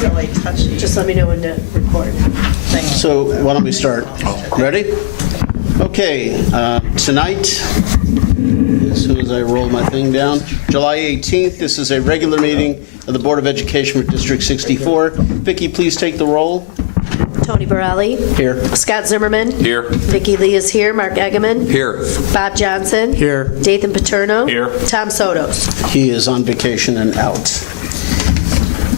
really touchy. Just let me know when to record. So why don't we start? Ready? Okay, tonight, as soon as I roll my thing down, July 18th, this is a regular meeting of the Board of Education for District 64. Vicki, please take the roll. Tony Borelli. Here. Scott Zimmerman. Here. Vicki Lee is here. Mark Egeman. Here. Bob Johnson. Here. Dathan Paterno. Here. Tom Sotos. He is on vacation and out.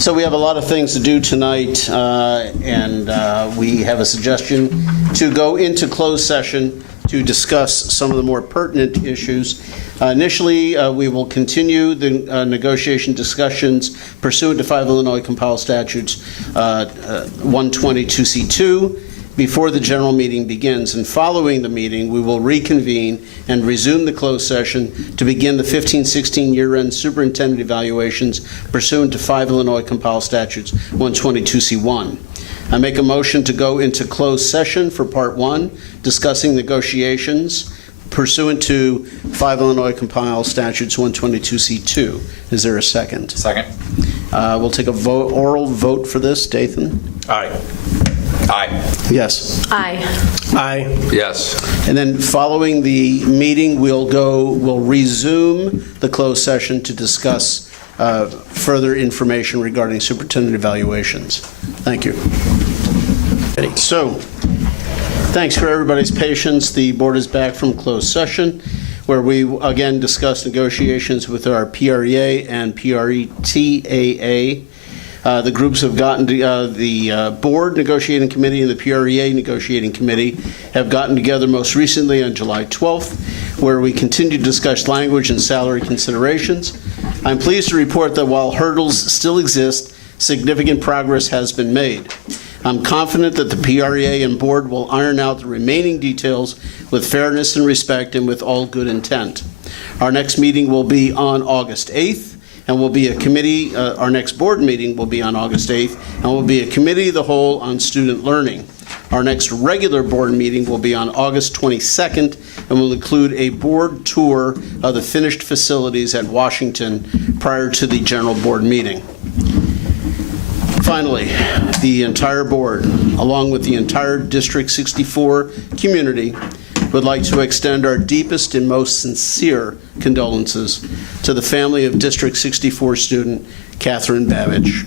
So we have a lot of things to do tonight, and we have a suggestion to go into closed session to discuss some of the more pertinent issues. Initially, we will continue the negotiation discussions pursuant to 5 Illinois Compiled Statutes 122C2 before the general meeting begins. And following the meeting, we will reconvene and resume the closed session to begin the 15-16 year-end superintendent evaluations pursuant to 5 Illinois Compiled Statutes 122C1. I make a motion to go into closed session for Part 1, discussing negotiations pursuant to 5 Illinois Compiled Statutes 122C2. Is there a second? Second. We'll take a oral vote for this. Dathan? Aye. Aye. Yes. Aye. Aye. Yes. And then following the meeting, we'll resume the closed session to discuss further information regarding superintendent evaluations. Thank you. So, thanks for everybody's patience. The board is back from closed session, where we again discussed negotiations with our PREA and PRETAA. The groups have gotten to, the board negotiating committee and the PREA negotiating committee have gotten together most recently on July 12th, where we continue to discuss language and salary considerations. I'm pleased to report that while hurdles still exist, significant progress has been made. I'm confident that the PREA and board will iron out the remaining details with fairness and respect and with all good intent. Our next meeting will be on August 8th. And will be a committee, our next board meeting will be on August 8th, and will be a committee of the whole on student learning. Our next regular board meeting will be on August 22nd, and will include a board tour of the finished facilities at Washington prior to the general board meeting. Finally, the entire board, along with the entire District 64 community, would like to extend our deepest and most sincere condolences to the family of District 64 student Catherine Babbage.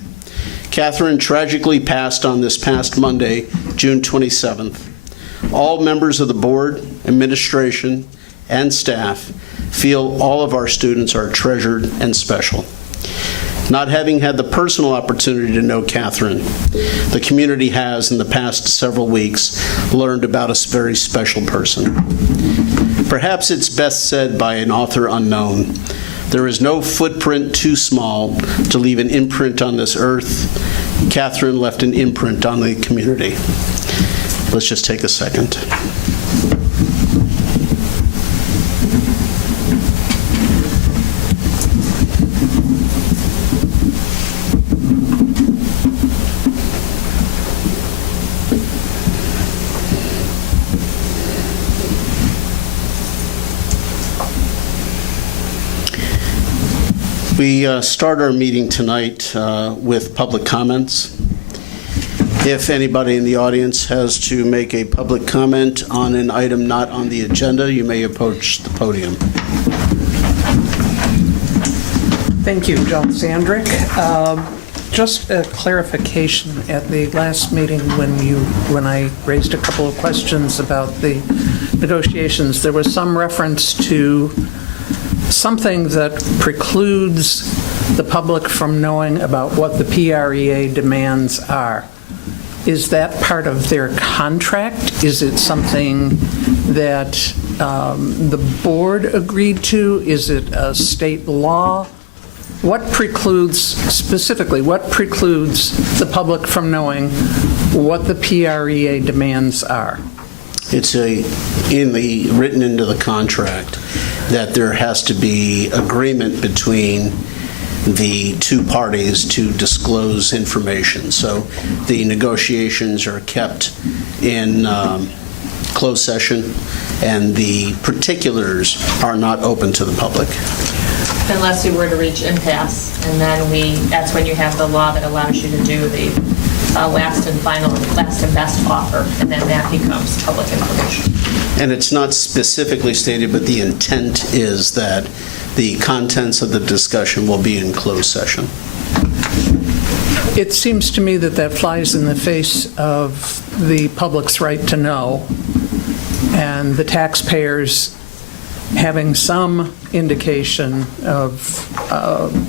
Catherine tragically passed on this past Monday, June 27th. All members of the board, administration, and staff feel all of our students are treasured and special. Not having had the personal opportunity to know Catherine, the community has, in the past several weeks, learned about a very special person. Perhaps it's best said by an author unknown: there is no footprint too small to leave an imprint on this earth. Catherine left an imprint on the community. Let's just take a second. We start our meeting tonight with public comments. If anybody in the audience has to make a public comment on an item not on the agenda, you may approach the podium. Thank you, John Sandrick. Just a clarification, at the last meeting when I raised a couple of questions about the negotiations, there was some reference to something that precludes the public from knowing about what the PREA demands are. Is that part of their contract? Is it something that the board agreed to? Is it a state law? What precludes, specifically, what precludes the public from knowing what the PREA demands are? It's written into the contract that there has to be agreement between the two parties to disclose information. So the negotiations are kept in closed session, and the particulars are not open to the public. unless we were to reach impasse, and then that's when you have the law that allows you to do the last and best offer, and then that becomes public information. And it's not specifically stated, but the intent is that the contents of the discussion will be in closed session. It seems to me that that flies in the face of the public's right to know, and the taxpayers having some indication of,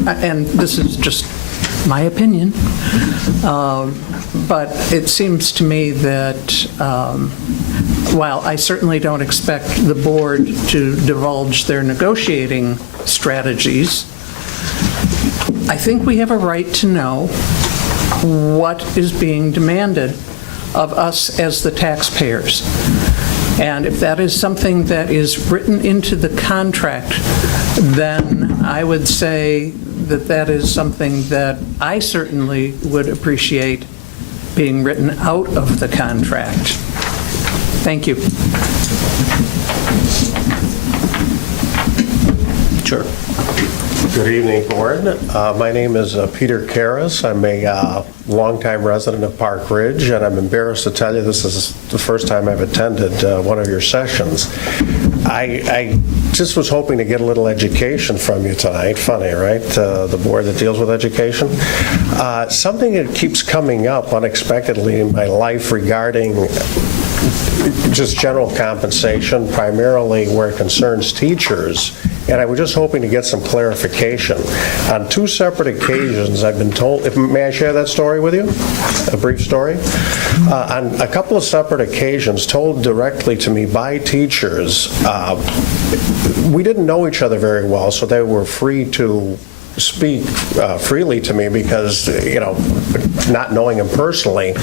and this is just my opinion, but it seems to me that while I certainly don't expect the board to divulge their negotiating strategies, I think we have a right to know what is being demanded of us as the taxpayers. And if that is something that is written into the contract, then I would say that that is something that I certainly would appreciate being written out of the contract. Thank you. Sure. Good evening, Board. My name is Peter Karras. I'm a longtime resident of Park Ridge, and I'm embarrassed to tell you this is the first time I've attended one of your sessions. I just was hoping to get a little education from you tonight. Funny, right? The board that deals with education. Something that keeps coming up unexpectedly in my life regarding just general compensation, primarily where it concerns teachers, and I was just hoping to get some clarification. On two separate occasions, I've been told, may I share that story with you? A brief story? On a couple of separate occasions, told directly to me by teachers, we didn't know each other very well, so they were free to speak freely to me because, not knowing him personally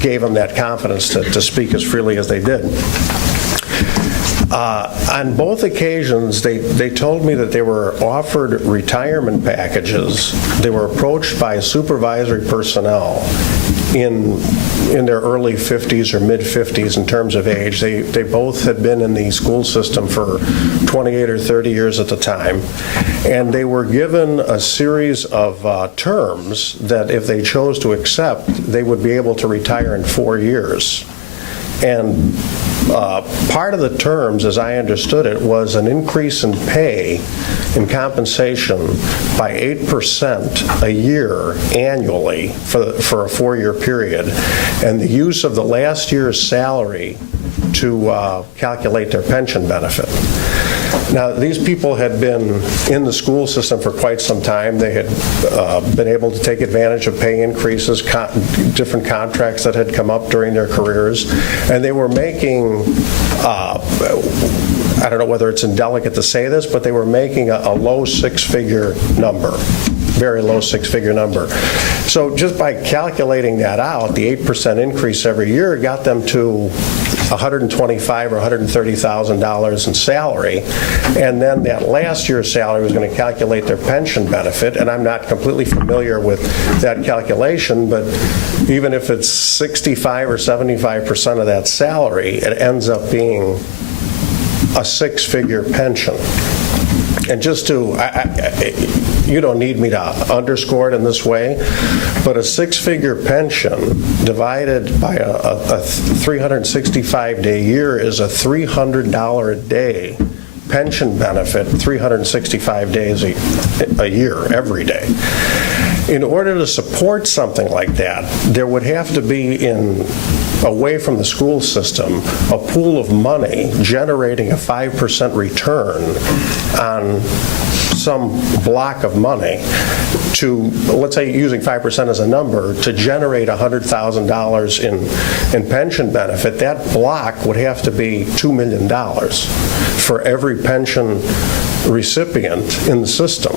gave them that confidence to speak as freely as they did. On both occasions, they told me that they were offered retirement packages. They were approached by supervisory personnel in their early 50s or mid-50s in terms of age. They both had been in the school system for 28 or 30 years at the time, and they were given a series of terms that if they chose to accept, they would be able to retire in 4 years. And part of the terms, as I understood it, was an increase in pay, in compensation, by 8% a year annually for a 4-year period, and the use of the last year's salary to calculate their pension benefit. Now, these people had been in the school system for quite some time. They had been able to take advantage of pay increases, different contracts that had come up during their careers, and they were making, I don't know whether it's indelicate to say this, but they were making a low six-figure number, very low six-figure number. So just by calculating that out, the 8% increase every year got them to $125,000 or $130,000 in salary, and then that last year's salary was going to calculate their pension benefit, and I'm not completely familiar with that calculation, but even if it's 65 or 75% of that salary, it ends up being a six-figure pension. And just to, you don't need me to underscore it in this way, but a six-figure pension divided by a 365-day year is a $300 a day pension benefit, 365 days a year, every day. In order to support something like that, there would have to be away from the school system, a pool of money generating a 5% return on some block of money to, let's say, using 5% as a number, to generate $100,000 in pension benefit. That block would have to be $2 million for every pension recipient in the system.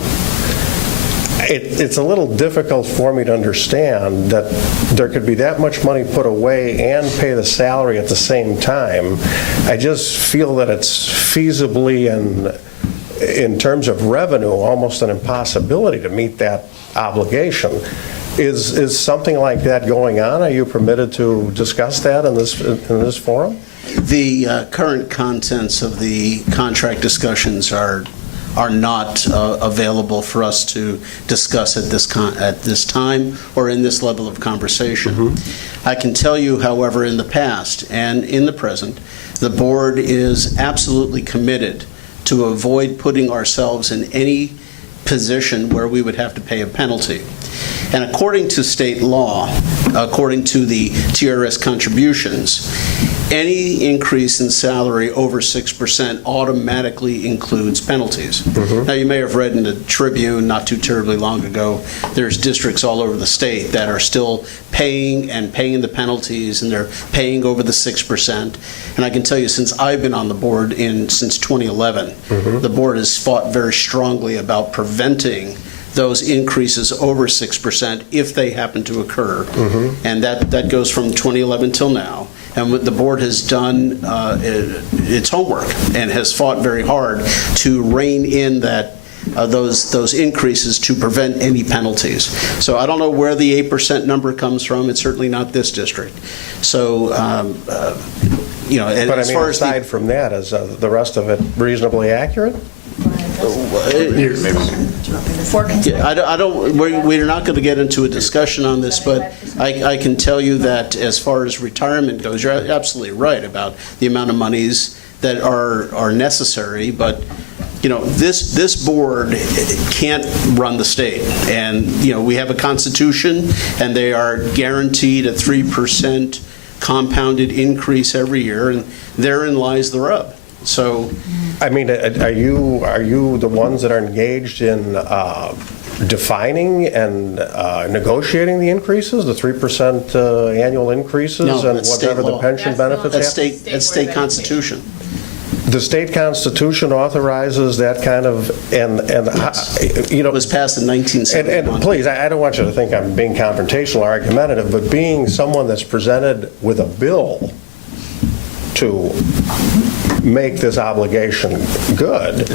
It's a little difficult for me to understand that there could be that much money put away and pay the salary at the same time. I just feel that it's feasibly and in terms of revenue almost an impossibility to meet that obligation. Is something like that going on? Are you permitted to discuss that in this forum? The current contents of the contract discussions are are not available for us to discuss at this time or in this level of conversation. I can tell you, however, in the past and in the present, the board is absolutely committed to avoid putting ourselves in any position where we would have to pay a penalty. And according to state law, according to the TRS contributions, any increase in salary over 6% automatically includes penalties. Now, you may have read in the Tribune not too terribly long ago, there's districts all over the state that are still paying the penalties, and they're paying over the 6%. And I can tell you, since I've been on the board since 2011, the board has fought very strongly about preventing those increases over 6% if they happen to occur. And that goes from 2011 till now. And what the board has done its homework and has fought very hard to rein in those increases to prevent any penalties. So I don't know where the 8% number comes from. It's certainly not this district. So, you know, But I as mean, far as aside from that, is the rest of it reasonably accurate? Yeah, I don't. We're not going to get into a discussion on this, but I can tell you that as far as retirement goes, you're absolutely right about the amount of monies that are necessary. But you know, this board can't run the state, and you know, we have a constitution, and they are guaranteed a 3% compounded increase every year, and therein lies the rub. So, I mean, are you the ones that are engaged in defining and negotiating the increases, the 3% annual increases, No, and that's state whatever the law. pension benefits that's have? state constitution. The state constitution authorizes that kind of, and you know, It was passed in 1971. and please, I don't want you to think I'm being confrontational or argumentative, but being someone that's presented with a bill to make this obligation good,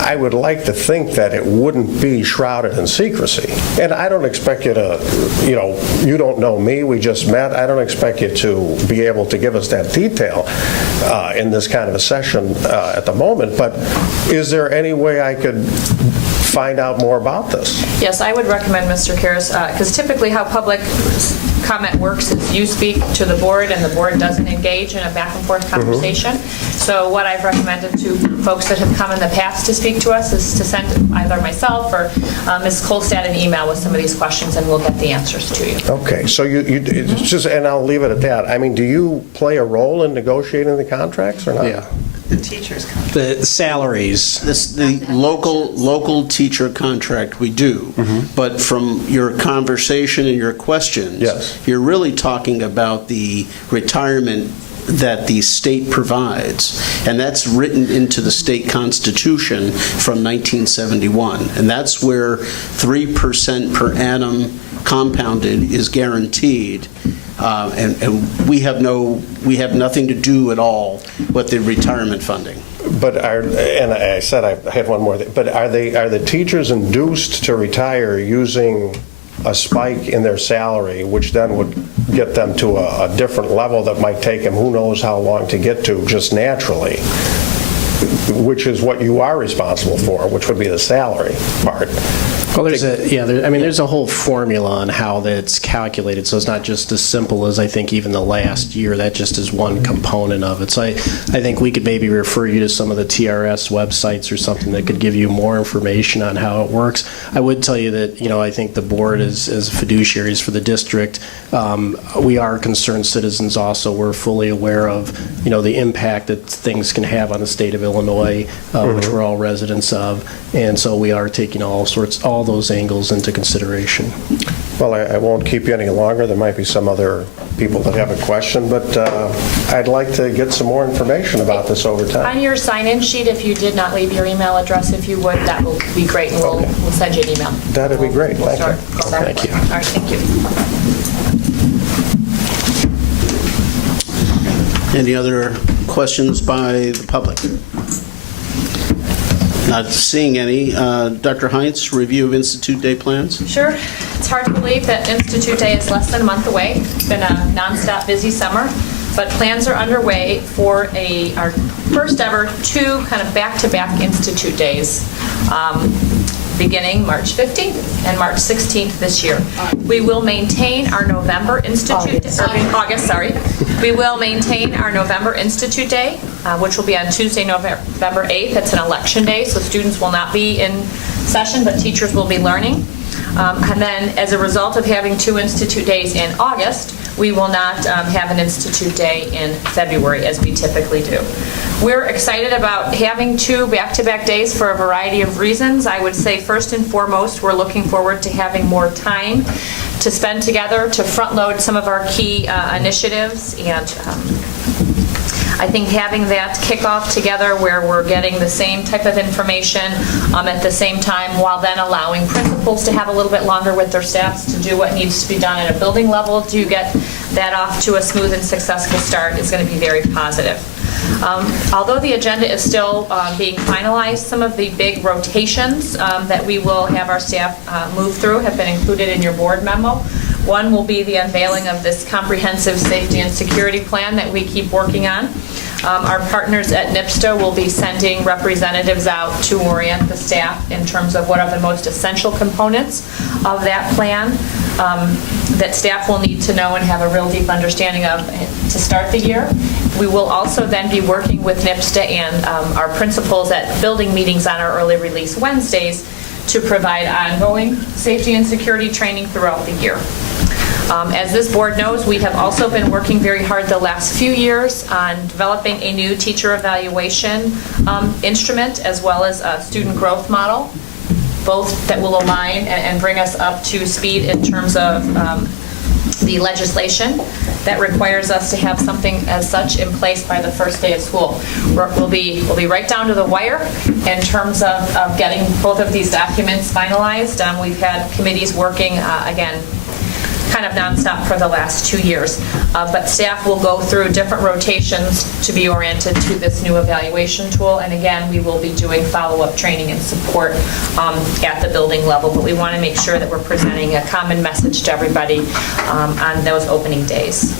I would like to think that it wouldn't be shrouded in secrecy. And I don't expect you to, you know, you don't know me, we just met, I don't expect you to be able to give us that detail in this kind of a session at the moment, but is there any way I could find out more about this? Yes, I would recommend, Mr. Karas, because typically how public comment works is you speak to the board and the board doesn't engage in a back and forth conversation. So what I've recommended to folks that have come in the past to speak to us is to send either myself or Ms. Kolstad an email with some of these questions, and we'll get the answers to you. Okay, so it's just, and I'll leave it at that. I mean, do you play a role in negotiating the contracts or not? Yeah. The salaries. The local teacher contract, we do. But from your conversation and your questions, Yes. you're really talking about the retirement that the state provides, and that's written into the state constitution from 1971, and that's where 3% per annum compounded is guaranteed, and we have nothing to do at all with the retirement funding. But and I said I had one more thing, but are the teachers induced to retire using a spike in their salary, which then would get them to a different level that might take them who knows how long to get to just naturally, which is what you are responsible for, which would be the salary part? Well, there's a whole formula on how that's calculated, so it's not just as simple as I think even the last year. That just is one component of it. So I think we could maybe refer you to some of the TRS websites or something that could give you more information on how it works. I would tell you that, I think the board as fiduciaries for the district, we are concerned citizens also. We're fully aware of, the impact that things can have on the state of Illinois, which we're all residents of. And so we are taking all those angles into consideration. Well, I won't keep you any longer. There might be some other people that have a question, but I'd like to get some more information about this over time. On your sign-in sheet, if you did not leave your email address, if you would, that will be great, and we'll send you an email. That'd be great. We'll Thank you. Thank you. All right, thank you. Any other questions by the public? Not seeing any. Dr. Heinz, review of Institute Day plans? Sure. It's hard to believe that Institute Day is less than a month away. It's been a nonstop busy summer. But plans are underway for our first ever 2 kind of back-to-back institute days, beginning March 15th and March 16th this year. We will maintain our November Institute, August, sorry. We will maintain our November Institute Day, which will be on Tuesday, November 8th. It's an election day, so students will not be in session, but teachers will be learning. And then as a result of having 2 Institute Days in August, we will not have an Institute Day in February as we typically do. We're excited about having 2 back-to-back days for a variety of reasons. I would say first and foremost, we're looking forward to having more time to spend together to front-load some of our key initiatives, and I think having that kickoff together where we're getting the same type of information at the same time, while then allowing principals to have a little bit longer with their staffs to do what needs to be done at a building level to get that off to a smooth and successful start is going to be very positive. Although the agenda is still being finalized, some of the big rotations that we will have our staff move through have been included in your board memo. One will be the unveiling of this comprehensive safety and security plan that we keep working on. Our partners at NIPSTA will be sending representatives out to orient the staff in terms of what are the most essential components of that plan that staff will need to know and have a real deep understanding of to start the year. We will also then be working with NIPSTA and our principals at building meetings on our early release Wednesdays to provide ongoing safety and security training throughout the year. As this board knows, we have also been working very hard the last few years on developing a new teacher evaluation instrument as well as a student growth model, both that will align and bring us up to speed in terms of the legislation that requires us to have something as such in place by the first day of school. We'll be right down to the wire in terms of getting both of these documents finalized. We've had committees working, again, kind of nonstop for the last 2 years. But staff will go through different rotations to be oriented to this new evaluation tool. And again, we will be doing follow-up training and support at the building level. But we want to make sure that we're presenting a common message to everybody on those opening days.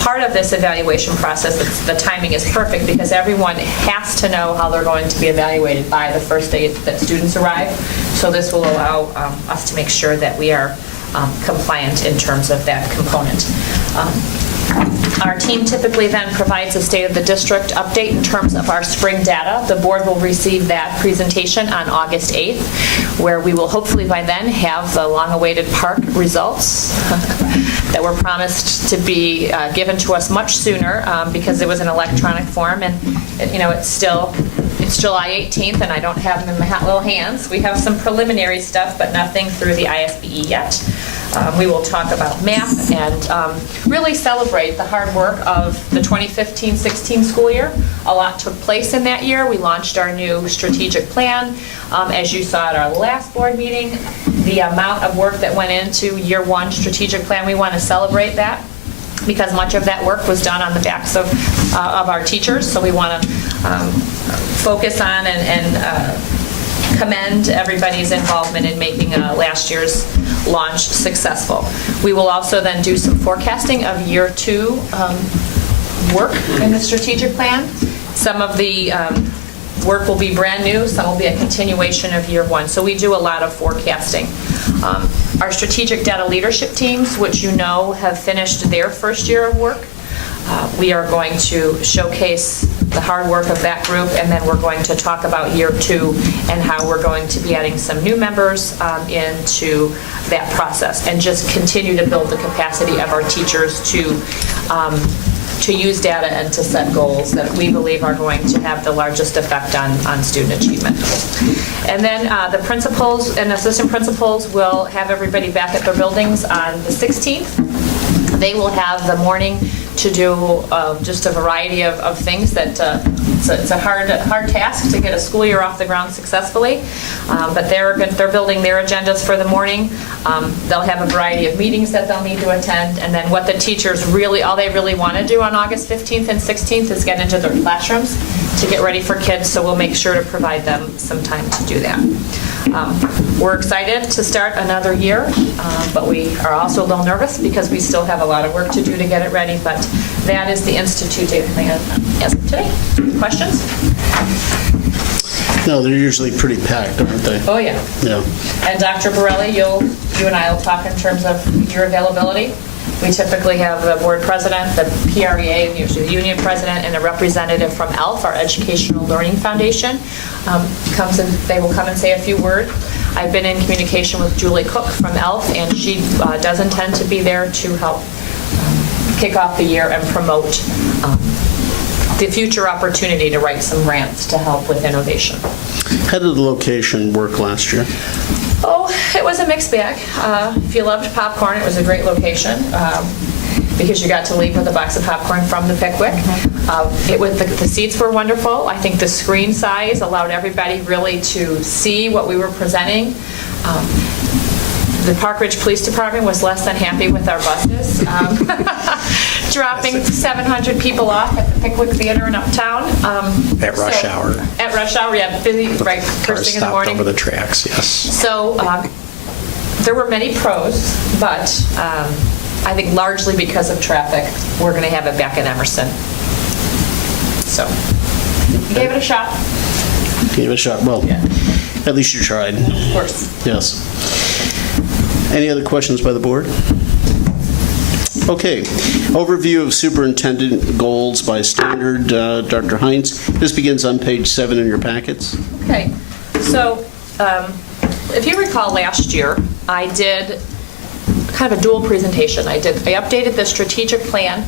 Part of this evaluation process, the timing is perfect because everyone has to know how they're going to be evaluated by the first day that students arrive. So this will allow us to make sure that we are compliant in terms of that component. Our team typically then provides a State of the District update in terms of our spring data. The board will receive that presentation on August 8th, where we will hopefully by then have the long-awaited park results that were promised to be given to us much sooner because it was an electronic form, and it's July 18th, and I don't have them in my little hands. We have some preliminary stuff, but nothing through the ISBE yet. We will talk about math and really celebrate the hard work of the 2015-16 school year. A lot took place in that year. We launched our new strategic plan. As you saw at our last board meeting, the amount of work that went into year 1 strategic plan, we want to celebrate that because much of that work was done on the backs of our teachers. So we want to focus on and commend everybody's involvement in making last year's launch successful. We will also then do some forecasting of year 2 work in the strategic plan. Some of the work will be brand new, some will be a continuation of year 1. So we do a lot of forecasting. Our strategic data leadership teams, which have finished their first year of work, we are going to showcase the hard work of that group, and then we're going to talk about year 2 and how we're going to be adding some new members into that process and just continue to build the capacity of our teachers to use data and to set goals that we believe are going to have the largest effect on student achievement. And then the principals and assistant principals will have everybody back at their buildings on the 16th. They will have the morning to do just a variety of things that it's a hard task to get a school year off the ground successfully, but they're building their agendas for the morning. They'll have a variety of meetings that they'll need to attend, and then what the teachers all they really want to do on August 15th and 16th is get into their classrooms to get ready for kids, so we'll make sure to provide them some time to do that. We're excited to start another year, but we are also a little nervous because we still have a lot of work to do to get it ready, but that is the instituted plan as of today. Questions? No, they're usually pretty packed, aren't they? Oh, yeah. Yeah. And Dr. Borelli, you and I will talk in terms of your availability. We typically have the board president, the PREA, usually the union president, and a representative from ELF, our Educational Learning Foundation, comes and they will come and say a few words. I've been in communication with Julie Cook from ELF, and she does intend to be there to help kick off the year and promote the future opportunity to write some grants to help with innovation. How did the location work last year? Oh, it was a mixed bag. If you loved popcorn, it was a great location because you got to leave with a box of popcorn from the Pickwick. The seats were wonderful. I think the screen size allowed everybody really to see what we were presenting. The Park Ridge Police Department was less than happy with our buses, dropping 700 people off at the Pickwick Theater in Uptown. At rush hour. At rush hour, yeah, busy, right, Cars first thing in the stopped morning. over the tracks, yes. So there were many pros, but I think largely because of traffic, we're going to have it back in Emerson. So gave it a shot. Gave it a shot. Well, at least you tried. Of course. Yes. Any other questions by the board? Okay. Overview of superintendent goals by standard. Dr. Heinz. This begins on page 7 in your packets. Okay. So if you recall last year, I did kind of a dual presentation. I updated the strategic plan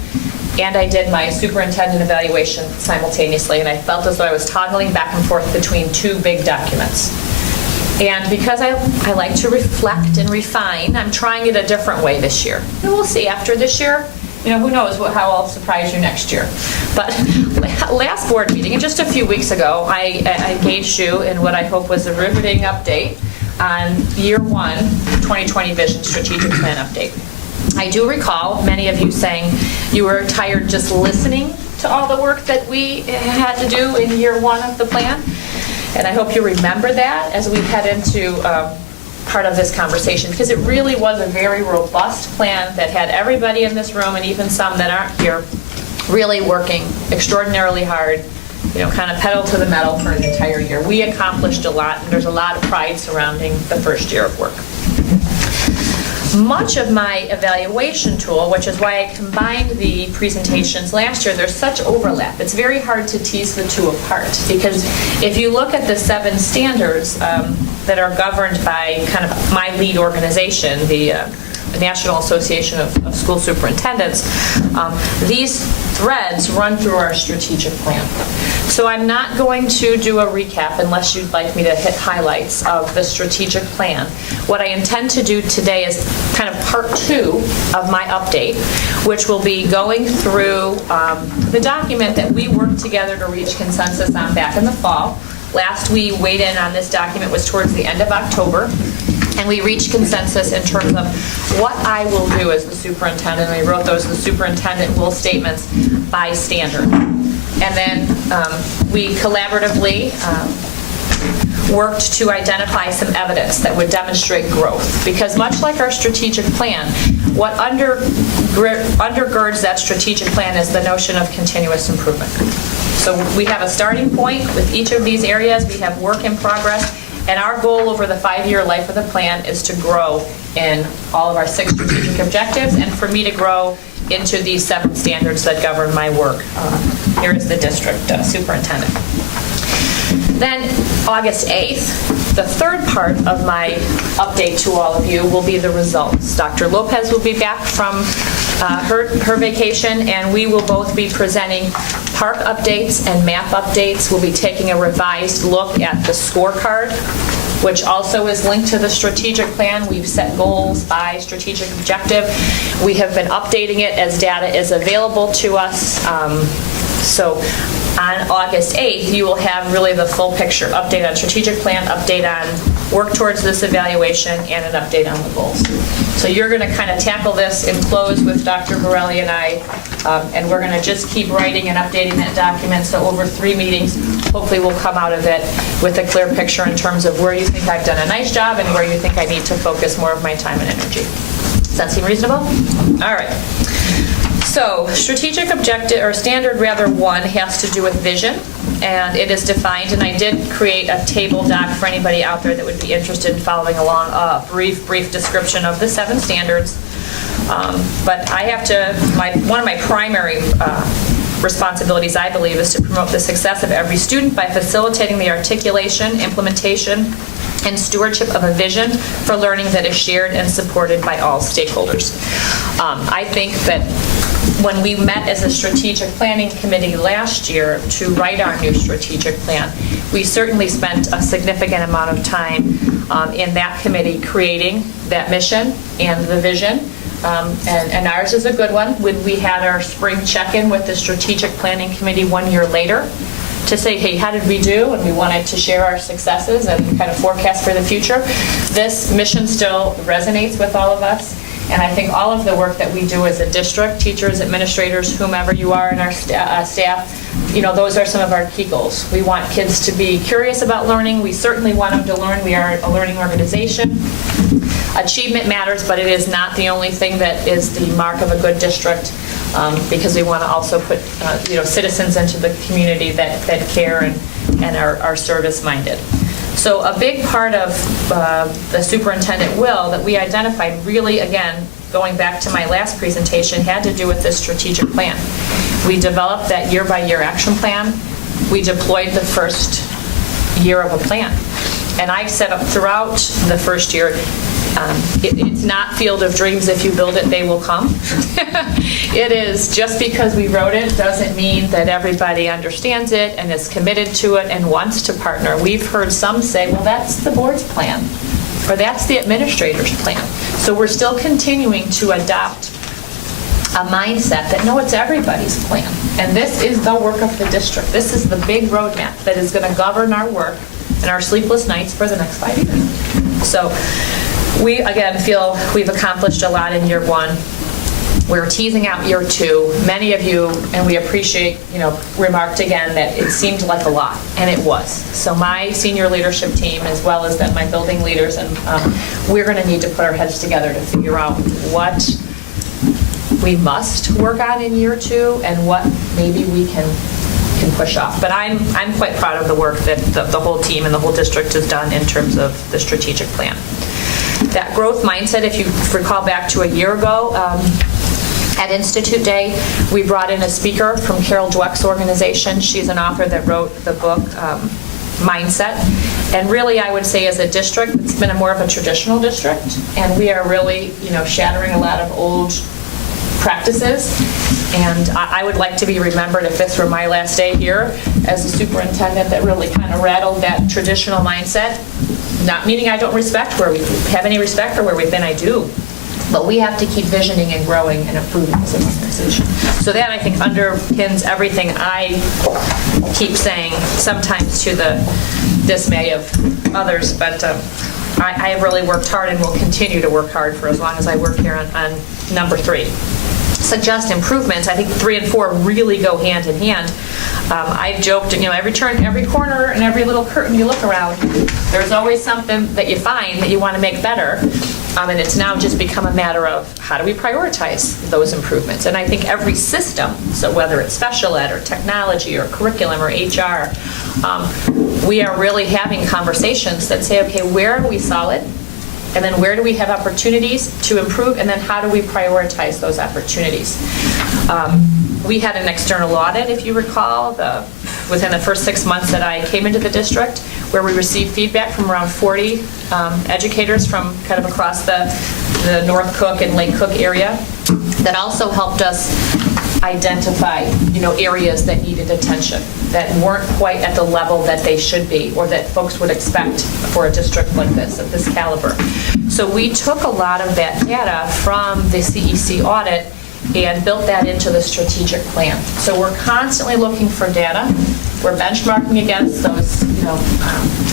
and I did my superintendent evaluation simultaneously, and I felt as though I was toggling back and forth between two big documents. And because I like to reflect and refine, I'm trying it a different way this year. And we'll see after this year, who knows how I'll surprise you next year. But last board meeting, and just a few weeks ago, I engaged you in what I hope was a riveting update on year 1, 2020 Vision Strategic Plan update. I do recall many of you saying you were tired just listening to all the work that we had to do in year 1 of the plan. And I hope you remember that as we head into part of this conversation, because it really was a very robust plan that had everybody in this room, and even some that aren't here, really working extraordinarily hard, kind of pedal to the metal for an entire year. We accomplished a lot, and there's a lot of pride surrounding the first year of work. Much of my evaluation tool, which is why I combined the presentations last year, there's such overlap. It's very hard to tease the two apart, because if you look at the 7 standards that are governed by kind of my lead organization, the National Association of School Superintendents, these threads run through our strategic plan. So I'm not going to do a recap unless you'd like me to hit highlights of the strategic plan. What I intend to do today is kind of part 2 of my update, which will be going through the document that we worked together to reach consensus on back in the fall. Last we weighed in on this document was towards the end of October. And we reached consensus in terms of what I will do as the superintendent. And we wrote those, the superintendent will statements by standard. And then we collaboratively worked to identify some evidence that would demonstrate growth. Because much like our strategic plan, what undergirds that strategic plan is the notion of continuous improvement. So we have a starting point with each of these areas. We have work in progress. And our goal over the 5-year life of the plan is to grow in all of our 6 strategic objectives, and for me to grow into these 7 standards that govern my work. Here is the district superintendent. Then August 8th, the third part of my update to all of you will be the results. Dr. Lopez will be back from her vacation, and we will both be presenting park updates and map updates. We'll be taking a revised look at the scorecard, which also is linked to the strategic plan. We've set goals by strategic objective. We have been updating it as data is available to us. So on August 8th, you will have really the full picture, update on strategic plan, update on work towards this evaluation, and an update on the goals. So you're going to kind of tackle this in close with Dr. Borelli and I, and we're going to just keep writing and updating that document. So over 3 meetings, hopefully we'll come out of it with a clear picture in terms of where you think I've done a nice job and where you think I need to focus more of my time and energy. Does that seem reasonable? All right. So strategic objective, or standard rather, 1 has to do with vision, and it is defined, and I did create a table doc for anybody out there that would be interested in following along, a brief description of the 7 standards. But I have to, one of my primary responsibilities, I believe, is to promote the success of every student by facilitating the articulation, implementation, and stewardship of a vision for learning that is shared and supported by all stakeholders. I think that when we met as a strategic planning committee last year to write our new strategic plan, we certainly spent a significant amount of time in that committee creating that mission and the vision. And ours is a good one. When we had our spring check-in with the strategic planning committee 1 year later, to say, hey, how did we do? And we wanted to share our successes and kind of forecast for the future. This mission still resonates with all of us. And I think all of the work that we do as a district, teachers, administrators, whomever you are in our staff, you know, those are some of our key goals. We want kids to be curious about learning. We certainly want them to learn. We are a learning organization. Achievement matters, but it is not the only thing that is the mark of a good district, because we want to also put citizens into the community that care and are service-minded. So a big part of the superintendent will that we identified, really, again, going back to my last presentation, had to do with this strategic plan. We developed that year-by-year action plan. We deployed the first year of a plan. And I've set up throughout the first year, it's not field of dreams. If you build it, they will come. It is just because we wrote it doesn't mean that everybody understands it and is committed to it and wants to partner. We've heard some say, well, that's the board's plan, or that's the administrator's plan. So we're still continuing to adopt a mindset that, no, it's everybody's plan. And this is the work of the district. This is the big roadmap that is going to govern our work and our sleepless nights for the next 5 years. So we, again, feel we've accomplished a lot in year 1. We're teasing out year 2. Many of you, and we appreciate, remarked again that it seemed like a lot, and it was. So my senior leadership team, as well as my building leaders, and we're going to need to put our heads together to figure out what we must work on in year 2 and what maybe we can push off. But I'm quite proud of the work that the whole team and the whole district has done in terms of the strategic plan. That growth mindset, if you recall back to a year ago, at Institute Day, we brought in a speaker from Carol Dweck's organization. She's an author that wrote the book, Mindset. And really, I would say as a district, it's been more of a traditional district, and we are really, shattering a lot of old practices. And I would like to be remembered, if this were my last day here as a superintendent, that really kind of rattled that traditional mindset. Not meaning I don't have any respect for where we've been, I do. But we have to keep visioning and growing and improving as an organization. So that, I think, underpins everything I keep saying, sometimes to the dismay of others. But I have really worked hard and will continue to work hard for as long as I work here on number 3. Suggest improvements. I think 3 and 4 really go hand in hand. I've joked, every turn, every corner, and every little curtain you look around, there's always something that you find that you want to make better. And it's now just become a matter of how do we prioritize those improvements. And I think every system, so whether it's special ed or technology or curriculum or HR, we are really having conversations that say, okay, where are we solid? And then where do we have opportunities to improve? And then how do we prioritize those opportunities? We had an external audit, if you recall, within the first 6 months that I came into the district, where we received feedback from around 40 educators from kind of across the North Cook and Lake Cook area that also helped us identify, areas that needed attention, that weren't quite at the level that they should be or that folks would expect for a district like this, of this caliber. So we took a lot of that data from the CEC audit and built that into the strategic plan. So we're constantly looking for data. We're benchmarking against those,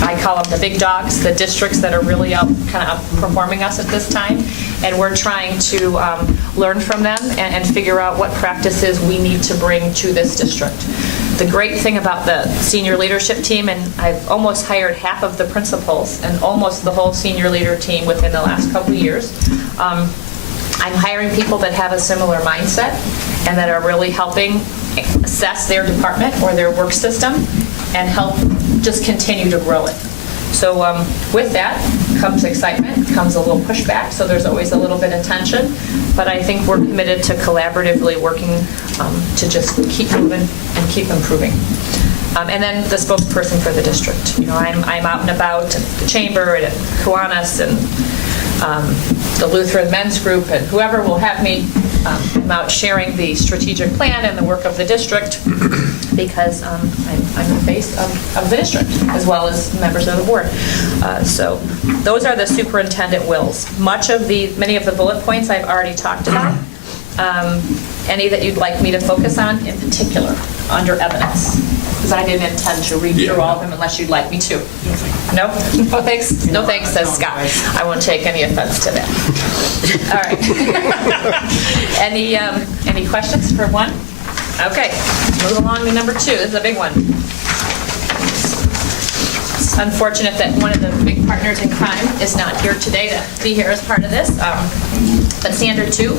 I call them the big dogs, the districts that are really kind of outperforming us at this time. And we're trying to learn from them and figure out what practices we need to bring to this district. The great thing about the senior leadership team, and I've almost hired half of the principals and almost the whole senior leader team within the last couple of years. I'm hiring people that have a similar mindset and that are really helping assess their department or their work system and help just continue to grow it. So with that comes excitement, comes a little pushback, so there's always a little bit of tension, but I think we're committed to collaboratively working to just keep moving and keep improving. And then the spokesperson for the district. I'm out and about at the chamber and at Kiwanis and the Lutheran Men's Group and whoever will have me. I'm out sharing the strategic plan and the work of the district because I'm the face of the district as well as members of the board. So those are the superintendent wills. Many of the bullet points I've already talked about. Any that you'd like me to focus on in particular under evidence? Because I didn't intend to read through all of them unless you'd like me to. No? No thanks? No thanks, says Scott. I won't take any offense to that. All right. Any questions for one? Okay, move along to number 2. This is a big one. It's unfortunate that one of the big partners in crime is not here today to be here as part of this. But standard 2,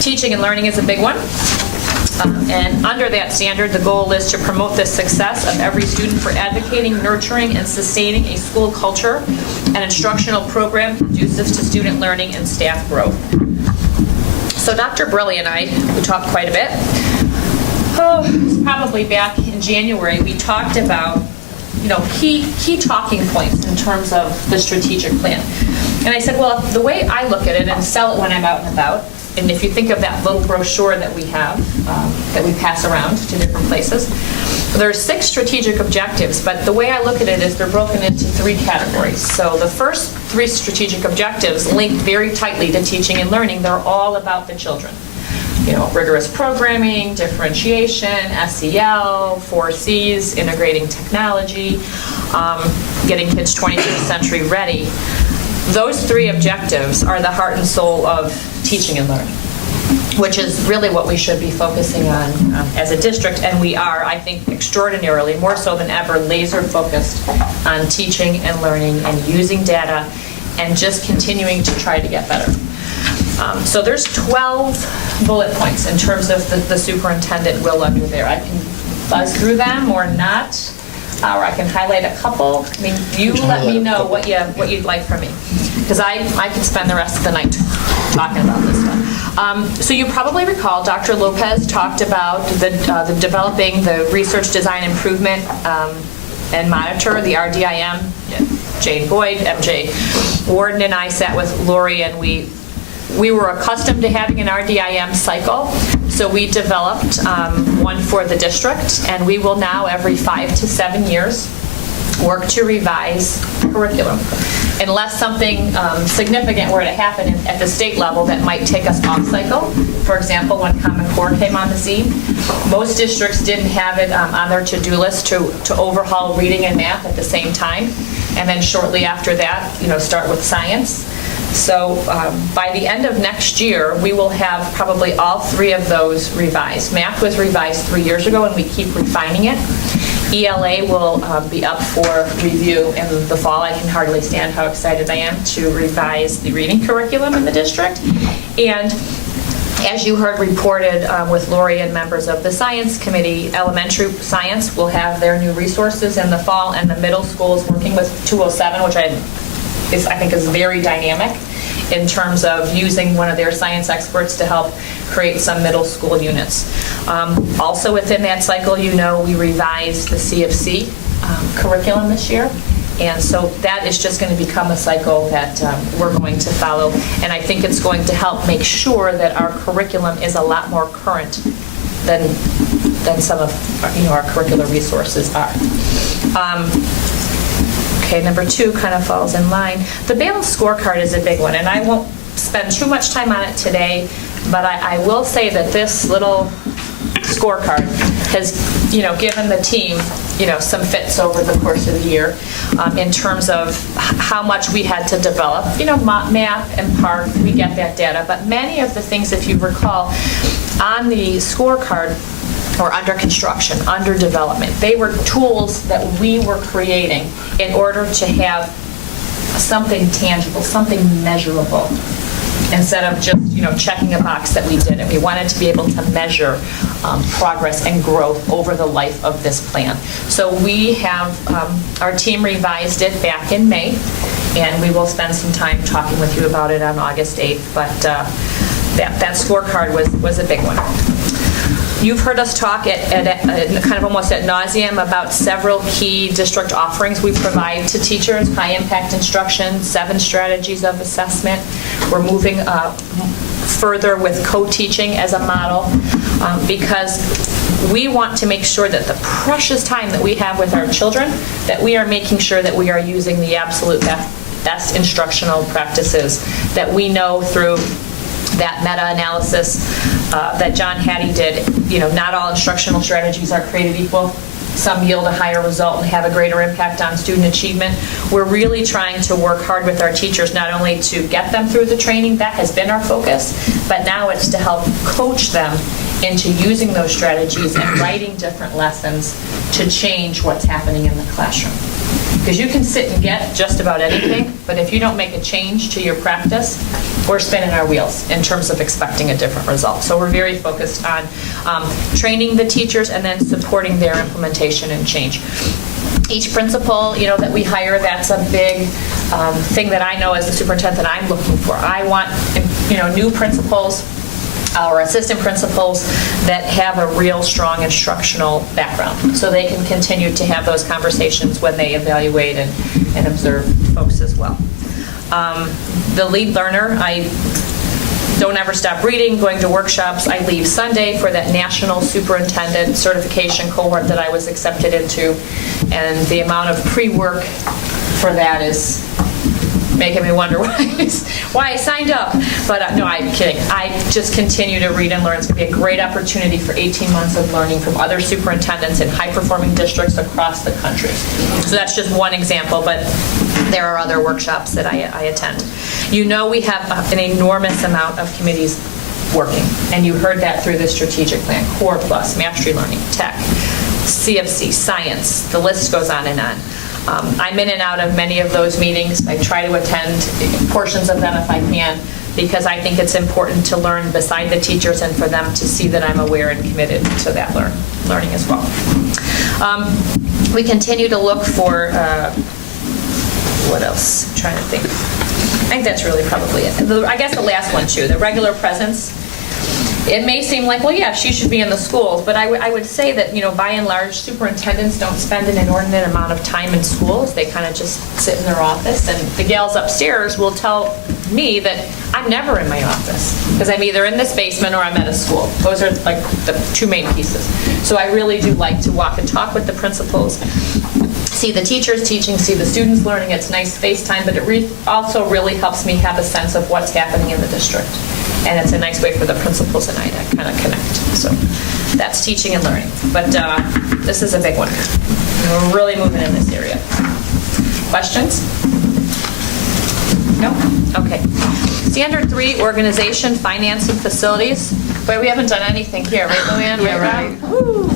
teaching and learning is a big one. And under that standard, the goal is to promote the success of every student for advocating, nurturing, and sustaining a school culture and instructional program conducive to student learning and staff growth. So Dr. Brilli and I, we talked quite a bit. It's probably back in January, we talked about key talking points in terms of the strategic plan. And I said, well, the way I look at it and sell it when I'm out and about, and if you think of that little brochure that we have, that we pass around to different places, there are 6 strategic objectives, but the way I look at it is they're broken into 3 categories. So the first 3 strategic objectives link very tightly to teaching and learning. They're all about the children. Rigorous programming, differentiation, SEL, 4 Cs, integrating technology, getting kids 21st century ready. Those 3 objectives are the heart and soul of teaching and learning, which is really what we should be focusing on as a district, and we are, I think, extraordinarily, more so than ever, laser focused on teaching and learning and using data and just continuing to try to get better. So there's 12 bullet points in terms of the superintendent will under there. I can buzz through them or not, or I can highlight a couple. I mean, you let me know what you'd like from me, because I could spend the rest of the night talking about this one. So you probably recall Dr. Lopez talked about the developing the research design improvement and monitor, the RDIM. Jane Boyd, MJ Warden, and I sat with Lori, and we were accustomed to having an RDIM cycle, so we developed one for the district, and we will now every 5 to 7 years work to revise curriculum. Unless something significant were to happen at the state level that might take us off cycle. For example, when Common Core came on the scene, most districts didn't have it on their to-do list to overhaul reading and math at the same time, and then shortly after that, start with science. So by the end of next year, we will have probably all 3 of those revised. Math was revised 3 years ago, and we keep refining it. ELA will be up for review in the fall. I can hardly stand how excited I am to revise the reading curriculum in the district. And as you heard reported with Lori and members of the science committee, elementary science will have their new resources in the fall, and the middle school is working with 207, which I think is very dynamic in terms of using one of their science experts to help create some middle school units. Also within that cycle, we revised the CFC curriculum this year. And so that is just going to become a cycle that we're going to follow. And I think it's going to help make sure that our curriculum is a lot more current than some of our curricular resources are. Okay, number 2 kind of falls in line. The balanced scorecard is a big one, and I won't spend too much time on it today, but I will say that this little scorecard has given the team, some fits over the course of the year in terms of how much we had to develop. Math and PARC, we get that data, but many of the things, if you recall, on the scorecard or under construction, under development, they were tools that we were creating in order to have something tangible, something measurable, instead of just, checking a box that we did it. We wanted to be able to measure progress and growth over the life of this plan. So we have, our team revised it back in May, and we will spend some time talking with you about it on August 8th, but that scorecard was a big one. You've heard us talk at kind of almost ad nauseum about several key district offerings we provide to teachers: high-impact instruction, 7 strategies of assessment. We're moving further with co-teaching as a model because we want to make sure that the precious time that we have with our children, that we are making sure that we are using the absolute best instructional practices that we know through that meta-analysis that John Hattie did. Not all instructional strategies are created equal. Some yield a higher result and have a greater impact on student achievement. We're really trying to work hard with our teachers, not only to get them through the training, that has been our focus, but now it's to help coach them into using those strategies and writing different lessons to change what's happening in the classroom. Because you can sit and get just about anything, but if you don't make a change to your practice, we're spinning our wheels in terms of expecting a different result. So we're very focused on training the teachers and then supporting their implementation and change. Each principal, that we hire, that's a big thing that I know as a superintendent that I'm looking for. I want, new principals or assistant principals that have a real strong instructional background, so they can continue to have those conversations when they evaluate and observe folks as well. The lead learner, I don't ever stop reading, going to workshops. I leave Sunday for that national superintendent certification cohort that I was accepted into, and the amount of pre-work for that is making me wonder why I signed up. But no, I'm kidding. I just continue to read and learn. It's going to be a great opportunity for 18 months of learning from other superintendents in high-performing districts across the country. So that's just one example, but there are other workshops that I attend. We have an enormous amount of committees working, and you heard that through the strategic plan: Core Plus, Mastery Learning, Tech, CFC, Science, the list goes on and on. I'm in and out of many of those meetings. I try to attend portions of them if I can, because I think it's important to learn beside the teachers and for them to see that I'm aware and committed to that learning as well. We continue to look for, what else? I'm trying to think. I think that's really probably it. I guess the last one too, the regular presence. It may seem like, well, yeah, she should be in the schools, but I would say that, by and large, superintendents don't spend an inordinate amount of time in schools. They kind of just sit in their office, and the gals upstairs will tell me that I'm never in my office because I'm either in this basement or I'm at a school. Those are like the 2 main pieces. So I really do like to walk and talk with the principals, see the teachers teaching, see the students learning. It's nice FaceTime, but it also really helps me have a sense of what's happening in the district. And it's a nice way for the principals and I to kind of connect. So that's teaching and learning. But this is a big one. We're really moving in this area. Questions? No? Okay. Standard 3, organization, finance, and facilities. But we haven't done anything here, right, Luann? Yeah, right. Woo!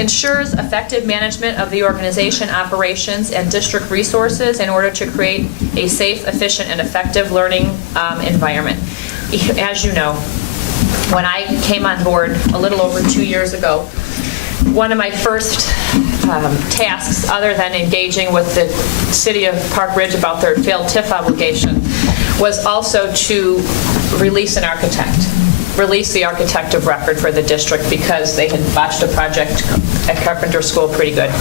Ensures effective management of the organization, operations, and district resources in order to create a safe, efficient, and effective learning environment. As you know, when I came on board a little over 2 years ago, one of my first tasks, other than engaging with the city of Park Ridge about their failed TIF obligation, was also to release an architect. Release the architect of record for the district because they had botched a project at Carpenter School pretty good.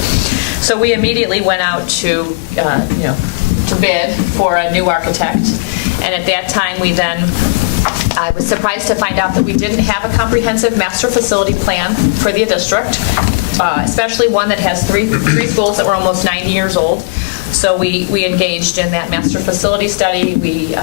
So we immediately went out to bid for a new architect, and at that time I was surprised to find out that we didn't have a comprehensive master facility plan for the district, especially one that has three schools that were almost 90 years old. So we engaged in that master facility study. We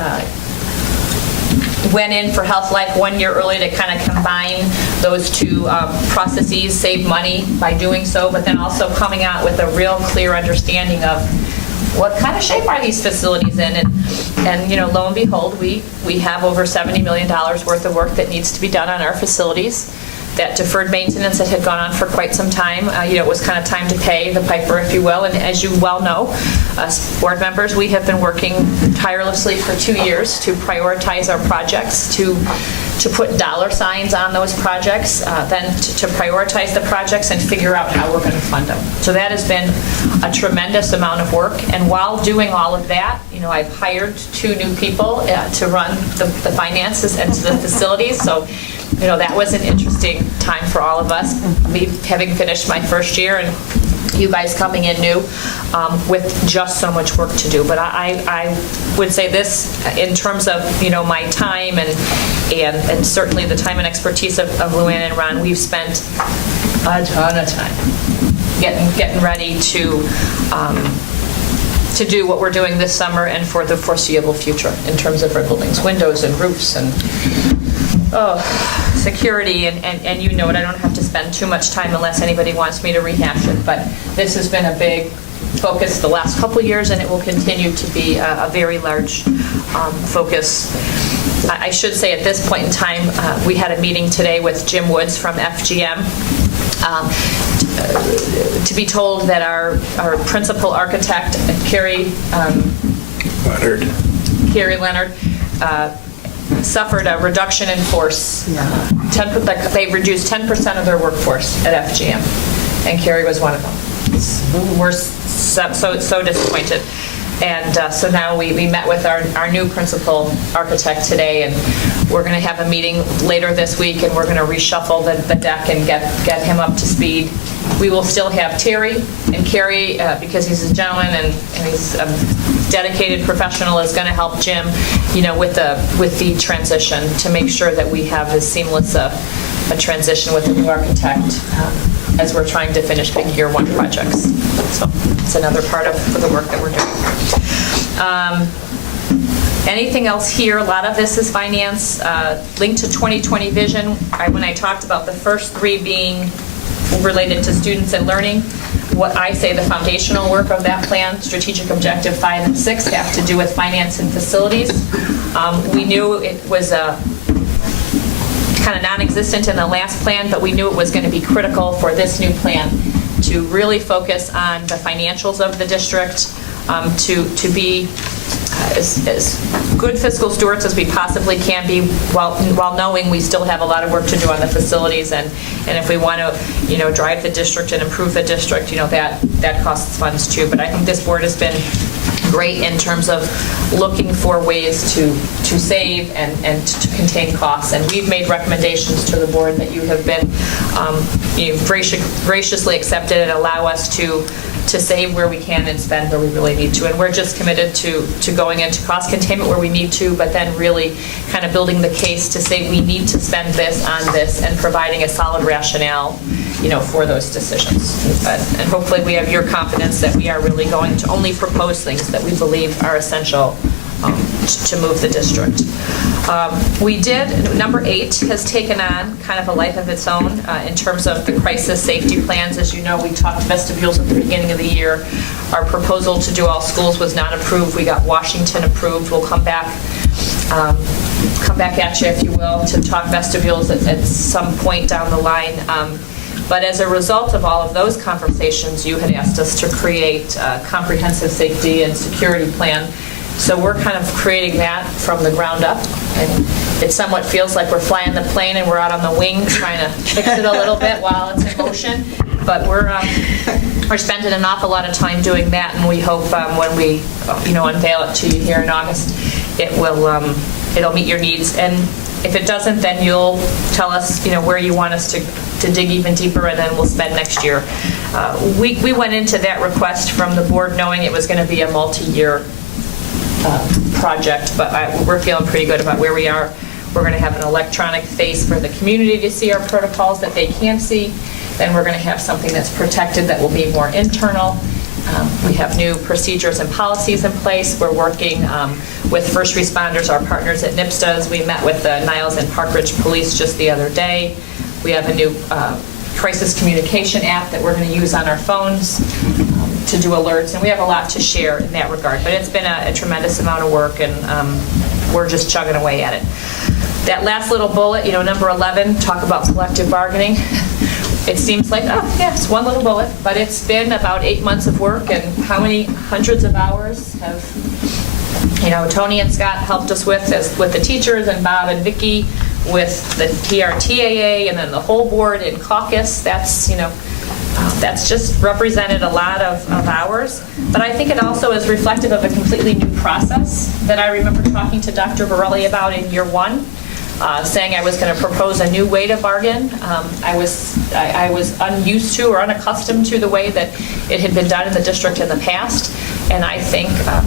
went in for Health Life 1 year early to kind of combine those two processes, save money by doing so, but then also coming out with a real clear understanding of what kind of shape are these facilities in? And lo and behold, we have over $70 million worth of work that needs to be done on our facilities. That deferred maintenance that had gone on for quite some time, it was kind of time to pay the piper, if you will. And as you well know, as board members, we have been working tirelessly for 2 years to prioritize our projects, to put dollar signs on those projects, then to prioritize the projects and figure out how we're going to fund them. So that has been a tremendous amount of work. And while doing all of that, I've hired 2 new people to run the finances and to the facilities. So that was an interesting time for all of us, me having finished my first year and you guys coming in new with just so much work to do. But I would say this in terms of my time and certainly the time and expertise of Luann and Ron, we've spent a ton of time getting ready to do what we're doing this summer and for the foreseeable future in terms of our buildings, windows and roofs and security, and you know it. I don't have to spend too much time unless anybody wants me to rehash it, but this has been a big focus the last couple of years, and it will continue to be a very large focus. I should say at this point in time, we had a meeting today with Jim Woods from FGM. To be told that our principal architect, Carrie Leonard, suffered a reduction in force. They reduced 10% of their workforce at FGM, and Carrie was one of them. We're so disappointed. And so now we met with our new principal architect today, and we're going to have a meeting later this week, and we're going to reshuffle the deck and get him up to speed. We will still have Terry and Carrie, because he's a gentleman and he's a dedicated professional, is going to help Jim, with the transition to make sure that we have as seamless a transition with the new architect as we're trying to finish big year 1 projects. So it's another part of the work that we're doing. Anything else here? A lot of this is finance. Linked to 2020 vision, when I talked about the first 3 being related to students and learning, what I say the foundational work of that plan, strategic objective 5 and 6, have to do with finance and facilities. We knew it was kind of non-existent in the last plan, but we knew it was going to be critical for this new plan to really focus on the financials of the district, to be as good fiscal stewards as we possibly can be, while knowing we still have a lot of work to do on the facilities, and if we want to drive the district and improve the district, that costs funds too. But I think this board has been great in terms of looking for ways to save and to contain costs, and we've made recommendations to the board that you have been graciously accepted and allow us to save where we can and spend where we really need to. And we're just committed to going into cost containment where we need to, but then really kind of building the case to say we need to spend this on this and providing a solid rationale, for those decisions. And hopefully we have your confidence that we are really going to only propose things that we believe are essential to move the district. Number 8 has taken on kind of a life of its own in terms of the crisis safety plans. As you know, we talked vestibules at the beginning of the year. Our proposal to do all schools was not approved. We got Washington approved. We'll come back at you, if you will, to talk vestibules at some point down the line. But as a result of all of those conversations, you had asked us to create a comprehensive safety and security plan. So we're kind of creating that from the ground up. And it somewhat feels like we're flying the plane and we're out on the wing trying to fix it a little bit while it's in motion. But we're spending an awful lot of time doing that, and we hope when we unveil it to you here in August, it'll meet your needs. And if it doesn't, then you'll tell us where you want us to dig even deeper, and then we'll spend next year. We went into that request from the board knowing it was going to be a multi-year project, but we're feeling pretty good about where we are. We're going to have an electronic face for the community to see our protocols that they can see. Then we're going to have something that's protected that will be more internal. We have new procedures and policies in place. We're working with first responders, our partners at NIPSTAs. We met with the Niles and Park Ridge Police just the other day. We have a new crisis communication app that we're going to use on our phones to do alerts, and we have a lot to share in that regard. But it's been a tremendous amount of work, and we're just chugging away at it. That last little bullet, number 11, talk about collective bargaining. It seems like, oh, yeah, it's one little bullet, but it's been about 8 months of work, and how many hundreds of hours have, Tony and Scott helped us with the teachers, and Bob and Vicki with the TRTAA, and then the whole board in caucus. That's just represented a lot of hours. But I think it also is reflective of a completely new process that I remember talking to Dr. Borelli about in year 1. Saying I was going to propose a new way to bargain. I was unused to or unaccustomed to the way that it had been done in the district in the past, and I think, I'll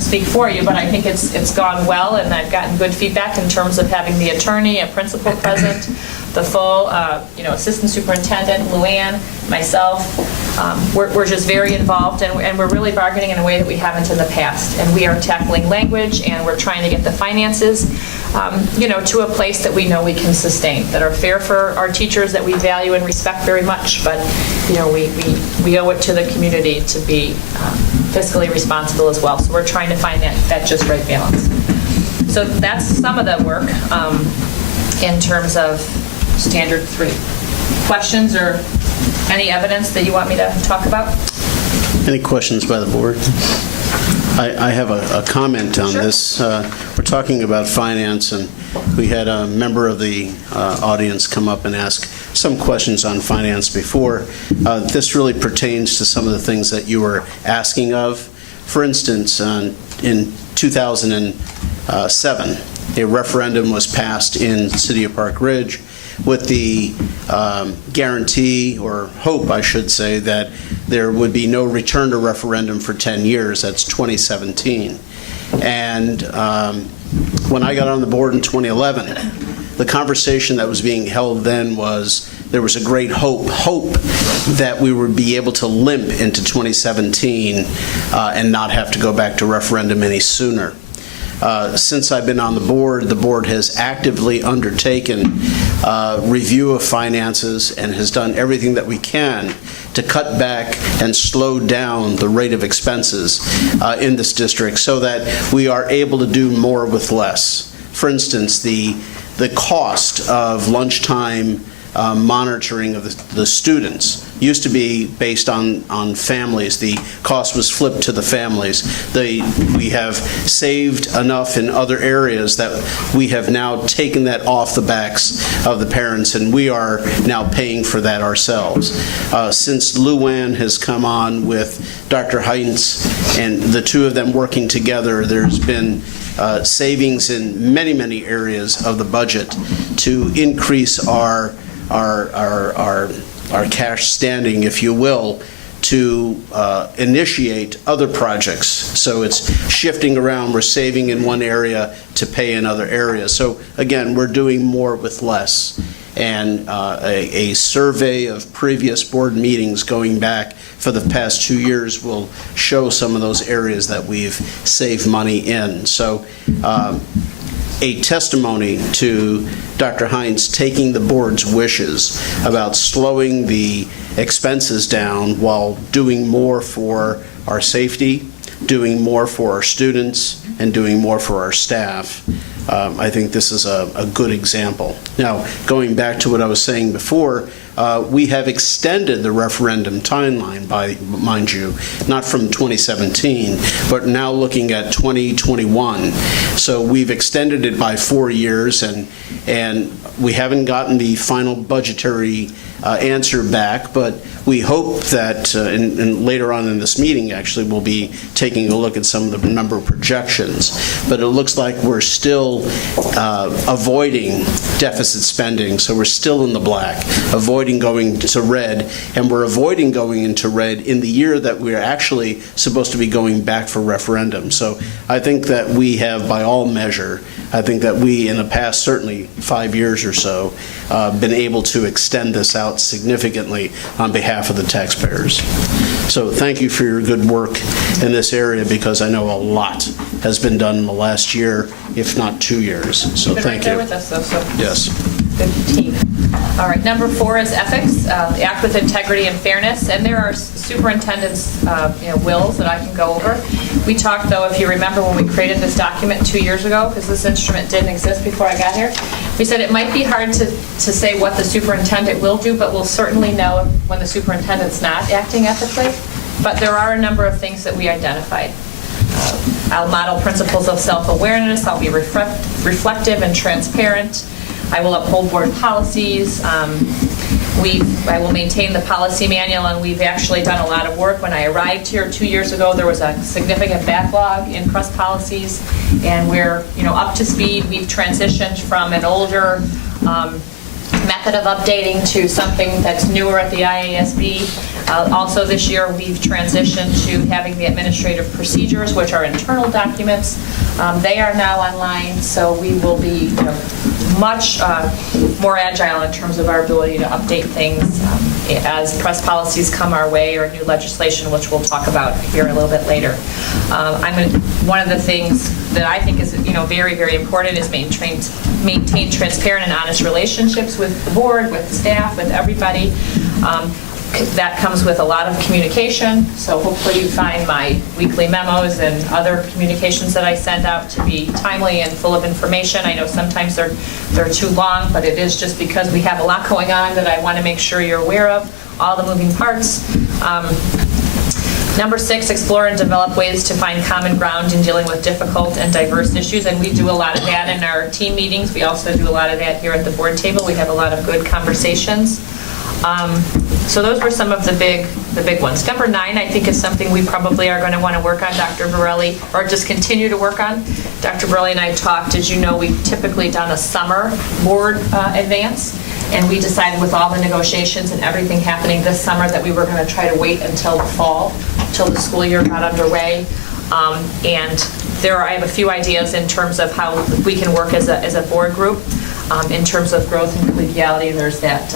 speak for you, but I think it's gone well, and I've gotten good feedback in terms of having the attorney, a principal present, the full, assistant superintendent, Luann, myself. We're just very involved, and we're really bargaining in a way that we haven't in the past. And we are tackling language, and we're trying to get the finances, to a place that we know we can sustain, that are fair for our teachers, that we value and respect very much. But, we owe it to the community to be fiscally responsible as well. So we're trying to find that just right balance. So that's some of the work in terms of Standard 3. Questions or any evidence that you want me to talk about? Any questions by the board? I have a comment on this. We're talking about finance, and we had a member of the audience come up and ask some questions on finance before. This really pertains to some of the things that you were asking of. For instance, in 2007, a referendum was passed in the city of Park Ridge with the guarantee, or hope, I should say, that there would be no return to referendum for 10 years. That's 2017. And when I got on the board in 2011, the conversation that was being held then was there was a great hope that we would be able to limp into 2017 and not have to go back to referendum any sooner. Since I've been on the board has actively undertaken review of finances and has done everything that we can to cut back and slow down the rate of expenses in this district so that we are able to do more with less. For instance, the cost of lunchtime monitoring of the students used to be based on families. The cost was flipped to the families. We have saved enough in other areas that we have now taken that off the backs of the parents, and we are now paying for that ourselves. Since Luann has come on with Dr. Heinz and the two of them working together, there's been savings in many, many areas of the budget to increase our cash standing, if you will, to initiate other projects. So it's shifting around. We're saving in one area to pay in other areas. So again, we're doing more with less. And a survey of previous board meetings going back for the past 2 years will show some of those areas that we've saved money in. So a testimony to Dr. Heinz taking the board's wishes about slowing the expenses down while doing more for our safety, doing more for our students, and doing more for our staff. I think this is a good example. Now, going back to what I was saying before, we have extended the referendum timeline by, mind you, not from 2017, but now looking at 2021. So we've extended it by 4 years, and we haven't gotten the final budgetary answer back, but we hope that, and later on in this meeting, actually, we'll be taking a look at some of the number of projections. But it looks like we're still avoiding deficit spending, so we're still in the black, avoiding avoiding going to red, and we're avoiding going into red in the year that we're actually supposed to be going back for referendum. So I think that we have, by all measure, I think that we, in the past, certainly 5 years or so, been able to extend this out significantly on behalf of the taxpayers. So thank you for your good work in this area, because I know a lot has been done in the last year, if not 2 years. So Been thank right there you. with us, though, so. Yes. Good team. All right, number 4 is ethics, act with integrity and fairness, and there are superintendent's wills that I can go over. We talked, though, if you remember when we created this document 2 years ago, because this instrument didn't exist before I got here, we said it might be hard to say what the superintendent will do, but we'll certainly know when the superintendent's not acting ethically. But there are a number of things that we identified. I'll model principles of self-awareness, I'll be reflective and transparent, I will uphold board policies, I will maintain the policy manual, and we've actually done a lot of work. When I arrived here 2 years ago, there was a significant backlog in press policies, and we're up to speed. We've transitioned from an older method of updating to something that's newer at the IASB. Also this year, we've transitioned to having the administrative procedures, which are internal documents. They are now online, so we will be much more agile in terms of our ability to update things as press policies come our way, or new legislation, which we'll talk about here a little bit later. One of the things that I think is very, very important is maintain transparent and honest relationships with the board, with the staff, with everybody. That comes with a lot of communication, so hopefully you find my weekly memos and other communications that I send out to be timely and full of information. I know sometimes they're too long, but it is just because we have a lot going on that I want to make sure you're aware of, all the moving parts. Number 6, explore and develop ways to find common ground in dealing with difficult and diverse issues, and we do a lot of that in our team meetings. We also do a lot of that here at the board table. We have a lot of good conversations. So those were some of the big ones. Number 9, I think, is something we probably are going to want to work on, Dr. Borelli, or just continue to work on. Dr. Borelli and I talked. As you know, we've typically done a summer board advance, and we decided with all the negotiations and everything happening this summer that we were going to try to wait until the fall, till the school year got underway. And I have a few ideas in terms of how we can work as a board group. In terms of growth and collegiality, there's that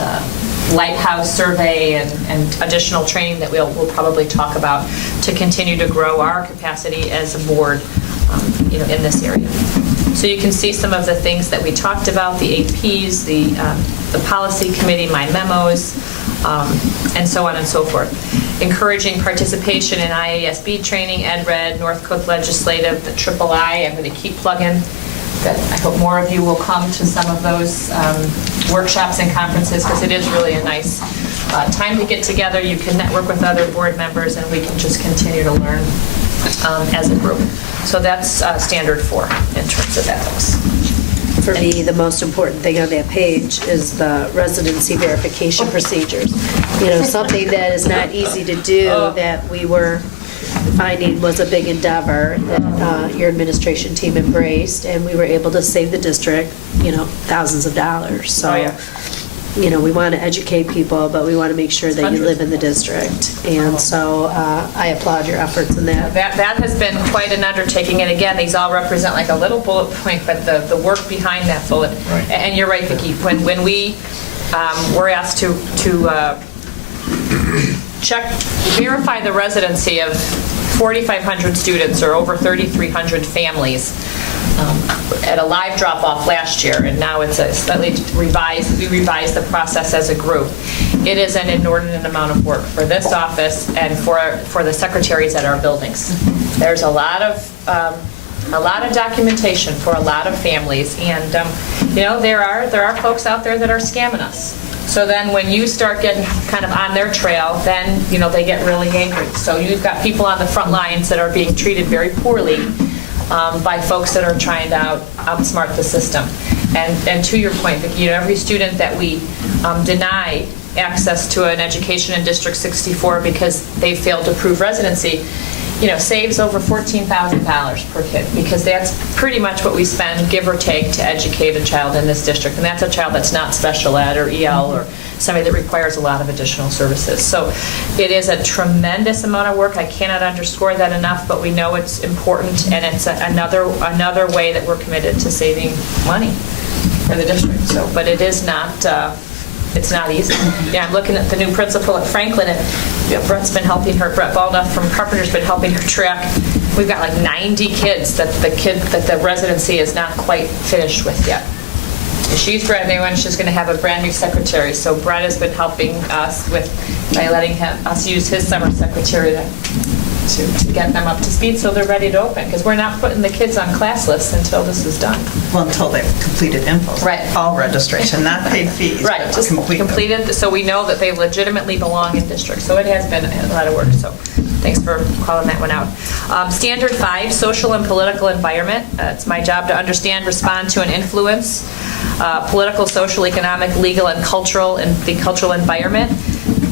Lighthouse survey and additional training that we'll probably talk about to continue to grow our capacity as a board in this area. So you can see some of the things that we talked about, the APs, the policy committee, my memos, and so on and so forth. Encouraging participation in IASB training, EdRed, North Cook Legislative, the III. I'm going to keep plugging that. I hope more of you will come to some of those workshops and conferences, because it is really a nice time to get together. You can network with other board members, and we can just continue to learn as a group. So that's standard 4 in terms of ethics. For me, the most important thing on that page is the residency verification procedures. Something that is not easy to do, that we were finding was a big endeavor that your administration team embraced, and we were able to save the district, thousands of dollars. So, we want to educate people, but we want to make sure that you live in the district. And so I applaud your efforts in that. That has been quite an undertaking, and again, these all represent like a little bullet point, but the work behind that bullet. Right. And you're right, Vicki. When we were asked to verify the residency of 4,500 students, or over 3,300 families, at a live drop-off last year, and now it's a slightly revised. We revised the process as a group. It is an inordinate amount of work for this office and for the secretaries at our buildings. There's a lot of documentation for a lot of families, and there are folks out there that are scamming us. So then when you start getting kind of on their trail, then they get really angry. So you've got people on the front lines that are being treated very poorly by folks that are trying to outsmart the system. And to your point, Vicki, every student that we deny access to an education in District 64 because they failed to prove residency, saves over $14,000 per kid, because that's pretty much what we spend, give or take, to educate a child in this district. And that's a child that's not special ed or EL or somebody that requires a lot of additional services. So it is a tremendous amount of work. I cannot underscore that enough, but we know it's important, and it's another way that we're committed to saving money for the district. So, but it is not, it's not easy. Yeah, I'm looking at the new principal at Franklin, and Brett's been helping her, Brett Baldoff from Carpenter's been helping her track. We've got like 90 kids that the residency is not quite finished with yet. She's brand new, and she's going to have a brand new secretary. So Brett has been helping us by letting us use his summer secretary to get them up to speed so they're ready to open, because we're not putting the kids on class lists until this is done. Well, until they've completed info. Right. All registration, not paid fees. Right, but just complete them. completed, so we know that they legitimately belong in district. So it has been a lot of work, so thanks for calling that one out. Standard 5, social and political environment. It's my job to understand, respond to, and influence political, social, economic, legal, and cultural environment.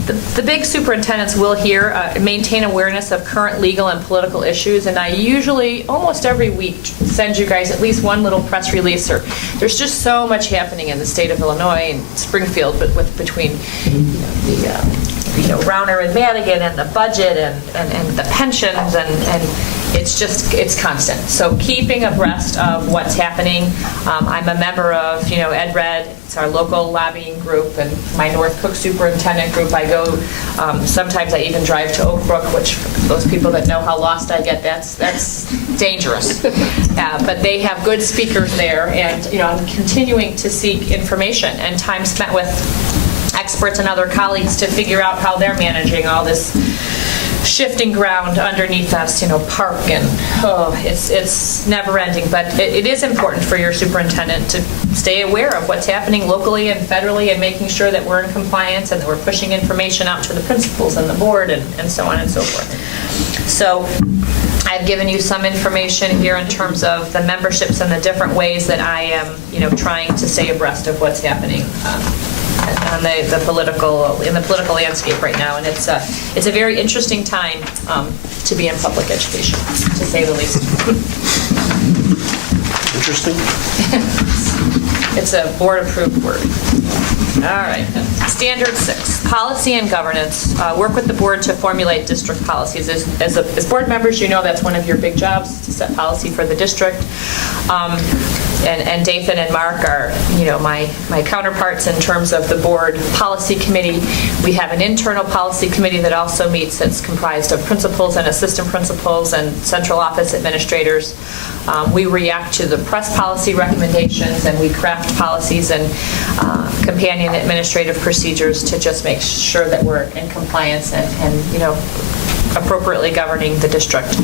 The big superintendents will here maintain awareness of current legal and political issues, and I usually, almost every week, send you guys at least one little press release. Or there's just so much happening in the state of Illinois and Springfield, but between Rauner and Madigan and the budget and the pensions and it's constant. So keeping abreast of what's happening. I'm a member of, Ed Red, it's our local lobbying group, and my North Cook superintendent group. I go, sometimes I even drive to Oak Brook, which for those people that know how lost I get, that's dangerous. But they have good speakers there, and, I'm continuing to seek information and time spent with experts and other colleagues to figure out how they're managing all this shifting ground underneath us, park, and it's never ending. But it is important for your superintendent to stay aware of what's happening locally and federally, and making sure that we're in compliance and that we're pushing information out to the principals and the board and so on and so forth. So I've given you some information here in terms of the memberships and the different ways that I am, trying to stay abreast of what's happening on the political landscape right now, and it's a very interesting time to be in public education, to say the least. Interesting. It's a board-approved word. All right. Standard 6, policy and governance. Work with the board to formulate district policies. As board members, that's one of your big jobs, to set policy for the district. And Dathan and Mark are, my counterparts in terms of the board policy committee. We have an internal policy committee that also meets, that's comprised of principals and assistant principals and central office administrators. We react to the press policy recommendations, and we craft policies and companion administrative procedures to just make sure that we're in compliance and appropriately governing the district.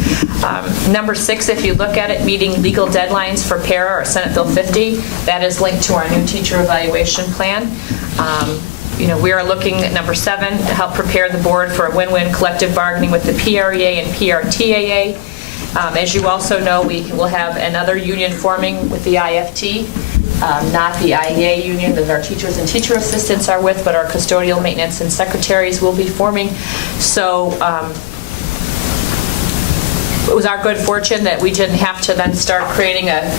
Number 6, if you look at it, meeting legal deadlines for para or Senate Bill 50, that is linked to our new teacher evaluation plan. We are looking at number 7 to help prepare the board for a win-win collective bargaining with the PREA and PRTAA. As you also know, we will have another union forming with the IFT, not the IEA union that our teachers and teacher assistants are with, but our custodial maintenance and secretaries will be forming. So it was our good fortune that we didn't have to then start creating a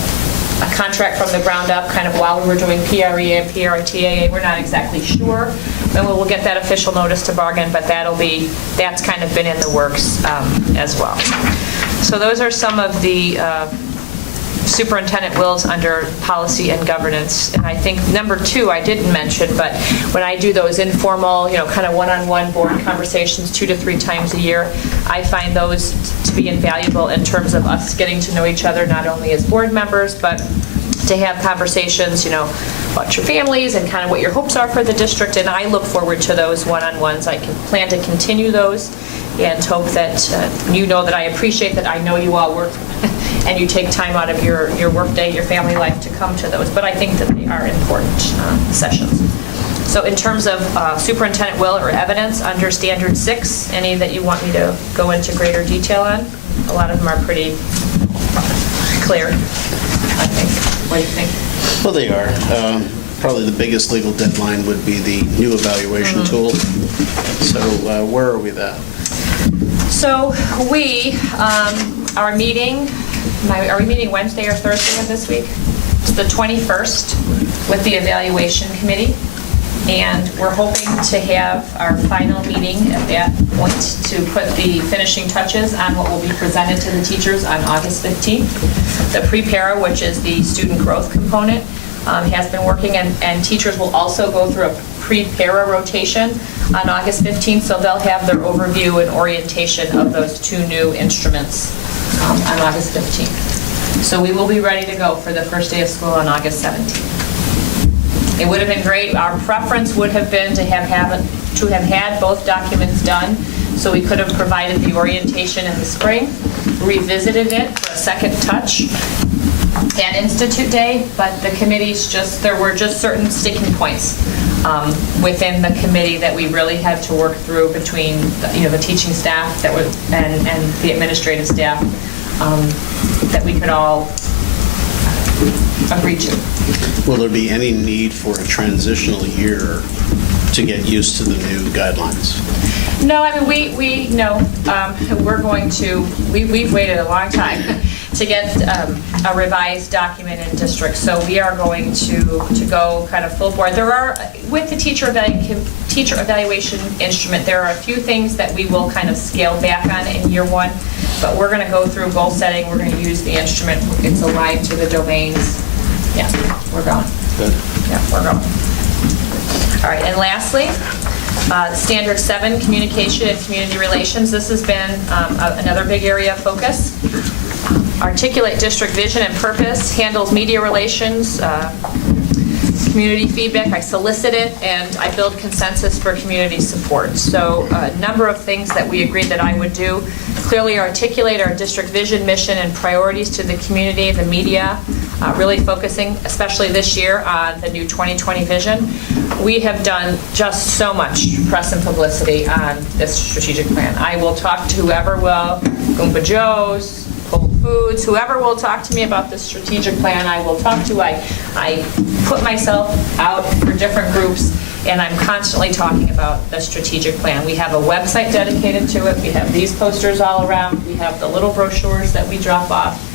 contract from the ground up kind of while we were doing PREA and PRTAA. We're not exactly sure when we'll get that official notice to bargain, but that's kind of been in the works as well. So those are some of the superintendent wills under policy and governance. And I think number 2 I didn't mention, but when I do those informal, kind of one-on-one board conversations 2 to 3 times a year, I find those to be invaluable in terms of us getting to know each other, not only as board members, but to have conversations, about your families and kind of what your hopes are for the district. And I look forward to those one-on-ones. I can plan to continue those and hope that that I appreciate that I know you all work and you take time out of your work day, your family life to come to those. But I think that they are important sessions. So in terms of superintendent will or evidence under Standard 6, any that you want me to go into greater detail on? A lot of them are pretty clear, I think. What do you think? Well, they are. Probably the biggest legal deadline would be the new evaluation tool. So where are we at? So we are meeting, are we meeting Wednesday or Thursday of this week? It's the 21st with the evaluation committee. And we're hoping to have our final meeting at that point to put the finishing touches on what will be presented to the teachers on August 15th. The pre-para, which is the student growth component, has been working, and teachers will also go through a pre-para rotation on August 15th, so they'll have their overview and orientation of those two new instruments on August 15th. So we will be ready to go for the first day of school on August 17th. It would have been great. Our preference would have been to have had both documents done, so we could have provided the orientation in the spring, revisited it for a second touch at Institute Day, but the committees there were just certain sticking points within the committee that we really had to work through between the teaching staff and the administrative staff that we could all agree to. Will there be any need for a transitional year to get used to the new guidelines? No, I mean, we know we're going to, we've waited a long time to get a revised document in district, so we are going to go kind of full board. There are, with the teacher evaluation instrument, there are a few things that we will kind of scale back on in year one, but we're going to go through goal setting, we're going to use the instrument, it's aligned to the domains. Yeah, we're going. Good. Yeah, we're going. All right, and lastly, Standard 7, Communication and Community Relations. This has been another big area of focus. Articulate district vision and purpose, handles media relations, community feedback. I solicit it, and I build consensus for community support. So a number of things that we agreed that I would do. Clearly articulate our district vision, mission, and priorities to the community, the media, really focusing, especially this year, on the new 2020 vision. We have done just so much press and publicity on this strategic plan. I will talk to whoever will, Goomba Joe's, Whole Foods, whoever will talk to me about this strategic plan, I will talk to. I put myself out for different groups, and I'm constantly talking about the strategic plan. We have a website dedicated to it. We have these posters all around. We have the little brochures that we drop off.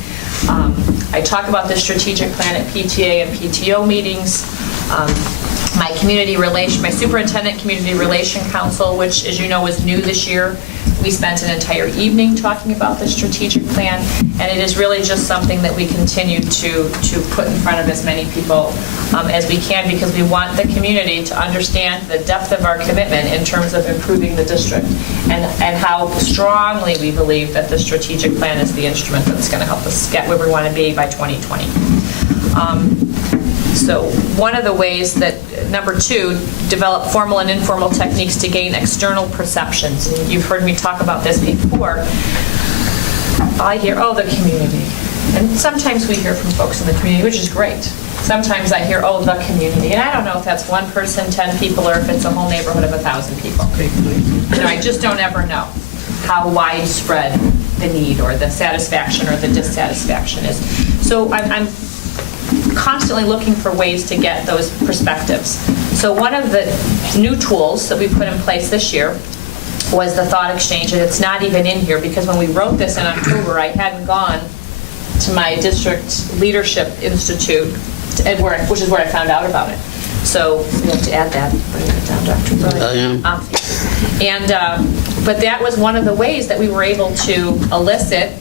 I talk about the strategic plan at PTA and PTO meetings. My superintendent community relation council, which, as you know, was new this year. We spent an entire evening talking about the strategic plan, and it is really just something that we continue to put in front of as many people as we can, because we want the community to understand the depth of our commitment in terms of improving the district, and how strongly we believe that the strategic plan is the instrument that's going to help us get where we want to be by 2020. So one of the ways that, number 2, develop formal and informal techniques to gain external perceptions. And you've heard me talk about this before. I hear, the community. And sometimes we hear from folks in the community, which is great. Sometimes I hear, the community. And I don't know if that's one person, 10 people, or if it's a whole neighborhood of 1,000 people. I just don't ever know how widespread the need or the satisfaction or the dissatisfaction is. So I'm constantly looking for ways to get those perspectives. So one of the new tools that we put in place this year was the thought exchange, and it's not even in here because when we wrote this in October, I hadn't gone to my district leadership institute, which is where I found out about it. So we have to add that. Bring it down, Dr. Brody. But that was one of the ways that we were able to elicit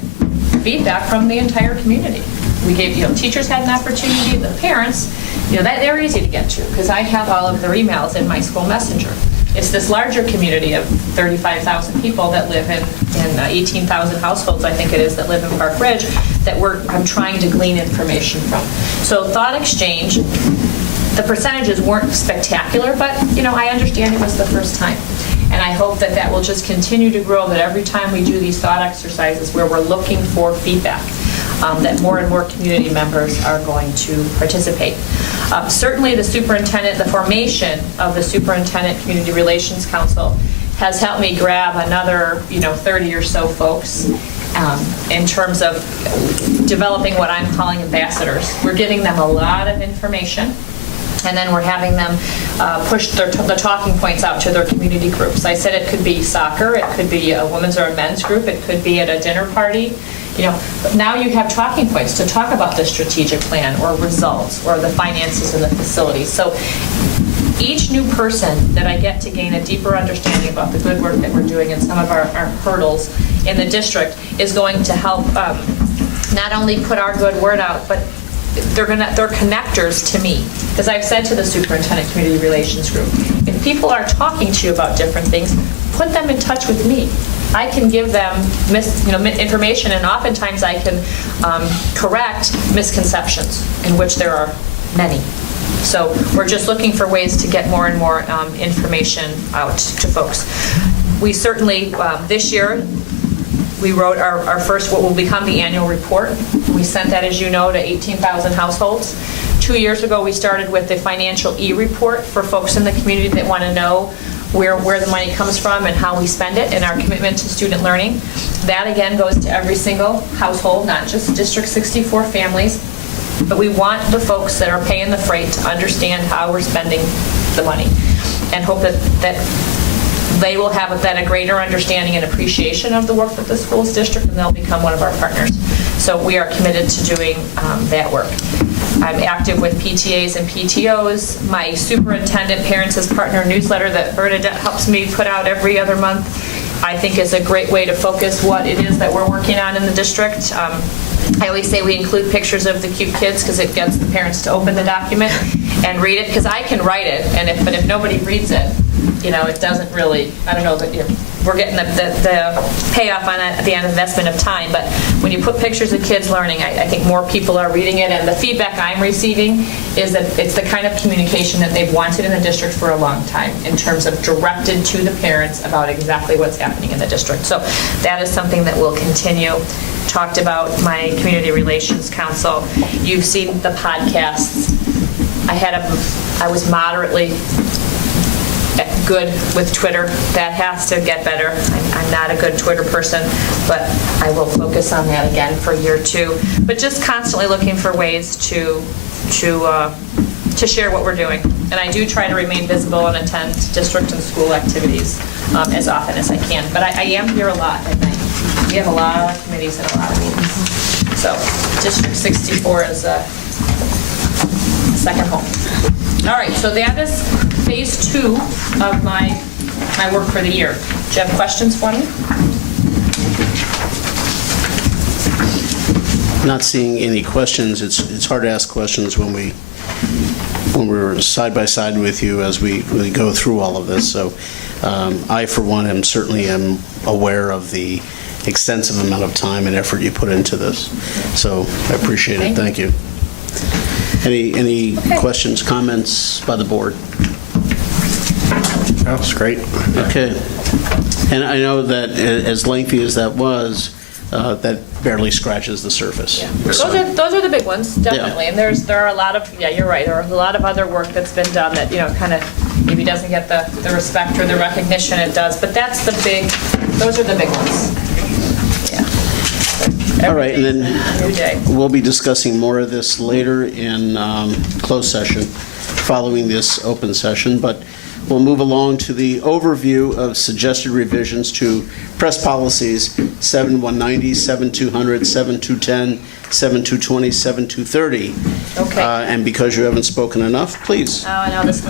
feedback from the entire community. We gave, teachers had an opportunity, the parents, they're easy to get to because I have all of their emails in my school messenger. It's this larger community of 35,000 people that live in 18,000 households, I think it is, that live in Park Ridge, that I'm trying to glean information from. So thought exchange, the percentages weren't spectacular, but I understand it was the first time. And I hope that that will just continue to grow, that every time we do these thought exercises where we're looking for feedback, that more and more community members are going to participate. Certainly the formation of the Superintendent Community Relations Council has helped me grab another 30 or so folks in terms of developing what I'm calling ambassadors. We're giving them a lot of information And then we're having them push the talking points out to their community groups. I said it could be soccer, it could be a women's or a men's group, it could be at a dinner party. But now you have talking points to talk about the strategic plan or results or the finances and the facilities. So each new person that I get to gain a deeper understanding about the good work that we're doing and some of our hurdles in the district is going to help not only put our good word out, but they're connectors to me. As I've said to the superintendent community relations group, if people are talking to you about different things, put them in touch with me. I can give them information, and oftentimes I can correct misconceptions, in which there are many. So we're just looking for ways to get more and more information out to folks. We certainly, this year, we wrote our first, what will become the annual report. We sent that, as you know, to 18,000 households. 2 years ago, we started with the financial e-report for folks in the community that want to know where the money comes from and how we spend it and our commitment to student learning. That, again, goes to every single household, not just District 64 families. But we want the folks that are paying the freight to understand how we're spending the money and hope that they will have a greater understanding and appreciation of the work that the schools district, and they'll become one of our partners. So we are committed to doing that work. I'm active with PTAs and PTOs. My superintendent Parents as Partner newsletter that Bernadette helps me put out every other month, I think is a great way to focus what it is that we're working on in the district. I always say we include pictures of the cute kids because it gets the parents to open the document and read it, because I can write it, but if nobody reads it, it doesn't really, I don't know, but we're getting the payoff on it at the end, investment of time. But when you put pictures of kids learning, I think more people are reading it, and the feedback I'm receiving is that it's the kind of communication that they've wanted in the district for a long time, in terms of directed to the parents about exactly what's happening in the district. So that is something that will continue. Talked about my community relations council. You've seen the podcasts. I was moderately good with Twitter. That has to get better. I'm not a good Twitter person, but I will focus on that again for year 2. But just constantly looking for ways to share what we're doing. And I do try to remain visible and attend district and school activities as often as I can. But I am here a lot at night. We have a lot of committees and a lot of meetings. So District 64 is a second home. All right, so that is phase 2 of my work for the year. Do you have questions for me? Not seeing any questions. It's hard to ask questions when we're side by side with you as we go through all of this. So I, for one, am certainly aware of the extensive amount of time and effort you put into this. So I appreciate it. Thank you. Any questions, comments by the board? That's great. Okay. And I know that as lengthy as that was, that barely scratches the surface. Yeah. Those are the big ones, definitely. Yeah. And there are a lot of, you're right, there are a lot of other work that's been done that, kind of maybe doesn't get the respect or the recognition it does, but those are the big ones. Yeah. All right, and New day. then we'll be discussing more of this later in closed session following this open session, but we'll move along to the overview of suggested revisions to press policies 7190, 7200, 7210, 7220, 7230. Okay. And because you haven't spoken enough, please. Oh, I know this.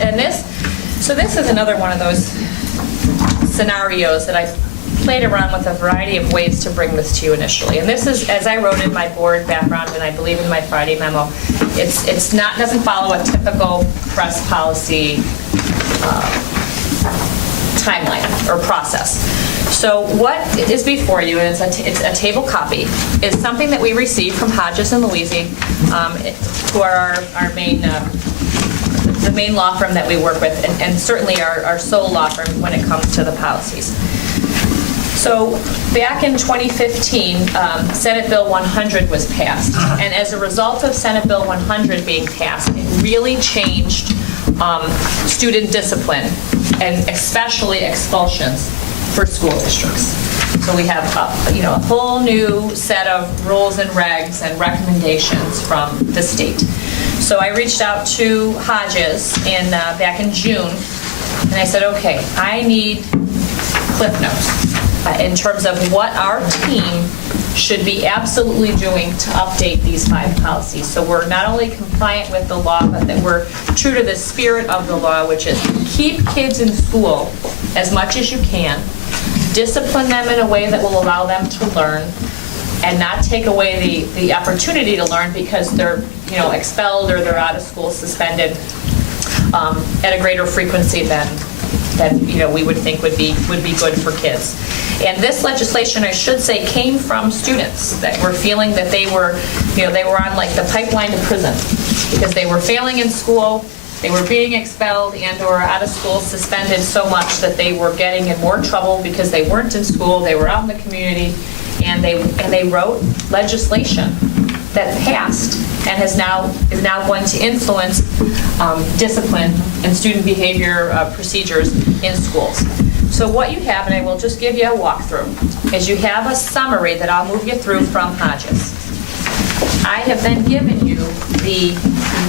So this is another one of those scenarios that I played around with a variety of ways to bring this to you initially. And this is, as I wrote in my board background, and I believe in my Friday memo, doesn't follow a typical press policy timeline or process. So what is before you, and it's a table copy, is something that we received from Hodges and Louisi, who are our main, the main law firm that we work with, and certainly our sole law firm when it comes to the policies. So back in 2015, Senate Bill 100 was passed, and as a result of Senate Bill 100 being passed, it really changed student discipline, and especially expulsions for school districts. So we have a whole new set of rules and regs and recommendations from the state. So I reached out to Hodges back in June, and I said, okay, I need cliff notes in terms of what our team should be absolutely doing to update these 5 policies. So we're not only compliant with the law, but that we're true to the spirit of the law, which is keep kids in school as much as you can, discipline them in a way that will allow them to learn, and not take away the opportunity to learn because they're expelled or they're out of school, suspended at a greater frequency than we would think would be good for kids. And this legislation, I should say, came from students that were feeling that they were on like the pipeline to prison because they were failing in school, they were being expelled and or out of school, suspended so much that they were getting in more trouble because they weren't in school, they were out in the community, and they wrote legislation that passed and is now going to influence discipline and student behavior procedures in schools. So what you have, and I will just give you a walkthrough, is you have a summary that I'll move you through from Hodges. I have then given you the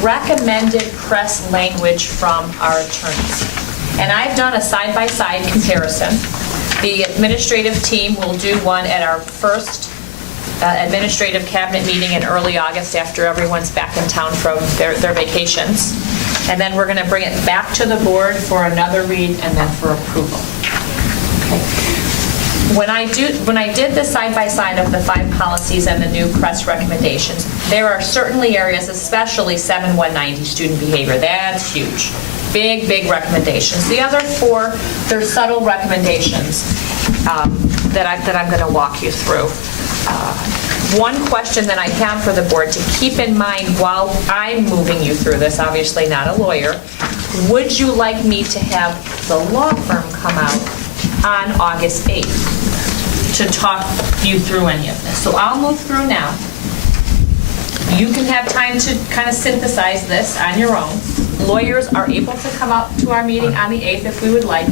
recommended press language from our attorneys. And I've done a side-by-side comparison. The administrative team will do one at our first administrative cabinet meeting in early August after everyone's back in town from their vacations. And then we're going to bring it back to the board for another read and then for approval. Okay. When I did the side-by-side of the 5 policies and the new press recommendations, there are certainly areas, especially 7190 student behavior. That's huge. Big recommendations. The other 4, they're subtle recommendations that I'm going to walk you through. One question that I have for the board to keep in mind while I'm moving you through this, obviously not a lawyer, would you like me to have the law firm come out on August 8th to talk you through any of this? So I'll move through now. You can have time to kind of synthesize this on your own. Lawyers are able to come out to our meeting on the 8th if we would like.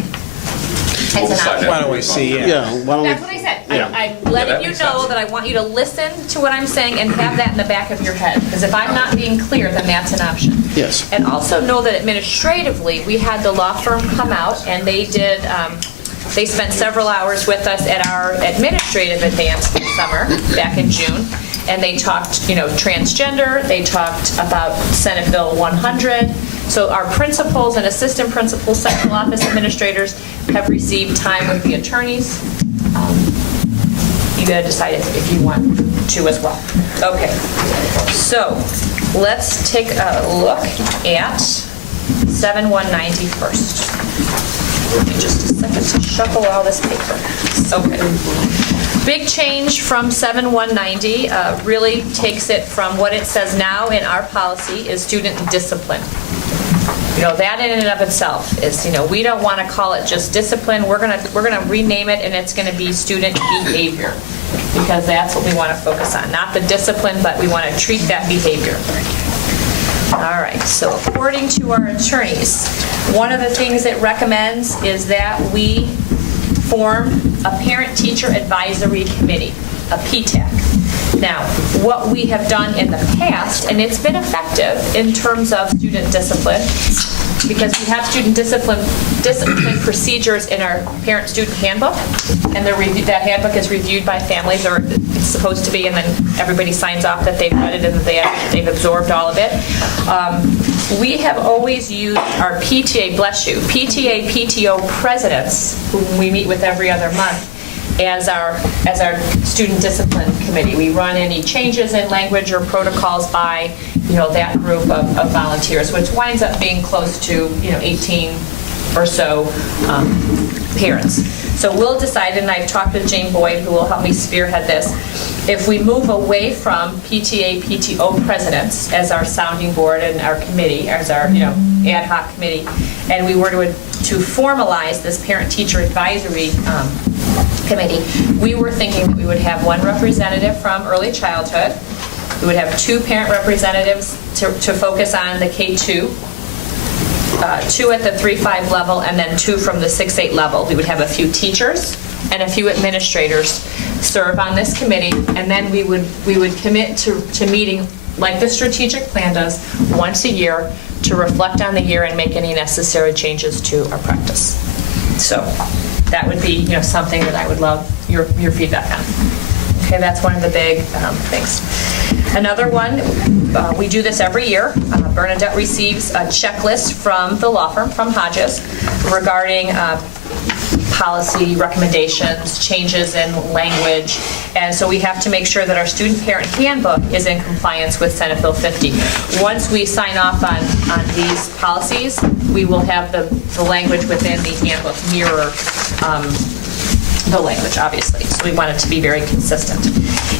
It's an option. Why don't we see? Yeah, why don't we? That's what I said. I'm letting you know that I want you to listen to what I'm saying and have that in the back of your head. Because if I'm not being clear, then that's an option. Yes. And also know that administratively, we had the law firm come out and they did, they spent several hours with us at our administrative advance this summer, back in June. And they talked, transgender, they talked about Senate Bill 100. So our principals and assistant principals, central office administrators have received time with the attorneys. You got to decide if you want to as well. Okay, so let's take a look at 7190 first. Give me just a second to shuffle all this paper. Okay. Big change from 7190 really takes it from what it says now in our policy is student discipline. That in and of itself is, we don't want to call it just discipline. We're gonna rename it, and it's going to be student behavior, because that's what we want to focus on. Not the discipline, but we want to treat that behavior. All right, so according to our attorneys, one of the things it recommends is that we form a parent-teacher advisory committee, a PTAC. Now, what we have done in the past, and it's been effective in terms of student discipline, because we have student discipline procedures in our parent-student handbook, and that handbook is reviewed by families, or it's supposed to be, and then everybody signs off that they've read it and that they've absorbed all of it. We have always used our PTA, PTO presidents, whom we meet with every other month, as our student discipline committee. We run any changes in language or protocols by that group of volunteers, which winds up being close to 18 or so parents. So we'll decide, and I've talked with Jane Boyd, who will help me spearhead this, if we move away from PTA, PTO presidents as our sounding board and our committee, as our ad hoc committee, and we were to formalize this parent-teacher advisory committee, we were thinking that we would have one representative from early childhood, we would have 2 parent representatives to focus on the K-2, 2 at the 3-5 level, and then 2 from the 6-8 level. We would have a few teachers and a few administrators serve on this committee, and then we would commit to meeting like the strategic plan does, once a year to reflect on the year and make any necessary changes to our practice. So that would be, something that I would love your feedback on. Okay, that's one of the big things. Another one, we do this every year. Bernadette receives a checklist from the law firm, from Hodges, regarding policy recommendations, changes in language, and so we have to make sure that our student parent handbook is in compliance with Senate Bill 50. Once we sign off on these policies, we will have the language within the handbook mirror the language, obviously, so we want it to be very consistent.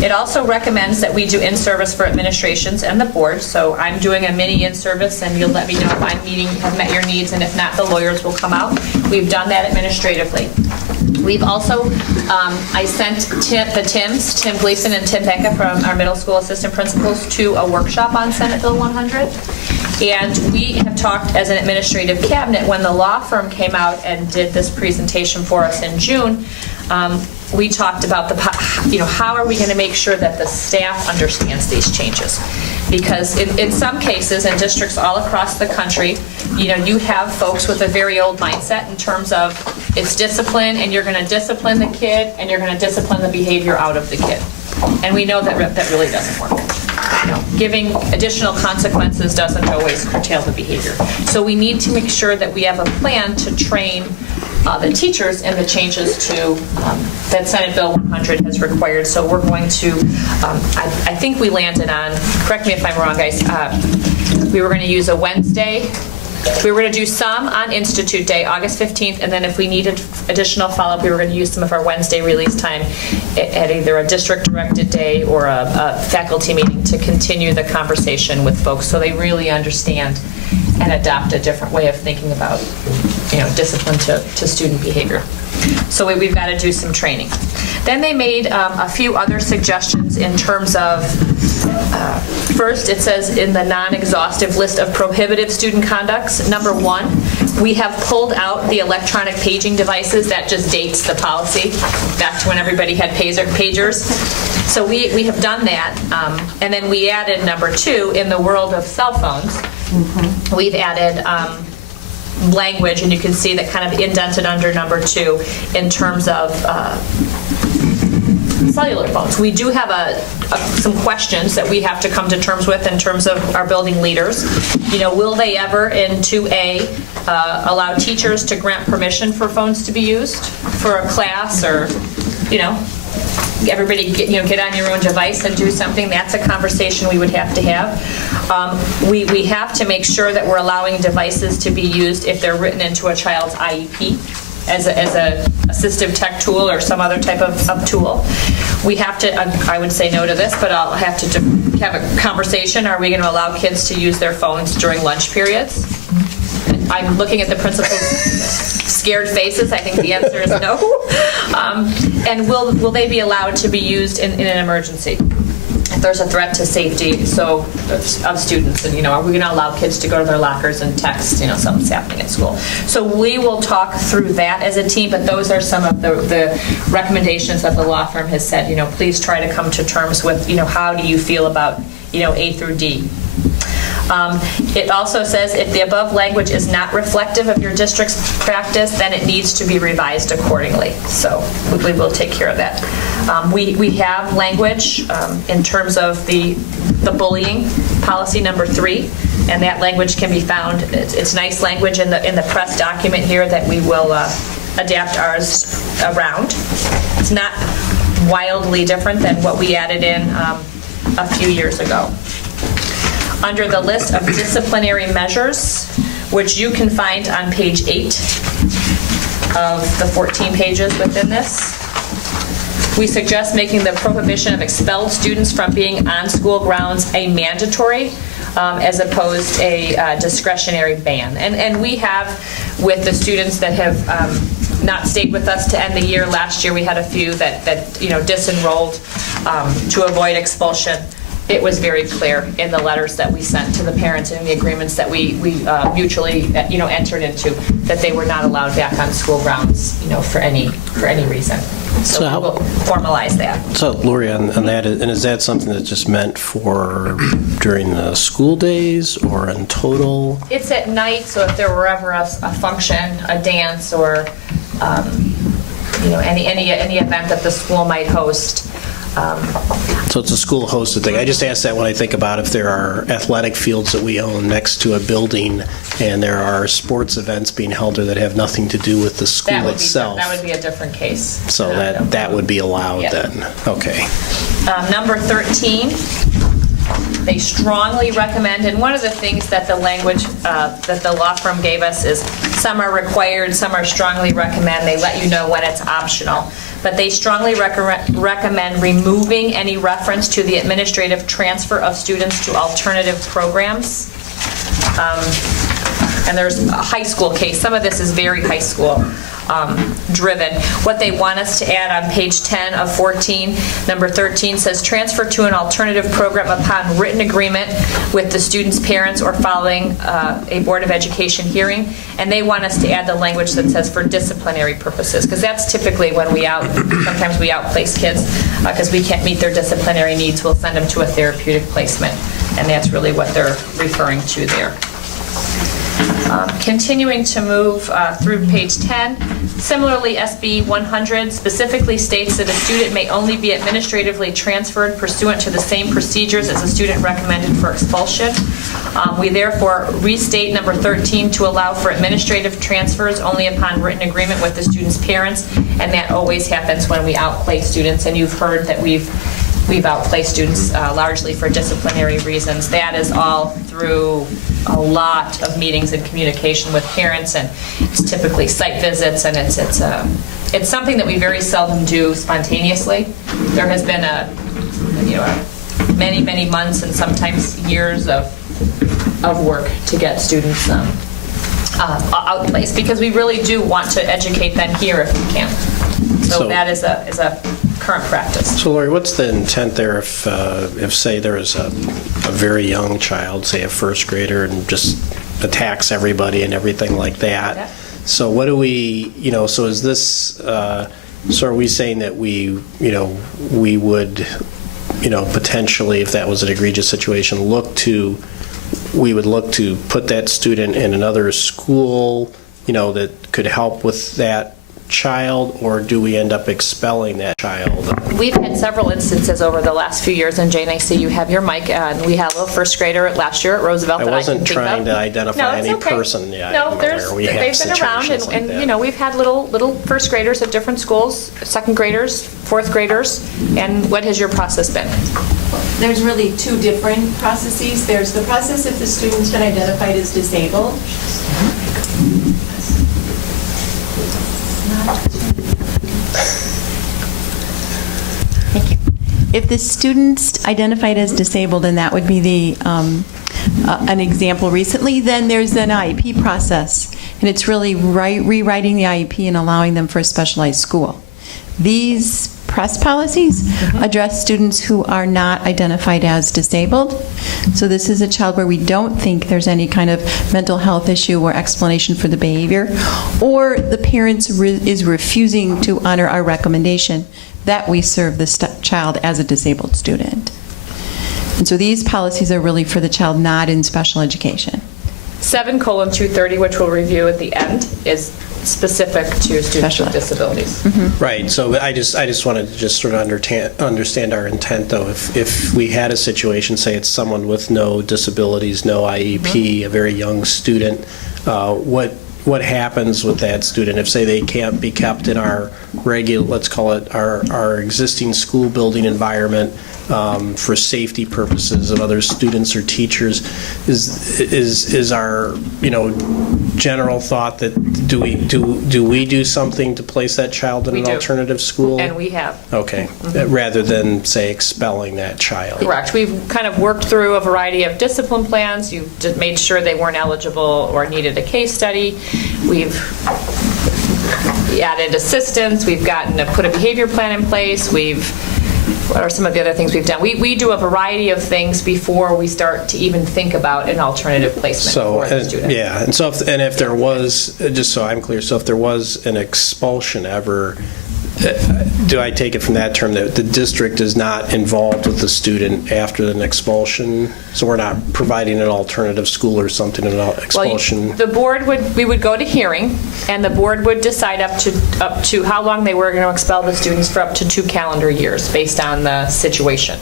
It also recommends that we do in-service for administrations and the board, so I'm doing a mini in-service, and you'll let me know if I'm have met your needs, and if not, the lawyers will come out. We've done that administratively. We've also, I sent Tim Gleason and Tim Becca from our middle school assistant principals to a workshop on Senate Bill 100. And we have talked as an administrative cabinet, when the law firm came out and did this presentation for us in June, we talked about how are we going to make sure that the staff understands these changes? Because in some cases, in districts all across the country, you have folks with a very old mindset in terms of it's discipline, and you're going to discipline the kid, and you're going to discipline the behavior out of the kid. And we know that really doesn't work. Giving additional consequences doesn't always curtail the behavior. So we need to make sure that we have a plan to train the teachers in the changes to that Senate Bill 100 has required. So we're going to, I think we landed on, correct me if I'm wrong, guys, we were going to use a Wednesday. We were going to do some on Institute Day, August 15th, and then if we needed additional follow-up, we were going to use some of our Wednesday release time at either a district-directed day or a faculty meeting to continue the conversation with folks so they really understand and adopt a different way of thinking about, discipline to student behavior. So we've got to do some training. Then they made a few other suggestions in terms of, first, it says in the non-exhaustive list of prohibitive student conducts, number 1, we have pulled out the electronic paging devices. That just dates the policy back to when everybody had pagers. So we have done that. And then we added number 2, in the world of cell phones, we've added language, and you can see that kind of indented under number 2 in terms of cellular phones. We do have some questions that we have to come to terms with in terms of our building leaders. Will they ever in 2A allow teachers to grant permission for phones to be used for a class, or everybody get on your own device and do something? That's a conversation we would have to have. We have to make sure that we're allowing devices to be used if they're written into a child's IEP as a assistive tech tool or some other type of tool. We have to, I would say no to this, but I'll have to have a conversation. Are we going to allow kids to use their phones during lunch periods? I'm looking at the principal's scared faces. I think the answer is no. And will they be allowed to be used in an emergency? If there's a threat to safety of students, and are we going to allow kids to go to their lockers and text something's happening at school? So we will talk through that as a team, but those are some of the recommendations that the law firm has said, please try to come to terms with, how do you feel about, A through D. It also says if the above language is not reflective of your district's practice, then it needs to be revised accordingly. So we will take care of that. We have language in terms of the bullying policy number 3, and that language can be found. It's nice language in the press document here that we will adapt ours around. It's not wildly different than what we added in a few years ago. Under the list of disciplinary measures, which you can find on page 8 of the 14 pages within this, we suggest making the prohibition of expelled students from being on school grounds a mandatory as opposed a discretionary ban. And we have, with the students that have not stayed with us to end the year, last year we had a few that disenrolled to avoid expulsion. it was very clear in the letters that we sent to the parents and in the agreements that we mutually, entered into, that they were not allowed back on school grounds, for any reason. So So how- we will formalize that. So Lori, on that, and is that something that's just meant for during the school days or in total? It's at night, so if there were ever a function, a dance, or, any event that the school might host. So it's a school hosted thing. I just ask that when I think about if there are athletic fields that we own next to a building and there are sports events being held there that have nothing to do with the school itself. That would be a different case. So that would be allowed Yeah. then? Okay. Number 13, they strongly recommend, and one of the things that the language that the law firm gave us is some are required, some are strongly recommend. They let you know when it's optional. But they strongly recommend removing any reference to the administrative transfer of students to alternative programs. And there's a high school case. Some of this is very high school driven. What they want us to add on page 10 of 14, number 13 says transfer to an alternative program upon written agreement with the student's parents or following a Board of Education hearing. And they want us to add the language that says for disciplinary purposes, because that's typically when sometimes we outplace kids because we can't meet their disciplinary needs. We'll send them to a therapeutic placement. And that's really what they're referring to there. Continuing to move through page 10, similarly, SB 100 specifically states that a student may only be administratively transferred pursuant to the same procedures as a student recommended for expulsion. We therefore restate number 13 to allow for administrative transfers only upon written agreement with the student's parents, and that always happens when we outplace students, and you've heard that we've outplaced students largely for disciplinary reasons. That is all through a lot of meetings and communication with parents, and it's typically site visits, and it's something that we very seldom do spontaneously. There has been many months and sometimes years of work to get students outplaced, because we really do want to educate them here if we can. So that is a current practice. So Lori, what's the intent there if say there is a very young child, say a first grader, and just attacks everybody and everything like that? Yeah. So what do we, so is this, so are we saying that we would, potentially, if that was an egregious situation, we would look to put that student in another school, that could help with that child, or do we end up expelling that child? We've had several instances over the last few years, and Jane, I see you have your mic, and we had a little first grader last year at Roosevelt I that I wasn't can think of. trying to identify any okay. person. Yeah, No, I'm aware we have they've been around, situations like and that. we've had little first graders at different schools, second graders, fourth graders, and what has your process been? There's really two different processes. There's the process if the student's been identified as disabled. Thank you. If the student's identified as disabled, and that would be an example recently, then there's an IEP process, and it's really rewriting the IEP and allowing them for a specialized school. These press policies address students who are not identified as disabled. So this is a child where we don't think there's any kind of mental health issue or explanation for the behavior, or the parents is refusing to honor our recommendation that we serve this child as a disabled student. And so these policies are really for the child not in special education. 7:230, which we'll review at the end, is specific to students with disabilities. Right, so I just wanted to just sort of understand our intent, though. If we had a situation, say it's someone with no disabilities, no IEP, a very young student, what happens with that student if, say, they can't be kept in our regular, let's call it our existing school building environment for safety purposes of other students or teachers? Is our general thought that do we do something to place that child in We an do. alternative school? And we have. Okay, rather than, say, expelling that child. Correct. We've kind of worked through a variety of discipline plans. You've just made sure they weren't eligible or needed a case study. We've added assistance. We've put a behavior plan in place. We've What are some of the other things we've done? We do a variety of things before we start to even think about an alternative placement for the student. Yeah, and so if there was, just so I'm clear, so if there was an expulsion ever, do I take it from that term that the district is not involved with the student after an expulsion? So we're not providing an alternative school or something, an expulsion? Well, the board we would go to hearing, and the board would decide up to how long they were going to expel the students for up to 2 calendar years based on the situation.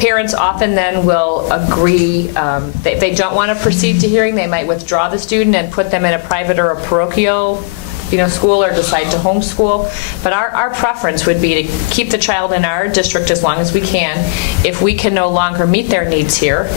Parents often then will agree, if they don't want to proceed to hearing, they might withdraw the student and put them in a private or a parochial school, or decide to homeschool. But our preference would be to keep the child in our district as long as we can. If we can no longer meet their needs here,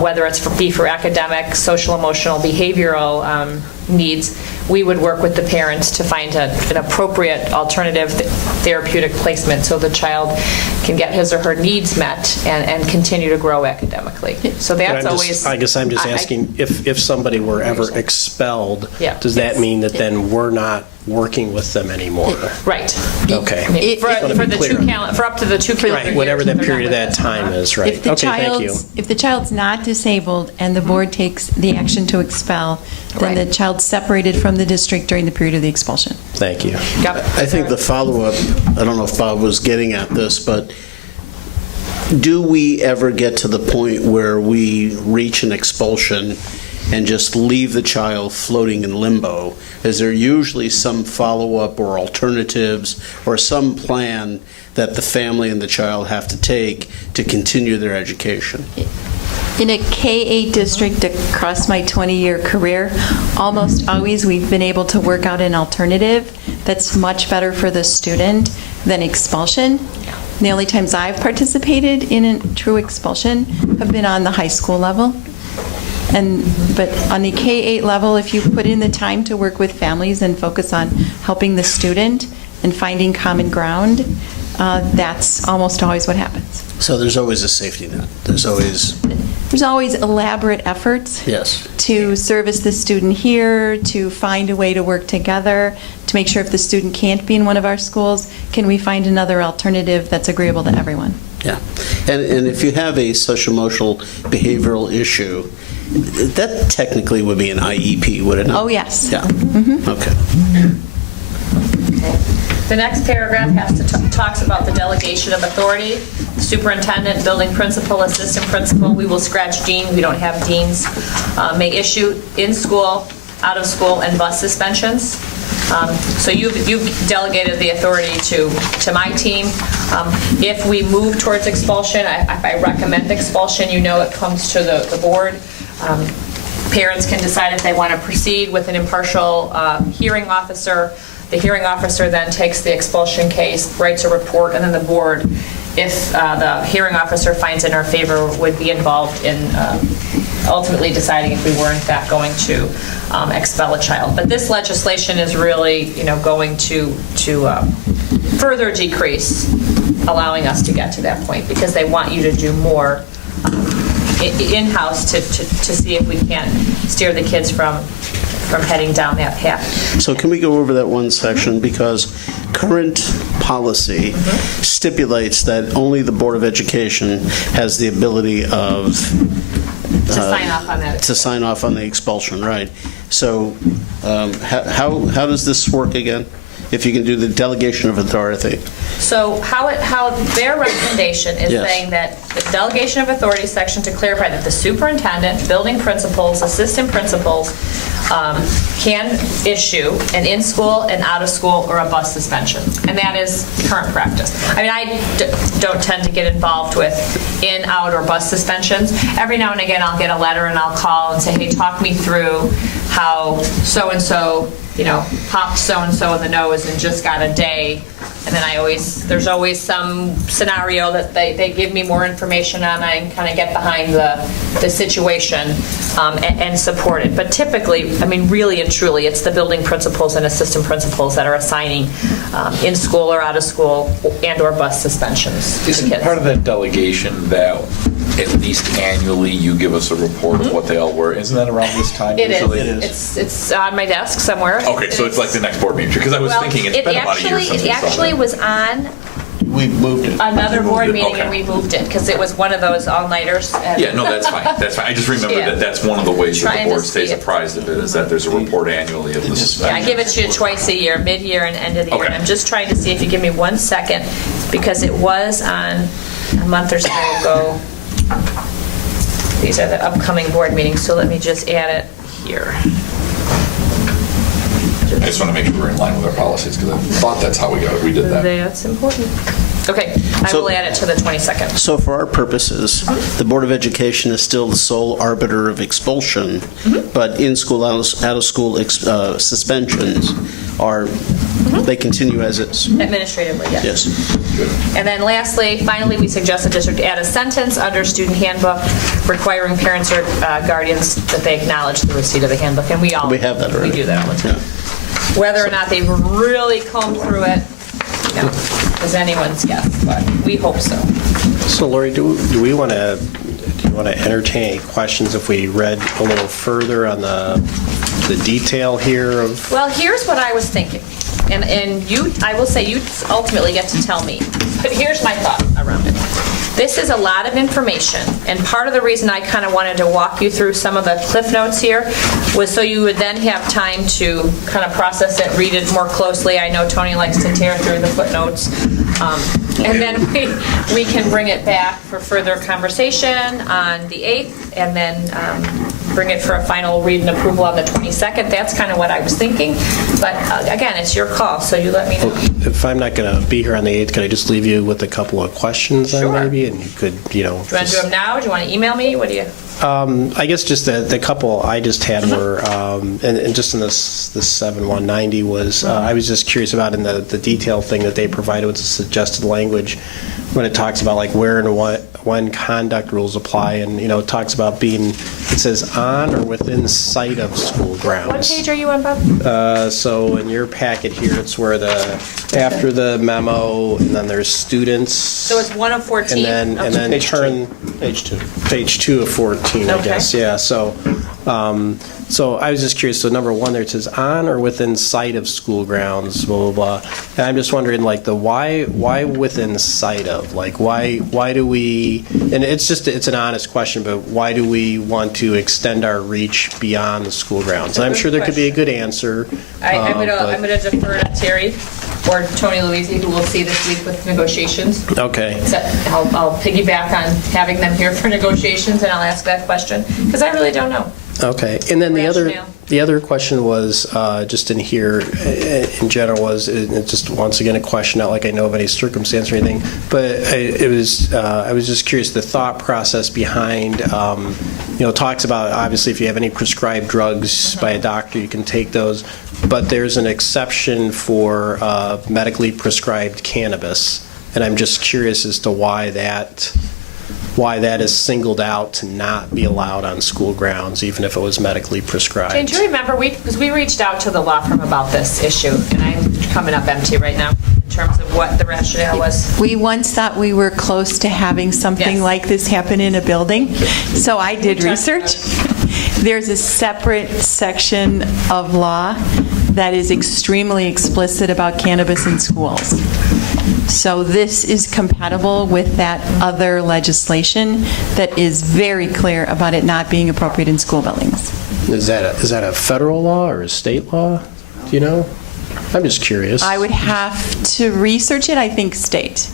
whether it's for academic, social, emotional, behavioral needs, we would work with the parents to find an appropriate alternative therapeutic placement so the child can get his or her needs met and continue to grow academically. So that's always... I guess I'm just asking, if somebody were ever expelled, Yeah. does that mean that then we're not working with them anymore? Right. Okay. I mean, for Just wanna be the clear. for up to the 2 calendar years. Whatever that they're period of not that with us. time is, right? If the Okay, thank you. if the child's not disabled and the board takes the action to expel, then the Right. child's separated from the district during the period of the expulsion. Thank you. Yep. I think the follow-up, I don't know if Bob was getting at this, but do we ever get to the point where we reach an expulsion and just leave the child floating in limbo? Is there usually some follow-up or alternatives or some plan that the family and the child have to take to continue their education? In a K-8 district across my 20-year career, almost always we've been able to work out an alternative that's much better for the student than expulsion. The only times I've participated in a true expulsion have been on the high school level. But on the K-8 level, if you put in the time to work with families and focus on helping the student and finding common ground, that's almost always what happens. So there's always a safety net. There's always elaborate efforts yes. to service the student here, to find a way to work together, to make sure if the student can't be in one of our schools, can we find another alternative that's agreeable to everyone? Yeah. And if you have a social-emotional behavioral issue, that technically would be an IEP, would it not? Oh, yes. Yeah. Okay. The next paragraph talks about the delegation of authority. Superintendent, building principal, assistant principal, we will scratch dean, we don't have deans, may issue in school, out of school, and bus suspensions. So you've delegated the authority to my team. If we move towards expulsion, if I recommend expulsion, it comes to the board. Parents can decide if they want to proceed with an impartial hearing officer. The hearing officer then takes the expulsion case, writes a report, and then the board, if the hearing officer finds in our favor, would be involved in ultimately deciding if we were in fact going to expel a child. But this legislation is really, going to further decrease allowing us to get to that point, because they want you to do more in-house to see if we can steer the kids from heading down that path. So can we go over that one section? Because current policy stipulates that only the Board of Education has the ability of To sign off on that. to sign off on the expulsion, right? So how does this work again? If you can do the delegation of authority. So how their recommendation is Yes. saying that the delegation of authority section, to clarify that the superintendent, building principals, assistant principals can issue an in-school, an out-of-school, or a bus suspension. And that is current practice. I mean, I don't tend to get involved with in, out, or bus suspensions. Every now and again, I'll get a letter and I'll call and say, hey, talk me through how so-and-so popped so-and-so in the nose and just got a day. And then there's always some scenario that they give me more information on. I can kind of get behind the situation and support it. But typically, really and truly, it's the building principals and assistant principals that are assigning in school or out of school and or bus suspensions to Isn't kids. part of that delegation that at least annually you give us a report of what they all were. Isn't that around this time It usually? is. It's on my desk somewhere. Okay, so it's like the next board meeting, because I was Well, thinking it's been about a year since It we saw actually that. was on We moved it. another board meeting Okay. and we moved it because it was one of those all-nighters. and- Yeah, no, that's fine. That's fine. I just remember Yeah. that that's one of the ways that Trying the to board stays see it. apprised of it, is that there's a report annually of the Yeah, I suspension. give it to you twice a year, mid-year and end of the year. Okay. And I'm just trying to see if you give me 1 second, because it was on a month or so ago. These are the upcoming board meetings, so let me just add it here. I just want to make sure we're in line with our policies, because I thought that's how we did that. That's important. Okay, I So- will add it to the 22nd. So for our purposes, the Board of Education is still the sole arbiter of expulsion, but in-school, out-of-school suspensions are, they continue as is. Administratively, yes. Yes. And then lastly, finally, we suggest the district add a sentence under student handbook requiring parents or guardians that they acknowledge the receipt of the handbook. And we all. We have that already. We do that all the time. Whether or not they've really combed through it, you know, is anyone's guess, but we hope so. So Lori, do you want to entertain any questions if we read a little further on the detail here of? Well, here's what I was thinking, and you, I will say, you ultimately get to tell me, but here's my thought around it. This is a lot of information, and part of the reason I kind of wanted to walk you through some of the cliff notes here was so you would then have time to kind of process it, read it more closely. I know Tony likes to tear through the footnotes. And then we can bring it back for further conversation on the 8th, and then bring it for a final read and approval on the 22nd. That's kind of what I was thinking. But again, it's your call, so you let me know. If I'm not going to be here on the 8th, could I just leave you with a couple of questions then Sure. maybe? And you could, Do you want to do them now? Do you want to email me? What do you? I guess just the couple I just had were, and just in this 7190 was, I was just curious about in the detail thing that they provided with the suggested language when it talks about like where and when conduct rules apply, and it talks about being, it says on or within sight of school grounds. What page are you on, Bob? So in your packet here, it's where after the memo, and then there's students. So it's 1 of 14? And then Page turn. Page 2. Page 2 of 14, I Okay. guess, yeah. So I was just curious, so number 1 there, it says on or within sight of school grounds, blah, blah, blah. And I'm just wondering, like, the why within sight of? Like, why do we, and it's an honest question, but why do we want to extend our reach beyond the school grounds? And I'm sure there could be a good answer. I'm going but- to defer to Terry or Tony Luisi, who we'll see this week with negotiations. Okay. So I'll piggyback on having them here for negotiations, and I'll ask that question, because I really don't know. Okay, and then Rationale. the other question was, just in here, in general, was, it's just once again a question, not like I know of any circumstance or anything, but I was just curious, the thought process behind, talks about, obviously, if you have any prescribed drugs by a doctor, you can take those, but there's an exception for medically prescribed cannabis, and I'm just curious as to why that is singled out to not be allowed on school grounds, even if it was medically prescribed. Jane, do you remember, because we reached out to the law firm about this issue, and I'm coming up empty right now in terms of what the rationale was. We once thought we were close to having something Yes. like this happen in a building, so I did talked research. There's a separate section of law that is extremely explicit about cannabis in schools. So this is compatible with that other legislation that is very clear about it not being appropriate in school buildings. Is that a federal law or a state law? Do you know? I'm just curious. I would have to research it, I think state.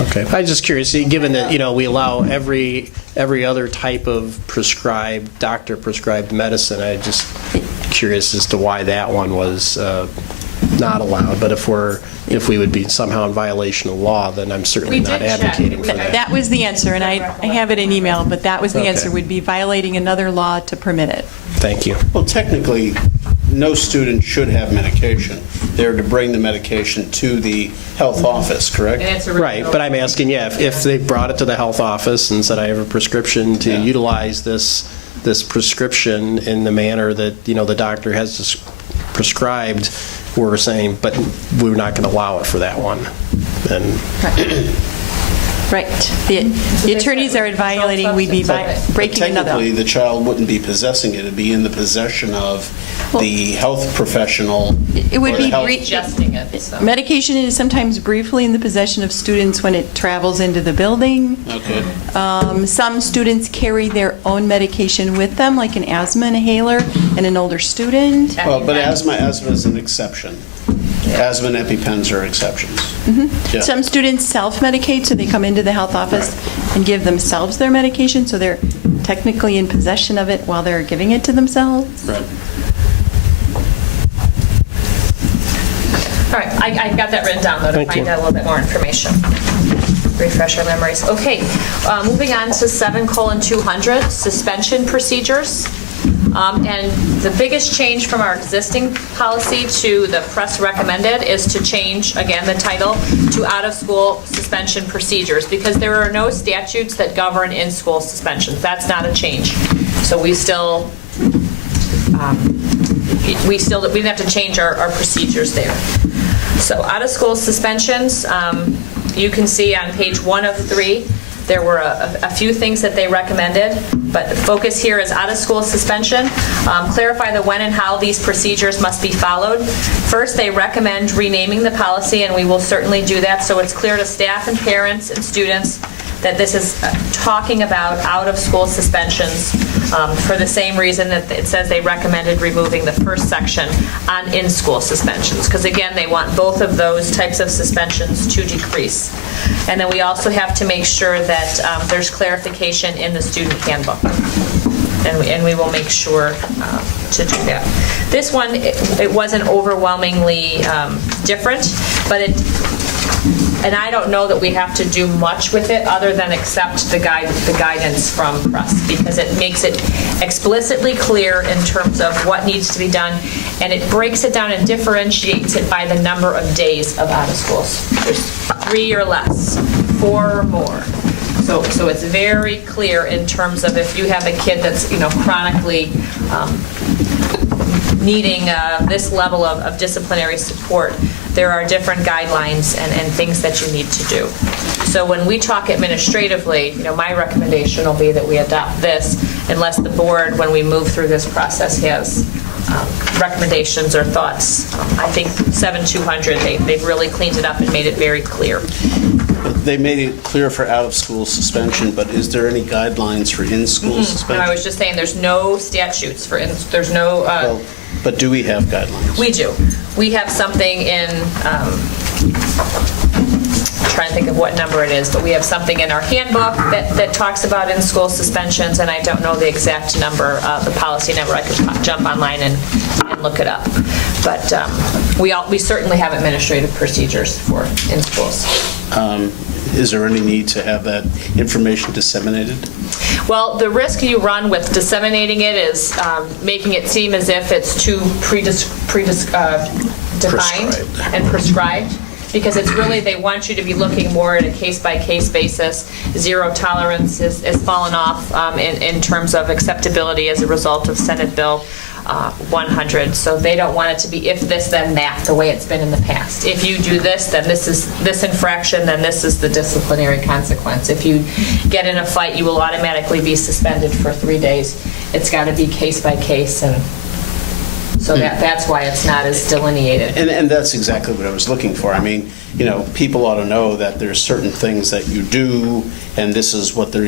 Okay. I was just curious, given that, we allow every other type of doctor-prescribed medicine, I'm just curious as to why that one was not allowed. But if we would be somehow in violation of law, then I'm certainly We not did check. advocating for that. That was the answer, and I have it in email, but that was the Okay. answer, would be violating another law to permit it. Thank you. Well, technically, no student should have medication. They're to bring the medication to the health office, correct? And it's a Right, but I'm asking, if they brought it to the health office and said, I have a prescription to utilize this prescription in the manner that, the doctor has prescribed, we're saying, but we're not going to allow it for that one. And Right. The attorneys are violating, we'd be breaking another. Technically, the child wouldn't be possessing it, it'd be in the possession of the health professional. It would or the be health- Adjusting it, so. Medication is sometimes briefly in the possession of students when it travels into the building. Okay. Some students carry their own medication with them, like an asthma inhaler and an older student. Well, but asthma is an exception. Asthma and EpiPens are exceptions. Yeah. Some students self-medicate, so they come into the health office and give themselves their medication, so they're technically in possession of it while they're giving it to themselves. Right. All right, I got that written down, though, to Thank find you. out a little bit more information. Refresh our memories. Okay, moving on to 7:200, suspension procedures. And the biggest change from our existing policy to the press recommended is to change, again, the title to out-of-school suspension procedures, because there are no statutes that govern in-school suspensions. That's not a change. So we didn't have to change our procedures there. So out-of-school suspensions, you can see on page 1 of 3, there were a few things that they recommended, but the focus here is out-of-school suspension. Clarify the when and how these procedures must be followed. First, they recommend renaming the policy, and we will certainly do that, so it's clear to staff and parents and students that this is talking about out-of-school suspensions for the same reason that it says they recommended removing the first section on in-school suspensions, because again, they want both of those types of suspensions to decrease. And then we also have to make sure that there's clarification in the student handbook. And we will make sure to do that. This one, it wasn't overwhelmingly different, but and I don't know that we have to do much with it other than accept the guidance from press, because it makes it explicitly clear in terms of what needs to be done, and it breaks it down and differentiates it by the number of days of out of schools. There's 3 or less, 4 or more. So it's very clear in terms of if you have a kid that's, chronically needing this level of disciplinary support, there are different guidelines and things that you need to do. So when we talk administratively, my recommendation will be that we adopt this unless the board, when we move through this process, has recommendations or thoughts. I think 7-200, they've really cleaned it up and made it very clear. They made it clear for out-of-school suspension, but is there any guidelines for in-school And suspension? I was just saying, there's no statutes for, there's no... Well, but do we have guidelines? We do. We have something in, trying to think of what number it is, but we have something in our handbook that talks about in-school suspensions, and I don't know the exact number, the policy number. I could jump online and look it up. But we certainly have administrative procedures for in-schools. Is there any need to have that information disseminated? Well, the risk you run with disseminating it is making it seem as if it's too defined and prescribed, because it's really, they want you to be looking more at a case-by-case basis. Zero tolerance is fallen off in terms of acceptability as a result of Senate Bill 100. So they don't want it to be if this, then that, the way it's been in the past. If you do this, then this is this infraction, then this is the disciplinary consequence. If you get in a fight, you will automatically be suspended for 3 days. It's got to be case by case, and so that's why it's not as delineated. And that's exactly what I was looking for. I mean, people ought to know that there's certain things that you do, and this is what the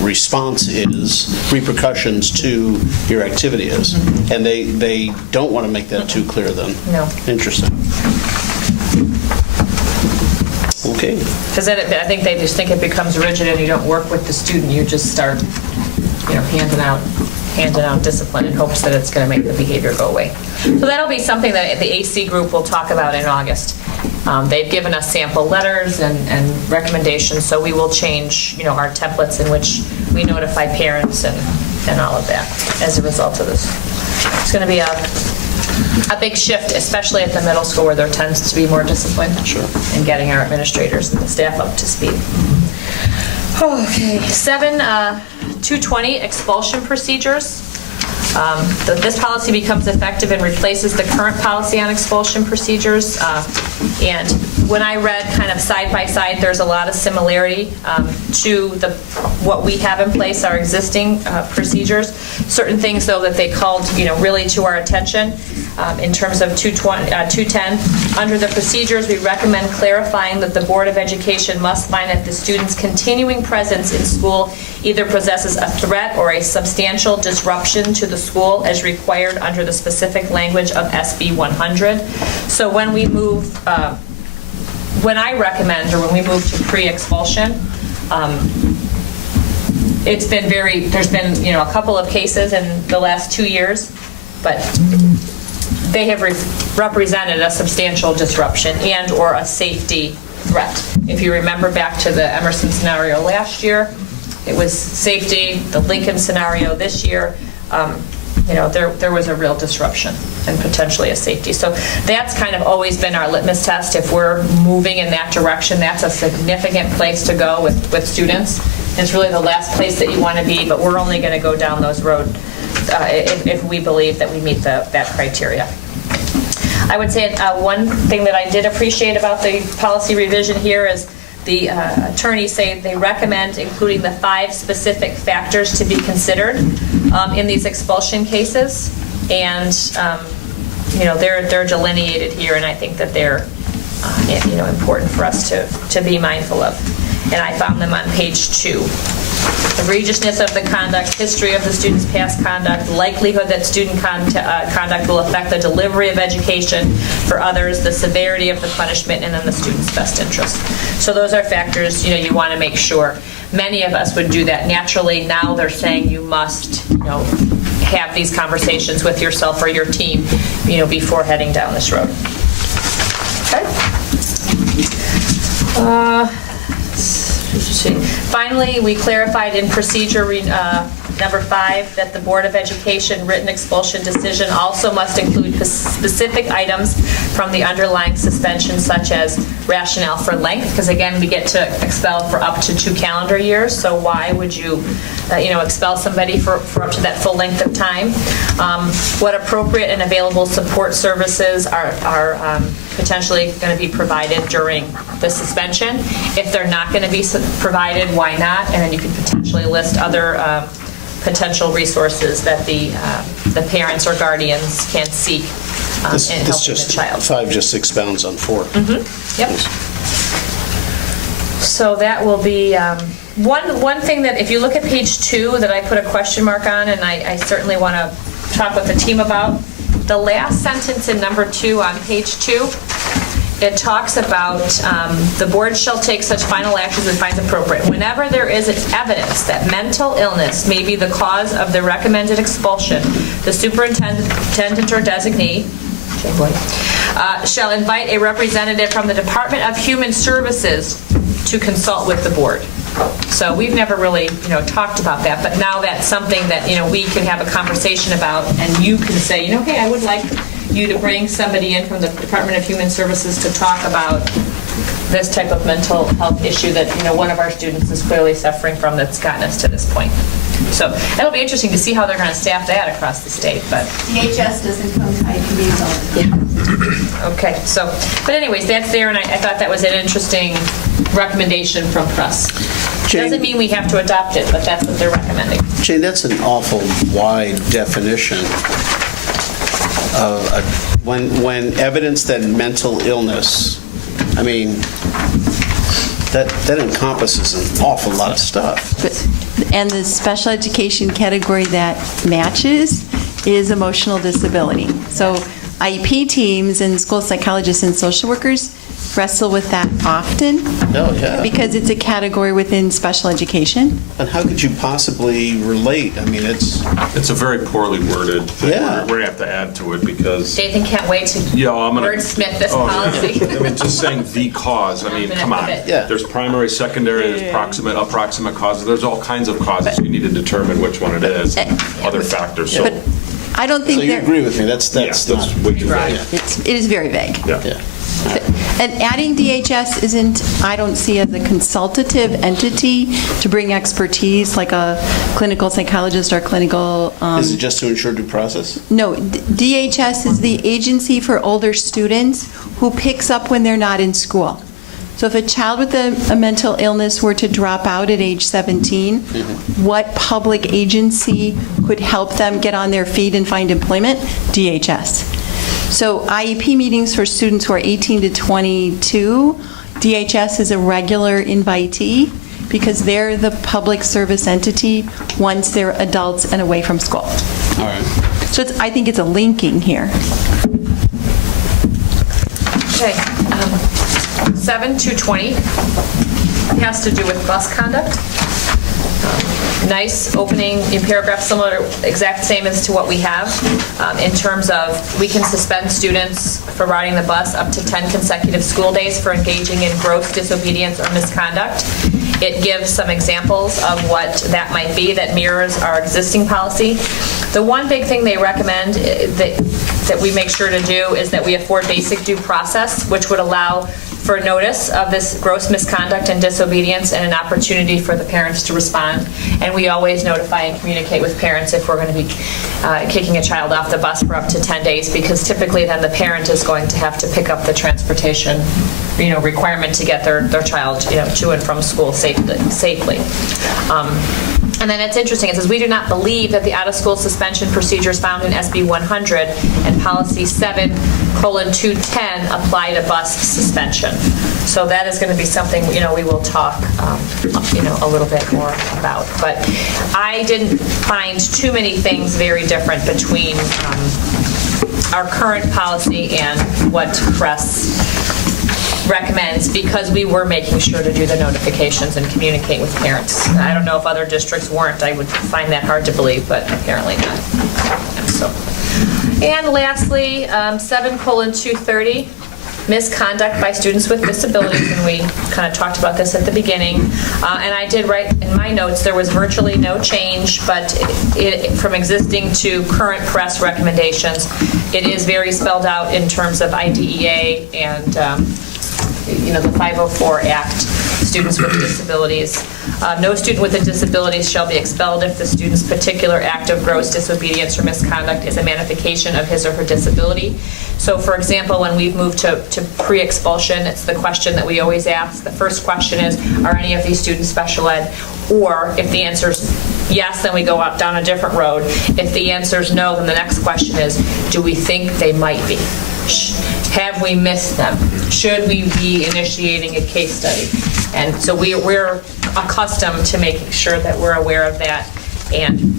response is, repercussions to your activity is. And they don't want to make that too clear then. No. Interesting. Okay. Because then I think they just think it becomes rigid and you don't work with the student. You just start, handing out discipline in hopes that it's going to make the behavior go away. So that'll be something that the AC group will talk about in August. They've given us sample letters and recommendations, so we will change, our templates in which we notify parents and all of that as a result of this. It's going to be a big shift, especially at the middle school where there tends to be more discipline. Sure. In getting our administrators and the staff up to speed. Okay, 7-220, expulsion procedures. This policy becomes effective and replaces the current policy on expulsion procedures. And when I read kind of side by side, there's a lot of similarity to what we have in place, our existing procedures. Certain things, though, that they called, really to our attention in terms of 210. Under the procedures, we recommend clarifying that the Board of Education must find that the student's continuing presence in school either possesses a threat or a substantial disruption to the school as required under the specific language of SB 100. So when we move, when I recommend, or when we move to pre-expulsion, it's been there's been, a couple of cases in the last 2 years, but they have represented a substantial disruption and or a safety threat. If you remember back to the Emerson scenario last year, it was safety. The Lincoln scenario this year, there was a real disruption and potentially a safety. So that's kind of always been our litmus test. If we're moving in that direction, that's a significant place to go with students. It's really the last place that you want to be, but we're only going to go down those roads if we believe that we meet that criteria. I would say one thing that I did appreciate about the policy revision here is the attorneys say they recommend including the 5 specific factors to be considered in these expulsion cases, and they're delineated here, and I think that they're important for us to be mindful of. And I found them on page 2. Egregiousness of the conduct, history of the student's past conduct, likelihood that student conduct will affect the delivery of education for others, the severity of the punishment, and then the student's best interest. So those are factors, you want to make sure. Many of us would do that naturally. Now they're saying you must, have these conversations with yourself or your team, before heading down this road. Okay. Finally, we clarified in procedure number 5 that the Board of Education written expulsion decision also must include specific items from the underlying suspension, such as rationale for length, because again, we get to expel for up to 2 calendar years. So why would you, expel somebody for up to that full length of time? What appropriate and available support services are potentially going to be provided during the suspension? If they're not going to be provided, why not? And then you could potentially list other potential resources that the parents or guardians can seek in helping the child. 5 just expounds on 4. Yep. So that will be one thing that, if you look at page 2, that I put a question mark on, and I certainly want to talk with the team about. The last sentence in number 2 on page 2, it talks about the board shall take such final actions as it finds appropriate. Whenever there is evidence that mental illness may be the cause of the recommended expulsion, the superintendent or designee shall invite a representative from the Department of Human Services to consult with the board. So we've never really, talked about that, but now that's something that, we can have a conversation about, and you can say, hey, I would like you to bring somebody in from the Department of Human Services to talk about this type of mental health issue that, one of our students is clearly suffering from that's gotten us to this point. So it'll be interesting to see how they're going to staff that across the state. But DHS doesn't coincide to these all. Yeah. Okay. So, but anyways, that's there, and I thought that was an interesting recommendation from press. Jane, doesn't mean we have to adopt it, but that's what they're recommending. Jane, that's an awful wide definition. When evidence that mental illness, that encompasses an awful lot of stuff. And the special education category that matches is emotional disability. So IEP teams and school psychologists and social workers wrestle with that often. Oh, yeah. Because it's a category within special education. And how could you possibly relate? It's a very poorly worded thing. Yeah. We're going to have to add to it because... Dathan can't wait to wordsmith this policy. Just saying the cause. Come on. Yeah. There's primary, secondary, there's approximate causes. There's all kinds of causes. You need to determine which one it is. Other factors. But I don't think So you agree with me? That's that's not way too Right. vague. it is very vague. Yeah. And adding DHS isn't, I don't see as a consultative entity to bring expertise like a clinical psychologist or clinical. Is it just to ensure due process? No, DHS is the agency for older students who picks up when they're not in school. So if a child with a mental illness were to drop out at age 17, what public agency could help them get on their feet and find employment? DHS. So IEP meetings for students who are 18 to 22, DHS is a regular invitee because they're the public service entity once they're adults and away from school. All right. So I think it's a linking here. Okay. 7-20 has to do with bus conduct. Nice opening in paragraph, similar, exact same as to what we have in terms of we can suspend students for riding the bus up to 10 consecutive school days for engaging in gross disobedience or misconduct. It gives some examples of what that might be that mirrors our existing policy. The one big thing they recommend that we make sure to do is that we afford basic due process, which would allow for notice of this gross misconduct and disobedience and an opportunity for the parents to respond. And we always notify and communicate with parents if we're going to be kicking a child off the bus for up to 10 days, because typically then the parent is going to have to pick up the transportation requirement to get their child to and from school safely. And then it's interesting, it says, we do not believe that the out-of-school suspension procedures found in SB 100 and policy 7:210 apply to bus suspension. So that is going to be something, we will talk, a little bit more about. But I didn't find too many things very different between our current policy and what press recommends, because we were making sure to do the notifications and communicate with parents. I don't know if other districts weren't. I would find that hard to believe, but apparently not. And lastly, 7:230, misconduct by students with disabilities, and we kind of talked about this at the beginning. And I did write in my notes there was virtually no change, but from existing to current press recommendations, it is very spelled out in terms of IDEA and the 504 Act, students with disabilities. No student with a disability shall be expelled if the student's particular act of gross disobedience or misconduct is a manifestation of his or her disability. So, for example, when we've moved to pre-expulsion, it's the question that we always ask. The first question is, are any of these students special ed? Or if the answer is yes, then we go out down a different road. If the answer is no, then the next question is, do we think they might be? Have we missed them? Should we be initiating a case study? And so we're accustomed to making sure that we're aware of that. And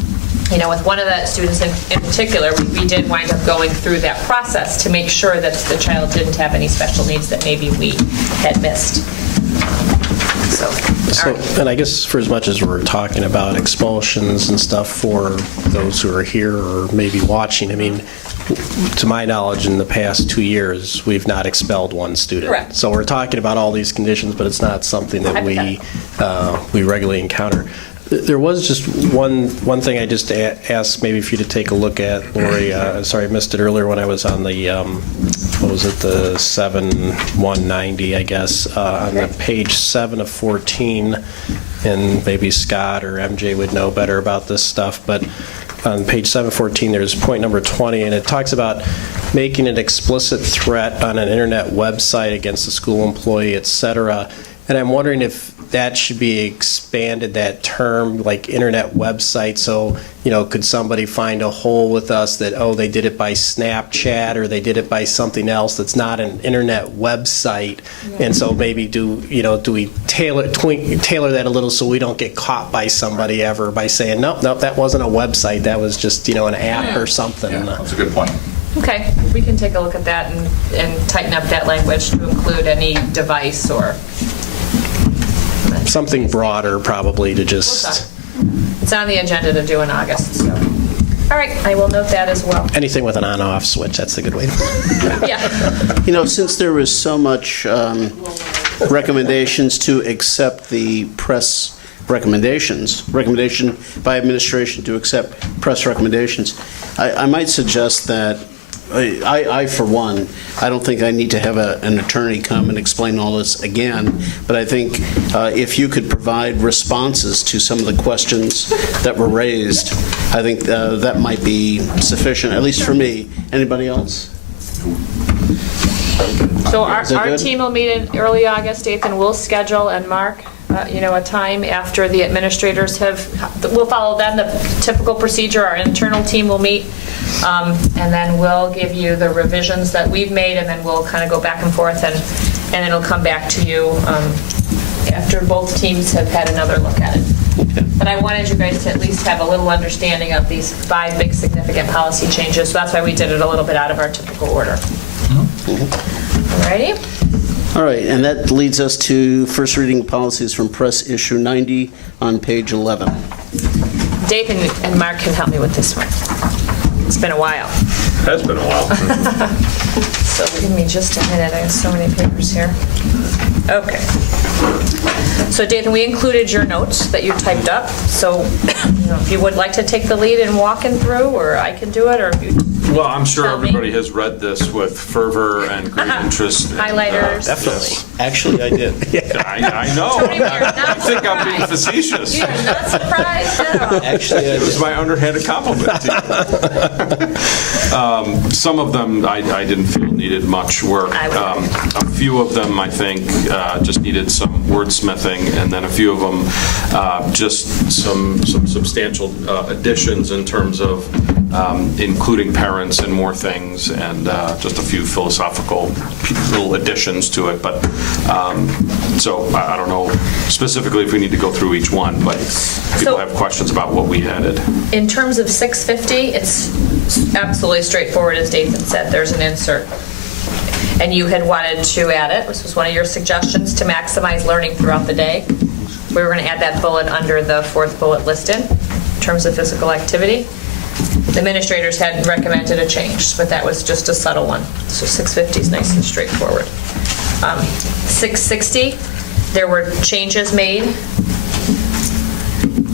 with one of the students in particular, we did wind up going through that process to make sure that the child didn't have any special needs that maybe we had missed. So, and I guess for as much as we're talking about expulsions and stuff for those who are here or maybe watching, to my knowledge, in the past 2 years, we've not expelled one student. Correct. So we're talking about all these conditions, but it's not something that we regularly encounter. There was just one thing I just asked maybe for you to take a look at, Lori. Sorry, I missed it earlier when I was on the, the 7190, I guess, on the page 7 of 14, and maybe Scott or MJ would know better about this stuff, but on page 714, there's point number 20, and it talks about making an explicit threat on an internet website against a school employee, et cetera. And I'm wondering if that should be expanded, that term, like internet website. So, could somebody find a hole with us that, they did it by Snapchat or they did it by something else that's not an internet website? And so maybe do we tailor that a little so we don't get caught by somebody ever by saying, nope, that wasn't a website, that was just, an app or something. Yeah, that's a good point. okay, we can take a look at that and tighten up that language to include any device or something broader, probably, to just... It's on the agenda to do in August, so. All right, I will note that as well. Anything with an on-off switch, that's a good way to put it. Yeah. Since there was so much recommendations to accept the press recommendation by administration to accept press recommendations, I might suggest that I, for one, I don't think I need to have an attorney come and explain all this again, but I think if you could provide responses to some of the questions that were raised, I think that might be sufficient, at least for me. Anybody else? So Is that our good? team will meet in early August, Ethan. We'll schedule and mark, a time after the administrators we'll follow then the typical procedure. Our internal team will meet, and then we'll give you the revisions that we've made, and then we'll kind of go back and forth, and it'll come back to you after both teams have had another look at it. Okay. But I wanted you guys to at least have a little understanding of these 5 big significant policy changes, so that's why we did it a little bit out of our typical order. All righty? All right, and that leads us to first reading policies from Press Issue 90 on page 11. Dave and Mark can help me with this one. It's been a while. Has been a while. So give me just a minute. I have so many papers here. Okay. So Dathan, we included your notes that you typed up. So if you would like to take the lead in walking through, or I can do it, or if you Well, I'm sure Tell me. everybody has read this with fervor and great interest. and, Highlighters. Definitely. Actually, I did. I know. Tony, we are I not think I'm being surprised. facetious. You're not surprised at all. Actually, I It was did. my underhanded compliment to you. Some of them I didn't feel needed much work. I would. A few of them, I think, just needed some wordsmithing, and then a few of them just some substantial additions in terms of including parents and more things, and just a few philosophical little additions to it. But so I don't know specifically if we need to go through each one, but if people So- have questions about what we added. In terms of 650, it's absolutely straightforward, as Dathan said. There's an insert. And you had wanted to add it. This was one of your suggestions, to maximize learning throughout the day. We were going to add that bullet under the 4th bullet listed, in terms of physical activity. The administrators had recommended a change, but that was just a subtle one. So 650 is nice and straightforward. 660, there were changes made.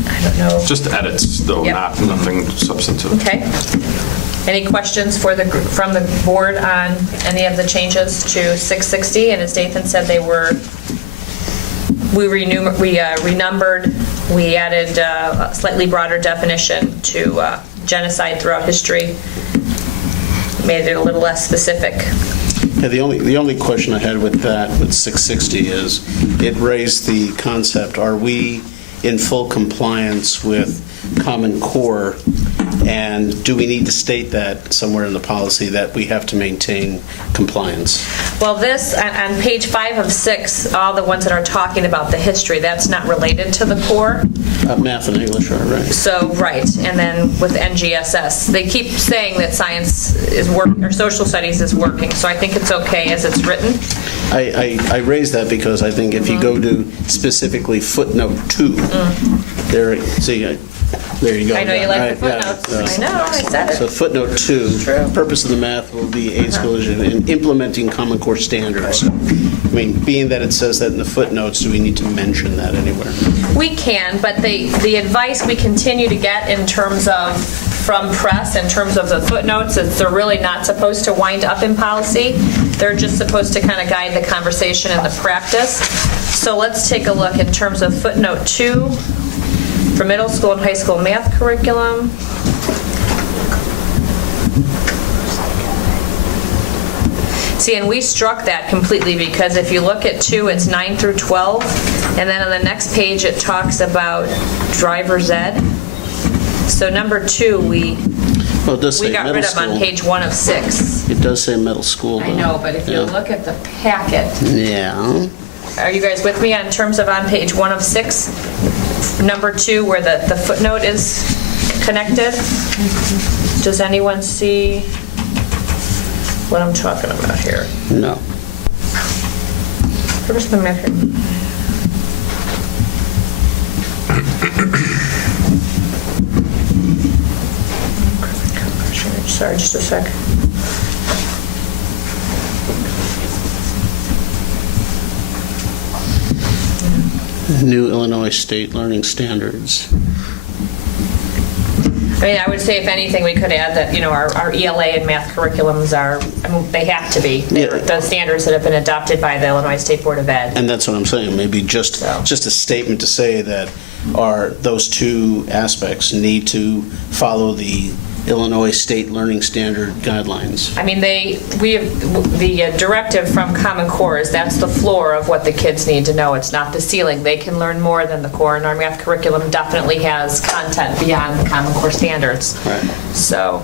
I don't know. Just edits, though, Yep. nothing substantive. Okay. Any questions from the board on any of the changes to 660? And as Dathan said, we renumbered, we added a slightly broader definition to genocide throughout history, made it a little less specific. Yeah, the only question I had with that, with 660, is it raised the concept, are we in full compliance with Common Core, and do we need to state that somewhere in the policy that we have to maintain compliance? Well, this, on page 5 of 6, all the ones that are talking about the history, that's not related to the core. Math and English are, right? So, right, and then with NGSS, they keep saying that science is working, or social studies is working, so I think it's okay as it's written. I raised that because I think if you go to specifically footnote 2, there you go. I know you like the Right, yeah, footnotes. I know, I said So it. footnote 2, True. purpose of the math will be aid schools in implementing Common Core standards. I mean, being that it says that in the footnotes, do we need to mention that anywhere? We can, but the advice we continue to get in terms of, from press, in terms of the footnotes, is they're really not supposed to wind up in policy. They're just supposed to kind of guide the conversation and the practice. So let's take a look in terms of footnote 2 for middle school and high school math curriculum. See, and we struck that completely because if you look at 2, it's 9 through 12, and then on the next page it talks about driver's ed. So number 2, we Well, it does say got middle rid of on school. page 1 of 6. It does say middle school, though. I know, but if you Yeah. look at the packet, Yeah. are you guys with me on terms of on page 1 of 6? Number 2, where the footnote is connected? Does anyone see what I'm talking about here? No. Where's the method? Sorry, just a sec. New Illinois State Learning Standards. I mean, I would say if anything, we could add that, our ELA and math curriculums they have to be. They're the standards that have been adopted by the Illinois State Board of Ed. And that's what I'm saying, maybe just a statement to say that those two aspects need to follow the Illinois State Learning Standard guidelines. I mean, the directive from Common Core is that's the floor of what the kids need to know. It's not the ceiling. They can learn more than the core, and our math curriculum definitely has content beyond the Common Core standards. Right. So,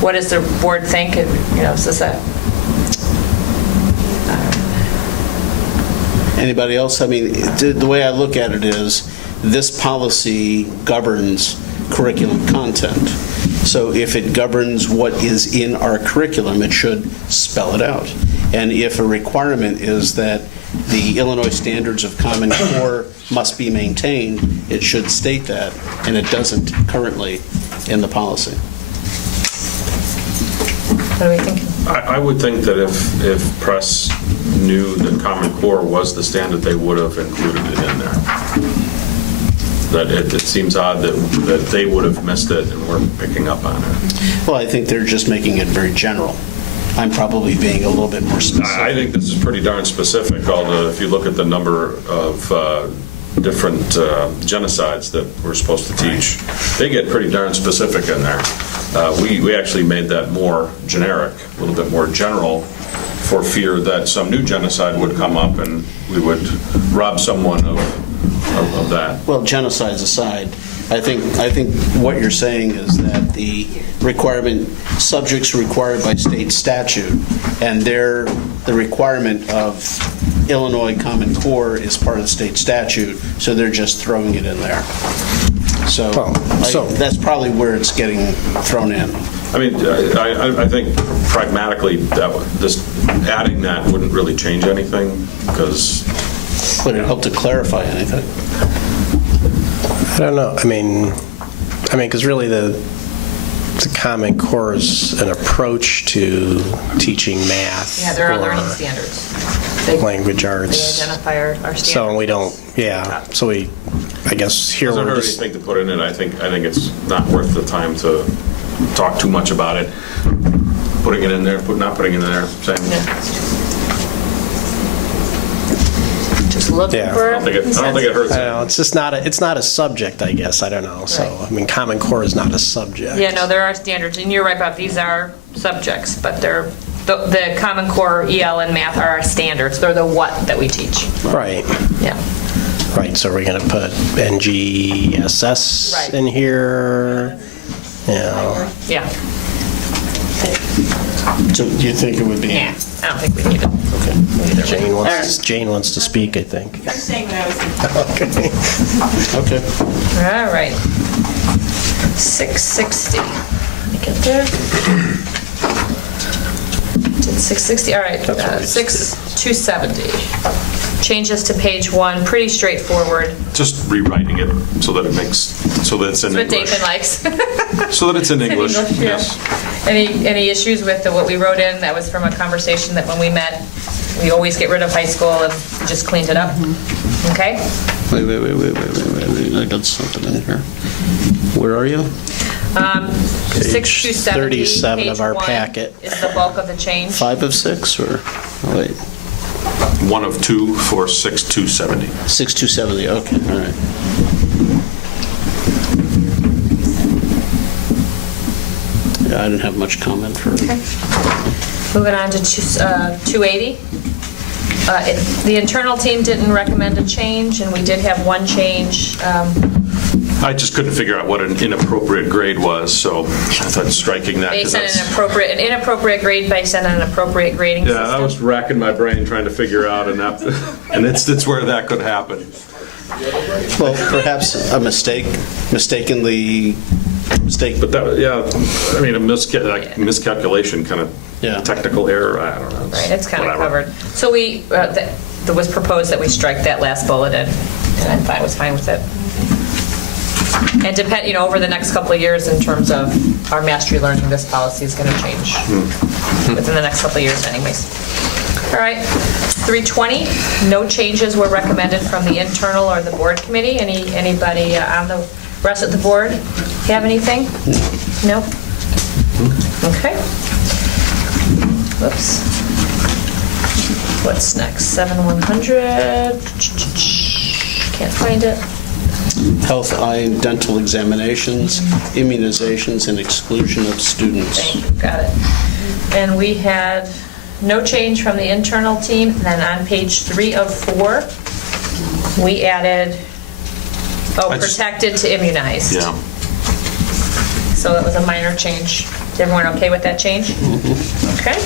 what does the board think? Is this Anybody else? I mean, the way I look at it is, this policy governs curriculum content. So if it governs what is in our curriculum, it should spell it out. And if a requirement is that the Illinois standards of Common Core must be maintained, it should state that, and it doesn't currently in the policy. what are we thinking? I would think that if press knew that Common Core was the standard, they would have included it in there. That it seems odd that they would have missed it and weren't picking up on it. Well, I think they're just making it very general. I'm probably being a little bit more specific. I think this is pretty darn specific, although if you look at the number of different genocides that we're supposed to teach, they get pretty darn specific in there. We actually made that more generic, a little bit more general, for fear that some new genocide would come up and we would rob someone of that. Well, genocides aside, I think what you're saying is that the subjects required by state statute, and the requirement of Illinois Common Core is part of state statute, so they're just throwing it in there. So that's probably where it's getting thrown in. I mean, I think pragmatically, just adding that wouldn't really change anything, because... Would it help to clarify anything? I don't know. I mean, because really the Common Core is an approach to teaching math. Yeah, there are or learning standards. language arts. They identify our standards. So we don't, so I guess here Doesn't we're hurt just... anything to put in it. I think it's not worth the time to talk too much about it. Putting it in there, not putting it in there, saying... Yeah. Just looking for I don't think it hurts. I don't know, it's just not a subject, I guess. I don't know. So, Right. I mean, Common Core is not a subject. Yeah, no, there are standards, and you're right, Bob, these are subjects, but the Common Core, EL, and math are our standards. They're the what that we teach. Right. Yeah. Right, so we're going to put NGSS Right. in here. Yeah. So do you think it would be? Yeah, I don't think we need it. Okay. Jane wants to speak, I think. I'm saying what I was thinking. Okay. All right. 660. Let me get there. Did 660, all right. That's what we 270. Changes to page 1, pretty straightforward. Just rewriting it so that it's in That's what English. Dathan likes. So that it's in English, yeah. yes. Any issues with what we wrote in? That was from a conversation that when we met, we always get rid of high school, and we just cleaned it up. Okay? Wait. I got something in here. Where are you? 6270, 37 of page our 1 packet. is the bulk of the change. 5 of 6, or, oh, wait, 1 of 2 for 6270. 6270, okay, all right. Yeah, I didn't have much comment for... Okay. Moving on to 280. The internal team didn't recommend a change, and we did have one change. I just couldn't figure out what an inappropriate grade was, so I thought striking that. Based on an inappropriate grade based on an appropriate grading system. Yeah, I was racking my brain trying to figure out an instance where that could happen. Well, perhaps a mistakenly... But that, I mean, a miscalculation, kind of technical error, I don't know. Right, it's kind of whatever. covered. So that was proposed that we strike that last bulleted, and I was fine with it. And over the next couple of years, in terms of our mastery learning, this policy is going to change within the next couple of years anyways. All right, 320, no changes were recommended from the internal or the board committee. Anybody on the rest of the board? have anything? No? Okay. Whoops. What's next? 7100. Can't find it. Health, eye, and dental examinations, immunizations, and exclusion of students. Thank you, got it. And we had no change from the internal team. And then on page 3 of 4, we added, protected to immunized. Yeah. So that was a minor change. Is everyone okay with that change? Okay.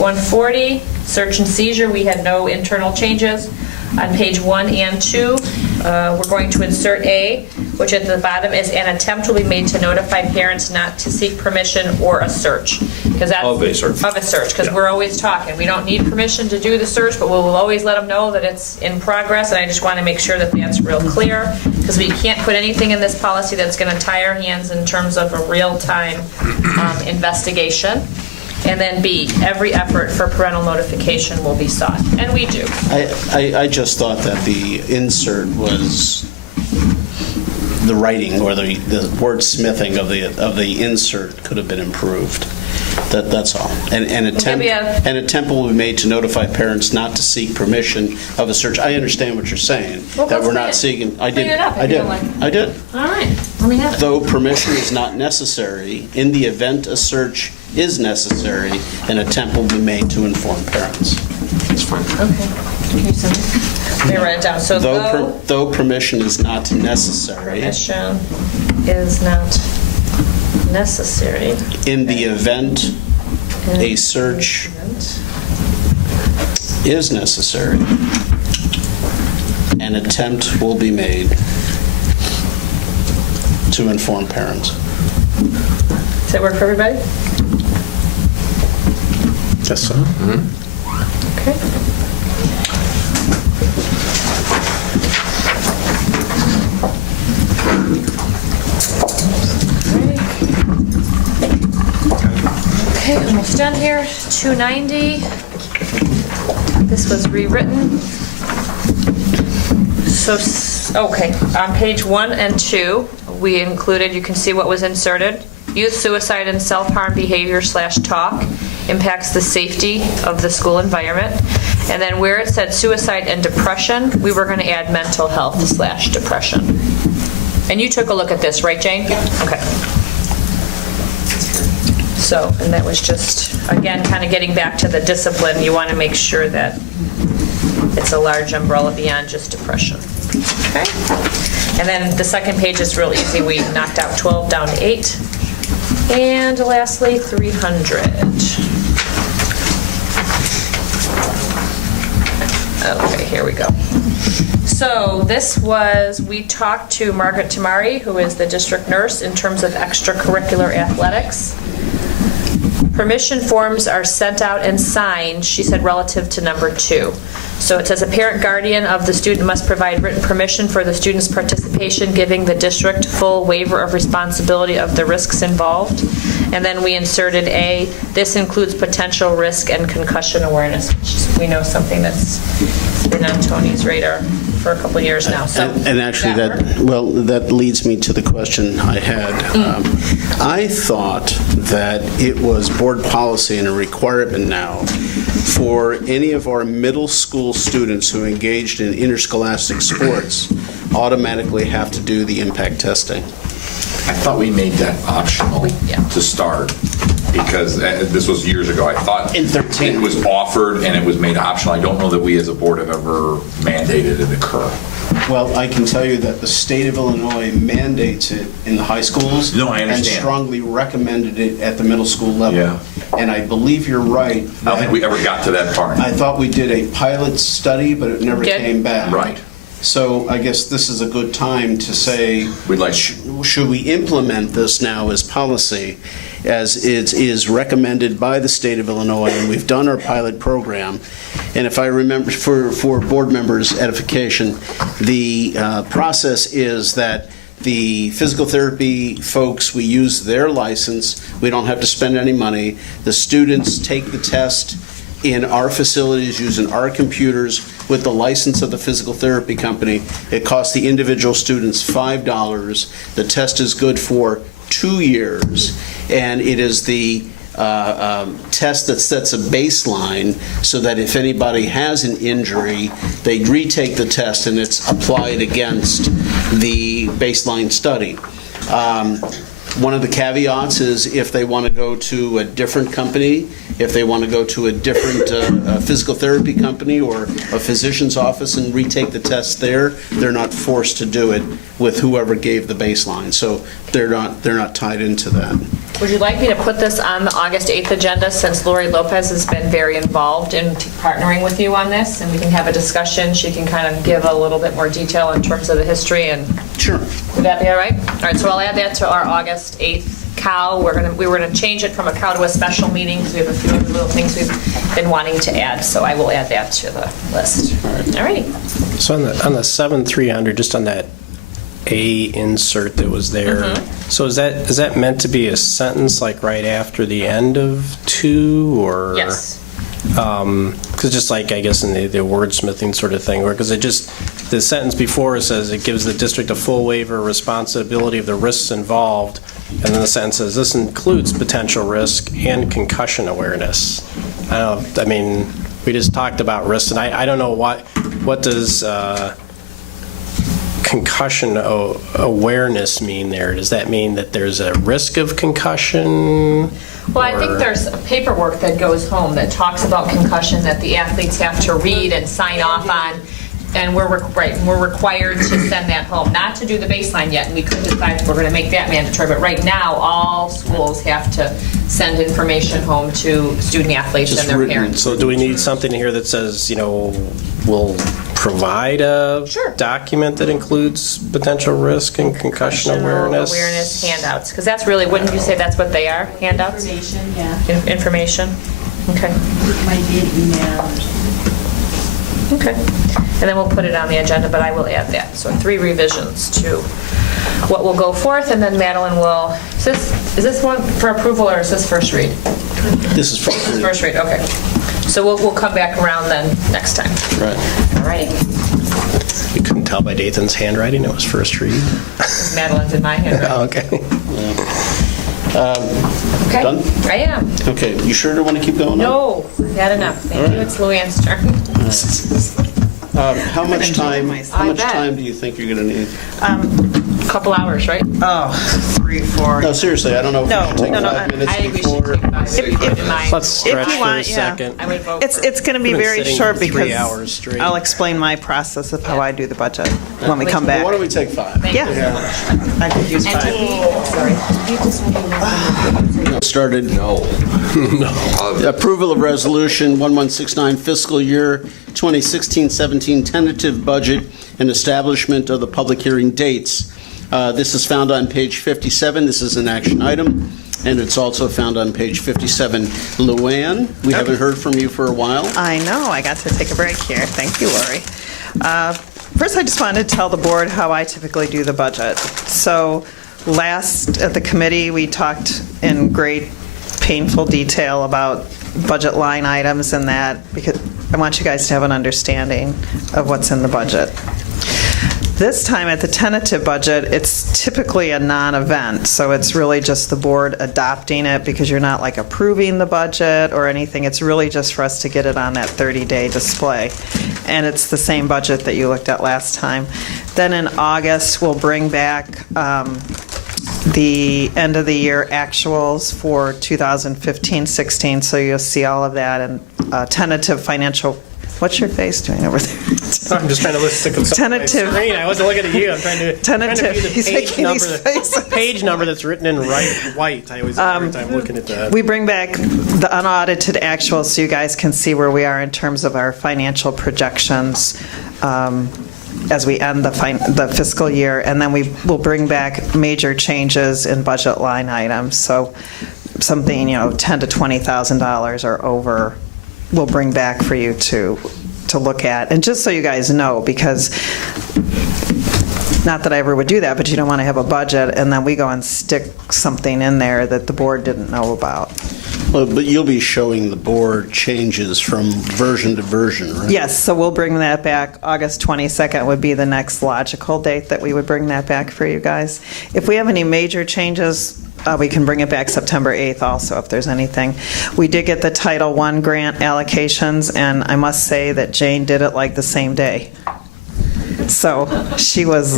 140, search and seizure, we had no internal changes. On page 1 and 2, we're going to insert A, which at the bottom is an attempt will be made to notify parents not to seek permission or a search. Of a search. Of a search, because we're always talking. We don't need permission to do the search, but we'll always let them know that it's in progress, and I just want to make sure that that's real clear, because we can't put anything in this policy that's going to tie our hands in terms of a real-time investigation. And then B, every effort for parental notification will be sought, and we do. I just thought that the insert was the writing or the wordsmithing of the insert could have been improved. That's all. An attempt will be made to notify parents not to seek permission of a search. I understand what you're saying, that we're not seeking. I did. I did. I did. All right, let me have it. Though permission is not necessary, in the event a search is necessary, an attempt will be made to inform parents. That's fine. Okay. Can you send it? Let me write it down. So Though permission is not necessary, permission is not necessary. in the event a search is necessary, an attempt will be made to inform parents. Does that work for everybody? Yes, sir. Okay. Okay, almost done here. 290. This was rewritten. So, okay, on page 1 and 2, we included, you can see what was inserted. Youth suicide and self-harm behavior / talk impacts the safety of the school environment. And then where it said suicide and depression, we were going to add mental health / depression. And you took a look at this, right, Jane? Yeah. Okay. So, and that was just, again, kind of getting back to the discipline. You want to make sure that it's a large umbrella beyond just depression. Okay? And then the second page is real easy. We knocked out 12 down to 8. And lastly, 300. Okay, here we go. So this was, we talked to Margaret Tamari, who is the district nurse, in terms of extracurricular athletics. Permission forms are sent out and signed, she said, relative to number 2. So it says a parent guardian of the student must provide written permission for the student's participation, giving the district full waiver of responsibility of the risks involved. And then we inserted A, this includes potential risk and concussion awareness, which we know something that's been on Tony's radar for a couple years now. So And actually, that leads me to the question I had. I thought that it was board policy and a requirement now for any of our middle school students who engaged in interscholastic sports automatically have to do the impact testing. I thought we made that optional to start, because this was years ago. I thought In 13. it was offered and it was made optional. I don't know that we as a board have ever mandated it occur. Well, I can tell you that the state of Illinois mandates it in the high schools. No, I and understand. strongly recommended it at the middle school level. Yeah. And I believe you're right. I don't think we ever got to that part. I thought we did a pilot study, but it never Did? came back. Right. So I guess this is a good time to say, We'd like, should we implement this now as policy, as it is recommended by the state of Illinois, and we've done our pilot program. And if I remember, for board members' edification, the process is that the physical therapy folks, we use their license, we don't have to spend any money. The students take the test in our facilities using our computers. with the license of the physical therapy company. It costs the individual students $5. The test is good for 2 years, and it is the test that sets a baseline so that if anybody has an injury, they retake the test and it's applied against the baseline study. One of the caveats is if they want to go to a different company, if they want to go to a different physical therapy company or a physician's office and retake the test there, they're not forced to do it with whoever gave the baseline. So they're not tied into that. Would you like me to put this on the August 8th agenda, since Lori Lopez has been very involved in partnering with you on this, and we can have a discussion? She can kind of give a little bit more detail in terms of the history, and Sure. would that be all right? All right, so I'll add that to our August 8th COW. We were going to change it from a COW to a special meeting because we have a few other little things we've been wanting to add, so I will add that to the list. All righty. So on the 7,300, just on that A insert that was there, so is that meant to be a sentence like right after the end of 2, or? Yes. Because just like, I guess, in the wordsmithing sort of thing, because the sentence before it says it gives the district a full waiver of responsibility of the risks involved, and then the sentence says this includes potential risk and concussion awareness. I mean, we just talked about risks, and I don't know what does concussion awareness mean there? Does that mean that there's a risk of concussion? Well, I think there's paperwork that goes home that talks about concussion that the athletes have to read and sign off on, and we're required to send that home. Not to do the baseline yet, and we could decide if we're going to make that mandatory, but right now, all schools have to send information home to student athletes and their parents. So do we need something here that says, we'll provide a document that includes potential risk and concussion awareness? Awareness handouts, because that's really, wouldn't you say that's what they are, handouts? Information, yeah. Information, okay. It might be an email or something. Okay, and then we'll put it on the agenda, but I will add that. So 3 revisions to what will go forth, and then Madeline will, is this one for approval, or is this first read? This is first read. First read, okay. So we'll come back around then next time. Right. All righty. You couldn't tell by Dathan's handwriting it was first read. Madeline's in my hand. Oh, okay. Okay, Done? I am. Okay, you sure don't want to keep going? No, I've had enough. Thank you, it's Luann's turn. How much time? How I much bet. time do you think you're going to need? Couple hours, right? Oh, 3, 4. No, seriously, I don't know if No, we should take no, no, 5 minutes I think we should before. take 5 minutes. Mine. Let's stretch If you for a want, yeah. second. I would vote for. It's going to be We've been very sitting short for 3 hours because straight. I'll explain my process of how I do the budget when we come Well, why back. don't we take 5? Thank you Yeah. very much. I could use 5. Started. No. Approval of resolution 1169 fiscal year 2016-17 tentative budget and establishment of the public hearing dates. This is found on page 57. This is an action item, and it's also found on page 57. Luann, we haven't heard from you for a while. I know, I got to take a break here. Thank you, Lori. First, I just wanted to tell the board how I typically do the budget. So last at the committee, we talked in great painful detail about budget line items and that, because I want you guys to have an understanding of what's in the budget. This time at the tentative budget, it's typically a non-event, so it's really just the board adopting it because you're not like approving the budget or anything. It's really just for us to get it on that 30-day display. And it's the same budget that you looked at last time. Then in August, we'll bring back the end of the year actuals for 2015-16, so you'll see all of that and tentative financial. What's your face doing over there? I'm just trying to listen to something on my Tentative. screen. I wasn't looking at you. I'm trying to Tentative. view the He's page making number, these faces. page number that's written in white. I always have a hard time looking at that. We bring back the unaudited actuals so you guys can see where we are in terms of our financial projections as we end the fiscal year, and then we will bring back major changes in budget line items. So something, $10,000 to $20,000 or over, we'll bring back for you to look at. And just so you guys know, because not that I ever would do that, but you don't want to have a budget and then we go and stick something in there that the board didn't know about. Well, but you'll be showing the board changes from version to version, right? Yes, so we'll bring that back. August 22nd would be the next logical date that we would bring that back for you guys. If we have any major changes, we can bring it back September 8th also, if there's anything. We did get the Title I grant allocations, and I must say that Jane did it like the same day. So she was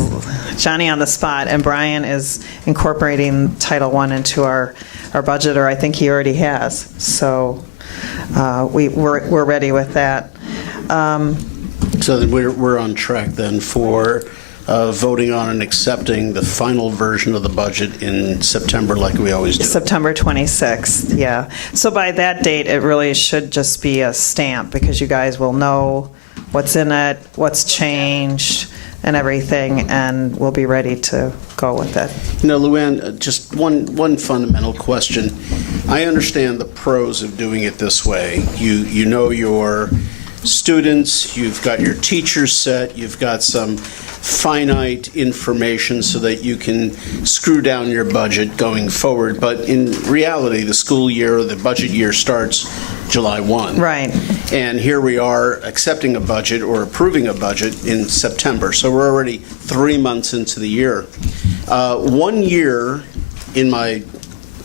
Johnny on the spot, and Brian is incorporating Title I into our budget, or I think he already has. So we're ready with that. So then we're on track then for voting on and accepting the final version of the budget in September like we always do. September 26th, yeah. So by that date, it really should just be a stamp, because you guys will know what's in it, what's changed, and everything, and we'll be ready to go with it. Now, Luann, just one fundamental question. I understand the pros of doing it this way. You know your students, you've got your teachers set, you've got some finite information so that you can screw down your budget going forward. But in reality, the school year, the budget year starts July 1. Right. And here we are accepting a budget or approving a budget in September. So we're already 3 months into the year. 1 year in my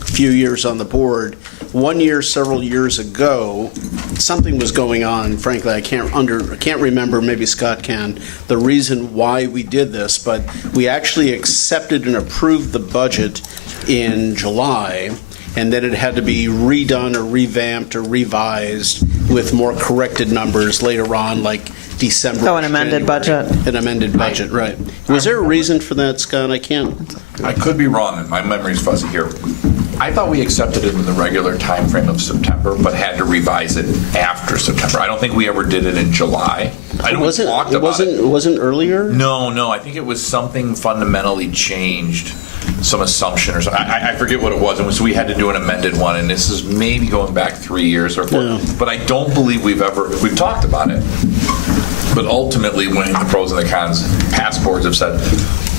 few years on the board, 1 year several years ago, something was going on. Frankly, I can't remember, maybe Scott can, the reason why we did this, but we actually accepted and approved the budget in July, and then it had to be redone or revamped or revised with more corrected numbers later on, like December. Oh, an amended budget. An amended budget, right. Was there a reason for that, Scott? I could be wrong, and my memory's fuzzy here. I thought we accepted it in the regular time frame of September, but had to revise it after September. I don't think we ever did it in July. I know we talked about it. It wasn't earlier? No, I think it was something fundamentally changed, some assumption or something. I forget what it was, and so we had to do an amended one, and this is maybe going back 3 years or 4. Yeah. But I don't believe we've talked about it. But ultimately, when the pros and the cons, past boards have said,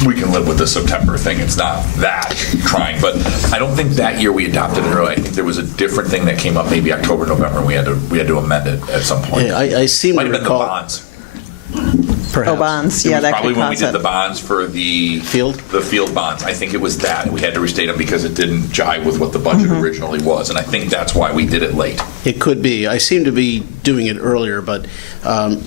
we can live with the September thing. It's not that trying. But I don't think that year we adopted it early. I think there was a different thing that came up maybe October, November, and we had to amend it at some point. Yeah, I seem Might to have been recall. the bonds. Perhaps. Oh, bonds, It yeah, was that probably could when we cause did it. the bonds for the Field bonds. I think it was that. We had to restate them because it didn't jive with what the budget originally was, and I think that's why we did it late. It could be. I seem to be doing it earlier, but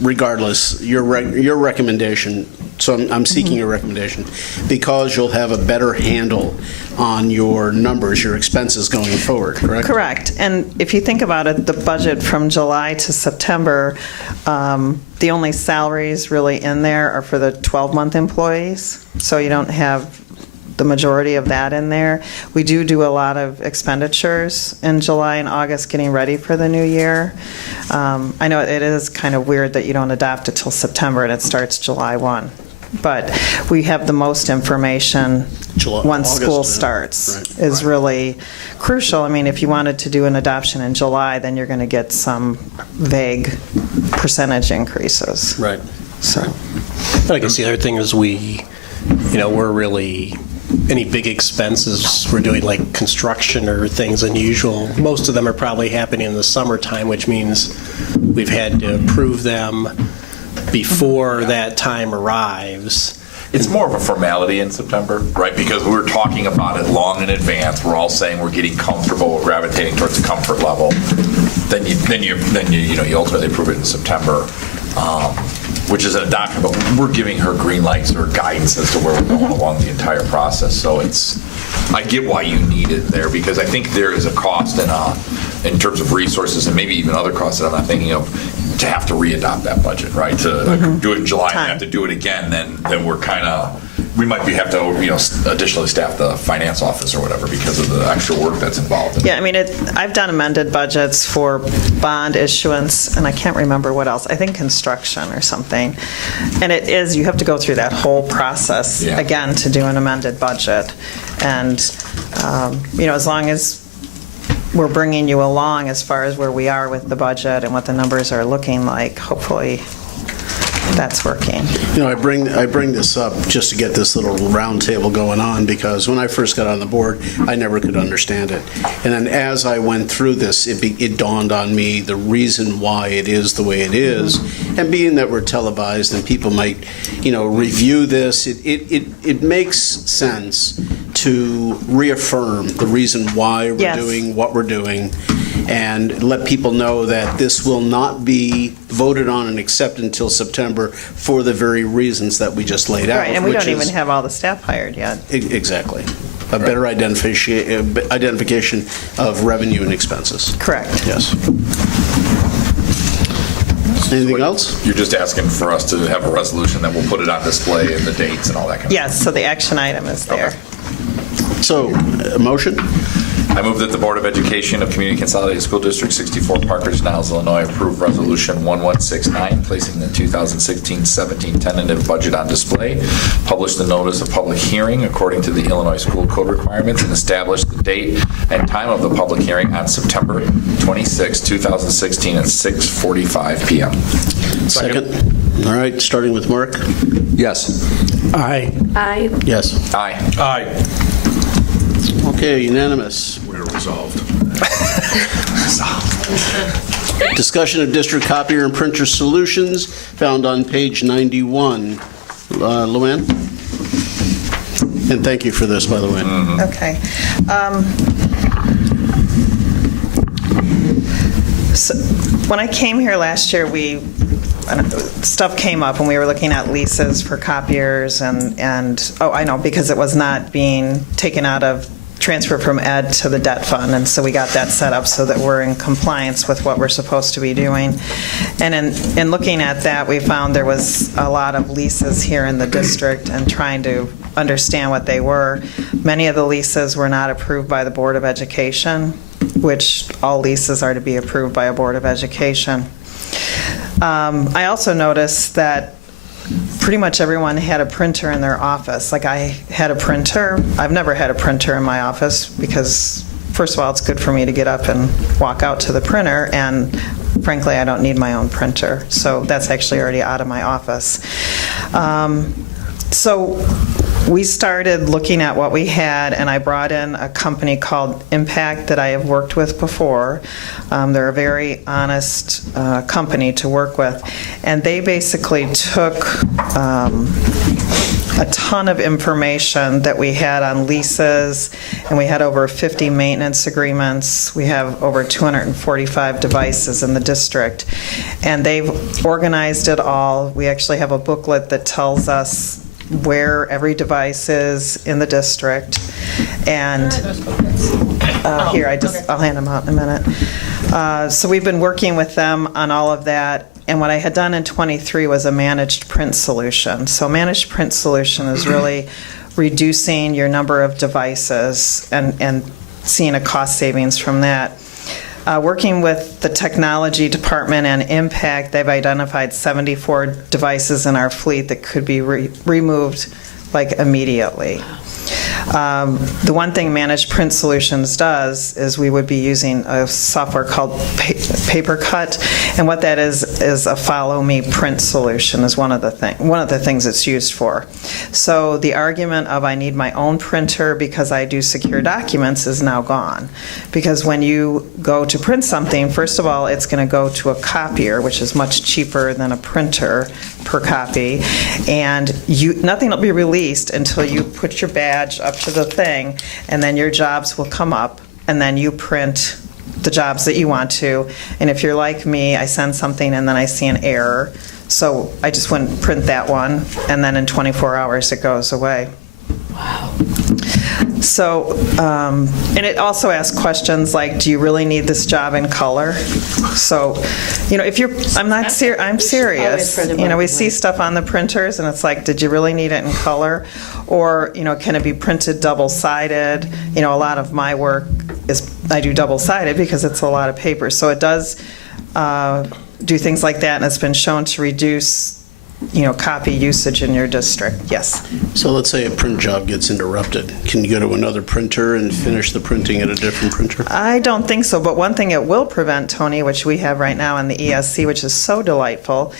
regardless, your recommendation, so I'm seeking your recommendation, because you'll have a better handle on your numbers, your expenses going forward, correct? Correct. And if you think about it, the budget from July to September, the only salaries really in there are for the 12-month employees, so you don't have the majority of that in there. We do a lot of expenditures in July and August getting ready for the new year. I know it is kind of weird that you don't adopt it till September and it starts July 1. But we have the most information once school starts is really crucial. I mean, if you wanted to do an adoption in July, then you're going to get some vague percentage increases. Right. So, I guess the other thing is we're really, any big expenses we're doing, like construction or things unusual, most of them are probably happening in the summertime, which means we've had to approve them before that time arrives. It's more of a formality in September, right? Because we're talking about it long in advance. We're all saying we're getting comfortable, we're gravitating towards the comfort level. Then you ultimately approve it in September, which is an adoption. But we're giving her green lights or guidance as to where we're going along the entire process. So I get why you need it there, because I think there is a cost in terms of resources and maybe even other costs that I'm not thinking of, to have to re-adopt that budget, right? To do it in July and have to do it again, then we're we might have to additionally staff the finance office or whatever because of the extra work that's involved. yeah, I mean, I've done amended budgets for bond issuance, and I can't remember what else. I think construction or something. And you have to go through that whole process again to do an amended budget. And, as long as we're bringing you along as far as where we are with the budget and what the numbers are looking like, hopefully that's working. You know, I bring this up just to get this little round table going on, because when I first got on the board, I never could understand it. And then as I went through this, it dawned on me the reason why it is the way it is. And being that we're televised and people might, review this, it makes sense to reaffirm the reason why we're Yes. doing what we're doing, and let people know that this will not be voted on and accepted until September for the very reasons that we just laid out. Right, and we which don't even is- have all the staff hired yet. Exactly. A better identification of revenue and expenses. Correct. Yes. Anything else? You're just asking for us to have a resolution that we'll put it on display and the dates and all that kind of Yes, so the action item is there. So, a motion? I move that the Board of Education of Community Consolidated School District 64, Park Ridge-Niles, Illinois, approve Resolution 1169, placing the 2016-17 tentative budget on display, publish the notice of public hearing according to the Illinois School Code requirements, and establish the date and time of the public hearing on September 26, 2016 at 6:45 p.m. Second. All right, starting with Mark. Yes. Aye. Aye. Yes. Aye. Aye. Okay, unanimous. We're resolved. Discussion of district copier and printer solutions found on page 91. Luann? And thank you for this, by the way. Okay. So when I came here last year, stuff came up when we were looking at leases for copiers and I know, because it was not being taken out of transfer from ed to the debt fund, and so we got that set up so that we're in compliance with what we're supposed to be doing. And in looking at that, we found there was a lot of leases here in the district, and trying to understand what they were. Many of the leases were not approved by the Board of Education, which all leases are to be approved by a Board of Education. I also noticed that pretty much everyone had a printer in their office. Like, I had a printer. I've never had a printer in my office because, first of all, it's good for me to get up and walk out to the printer, and frankly, I don't need my own printer. So that's actually already out of my office. So we started looking at what we had, and I brought in a company called Impact that I have worked with before. They're a very honest company to work with, and they basically took a ton of information that we had on leases, and we had over 50 maintenance agreements. We have over 245 devices in the district, and they've organized it all. We actually have a booklet that tells us where every device is in the district. And here, I'll hand them out in a minute. So we've been working with them on all of that. And what I had done in '23 was a managed print solution. So managed print solution is really reducing your number of devices and seeing a cost savings from that. Working with the technology department and Impact, they've identified 74 devices in our fleet that could be removed like immediately. The one thing Managed Print Solutions does is we would be using a software called PaperCut, and what that is a follow me print solution is one of the things it's used for. So the argument of I need my own printer because I do secure documents is now gone, because when you go to print something, first of all, it's going to go to a copier, which is much cheaper than a printer per copy, and nothing will be released until you put your badge up to the thing, and then your jobs will come up, and then you print the jobs that you want to. And if you're like me, I send something and then I see an error, so I just wouldn't print that one, and then in 24 hours it goes away. Wow. So, and it also asks questions like, do you really need this job in color? So, I'm serious. We see stuff on the printers and it's like, did you really need it in color? Or, can it be printed double-sided? A lot of my work I do double-sided because it's a lot of paper. So it does do things like that, and it's been shown to reduce copy usage in your district. Yes. So let's say a print job gets interrupted. Can you go to another printer and finish the printing at a different printer? I don't think so, but one thing it will prevent, Tony, which we have right now in the ESC, which is so delightful,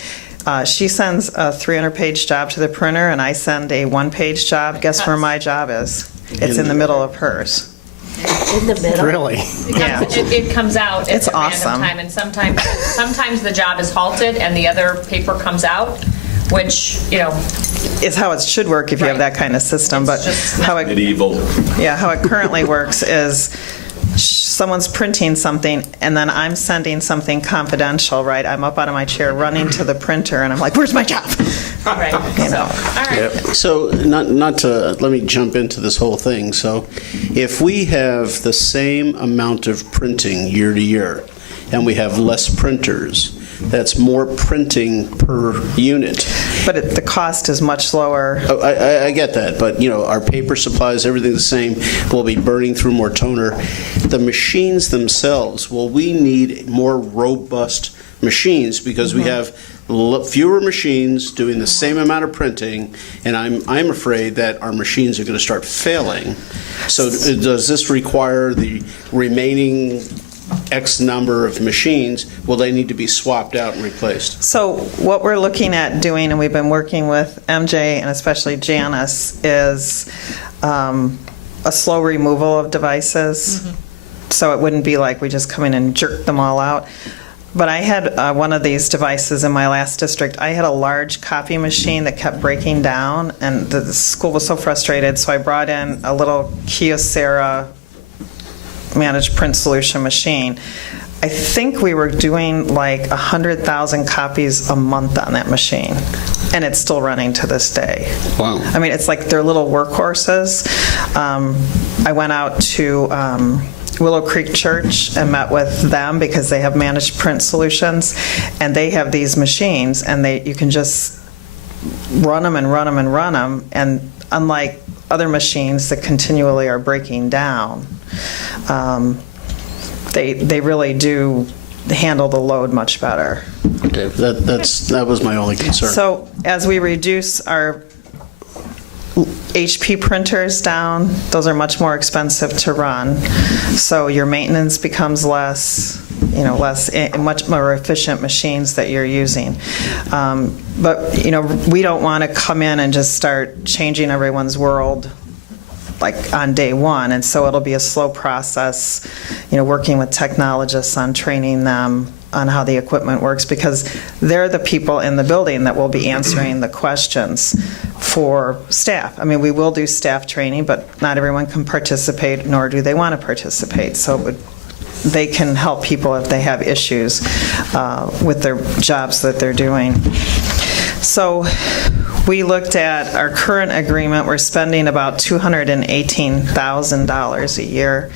She sends a 300-page job to the printer, and I send a one-page job. Guess where my job is? It's in the middle of hers. In the middle. Really? Yeah. It comes out It's at a random awesome. time, and sometimes the job is halted and the other paper comes out, which, Is how it should work if you have Right. that kind of system, but It's just how it Medieval. Yeah, how it currently works is someone's printing something, and then I'm sending something confidential, right? I'm up out of my chair, running to the printer, and I'm like, where's my job? right, so, all right. So, let me jump into this whole thing. So, if we have the same amount of printing year to year, and we have less printers, that's more printing per unit. But the cost is much lower. Oh, I get that, but, our paper supplies, everything the same, we'll be burning through more toner. The machines themselves, will we need more robust machines because we have fewer machines doing the same amount of printing, and I'm afraid that our machines are going to start failing. So does this require the remaining X number of machines? Will they need to be swapped out and replaced? So what we're looking at doing, and we've been working with MJ and especially Janice, is a slow removal of devices. So it wouldn't be like we just come in and jerk them all out. But I had one of these devices in my last district. I had a large copy machine that kept breaking down, and the school was so frustrated, so I brought in a little Kyocera managed print solution machine. I think we were doing like 100,000 copies a month on that machine, and it's still running to this day. Wow. I mean, it's like they're little workhorses. I went out to Willow Creek Church and met with them because they have managed print solutions, and they have these machines, and you can just run them and run them and run them, and unlike other machines that continually are breaking down, they really do handle the load much better. Okay, that was my only concern. So as we reduce our HP printers down, those are much more expensive to run. So your maintenance becomes less, much more efficient machines that you're using. But, we don't want to come in and just start changing everyone's world like on day one, and so it'll be a slow process, working with technologists on training them on how the equipment works, because they're the people in the building that will be answering the questions for staff. I mean, we will do staff training, but not everyone can participate, nor do they want to participate. So they can help people if they have issues with their jobs that they're doing. So we looked at our current agreement. We're spending about $218,000 a year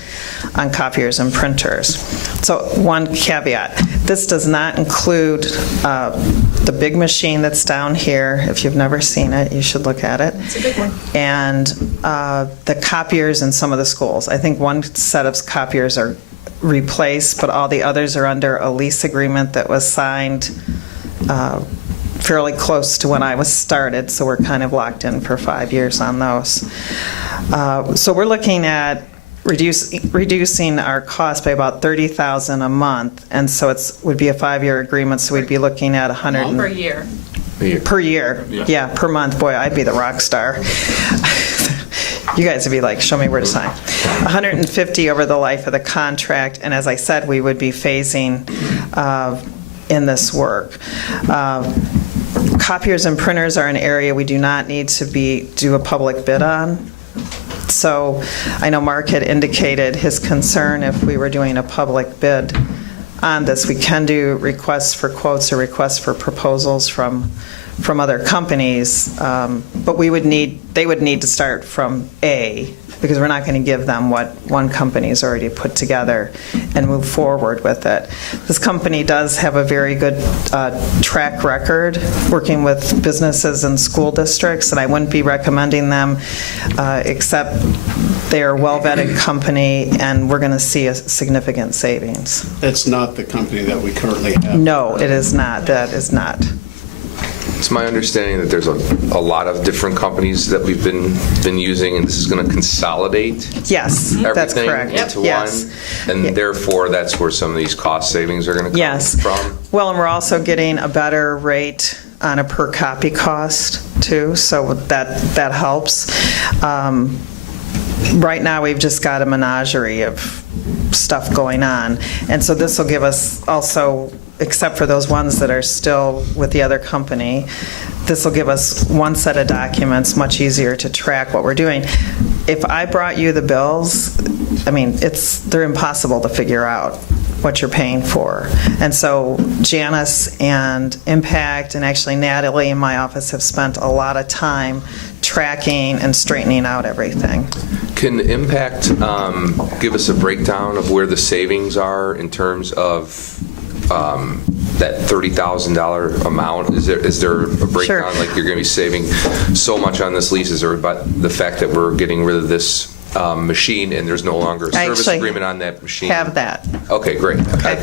on copiers and printers. So one caveat, this does not include the big machine that's down here. If you've never seen it, you should look at it. It's a big one. And the copiers in some of the schools. I think one set of copiers are replaced, but all the others are under a lease agreement that was signed fairly close to when I was started, so we're kind of locked in for 5 years on those. So we're looking at reducing our cost by about $30,000 a month, and so it would be a 5-year agreement, so we'd be looking at $100 Per year. per year. Yeah, per month. Boy, I'd be the rock star. You guys would be like, show me where to sign. $150 over the life of the contract, and as I said, we would be phasing in this work. Copiers and printers are an area we do not need to do a public bid on. So I know Mark had indicated his concern if we were doing a public bid on this. We can do requests for quotes or requests for proposals from other companies, but they would need to start from A, because we're not going to give them what one company's already put together and move forward with it. This company does have a very good track record working with businesses and school districts, and I wouldn't be recommending them except they're a well-vetted company, and we're going to see a significant savings. That's not the company that we currently have. No, it is not. That is not. It's my understanding that there's a lot of different companies that we've been using, and this is going to consolidate Yes, that's everything correct. into Yes. one, and therefore that's where some of these cost savings are going to come Yes. from. Well, and we're also getting a better rate on a per copy cost too, so that helps. Right now, we've just got a menagerie of stuff going on, and so this will give us also, except for those ones that are still with the other company, this will give us one set of documents, much easier to track what we're doing. If I brought you the bills, I mean, they're impossible to figure out what you're paying for. And so Janice and Impact, and actually Natalie in my office, have spent a lot of time tracking and straightening out everything. Can Impact give us a breakdown of where the savings are in terms of that $30,000 amount? Is there a breakdown? Sure. Like you're going to be saving so much on this lease? Is there about the fact that we're getting rid of this machine and there's no longer a service agreement on that machine? Have that. Okay, great. Okay.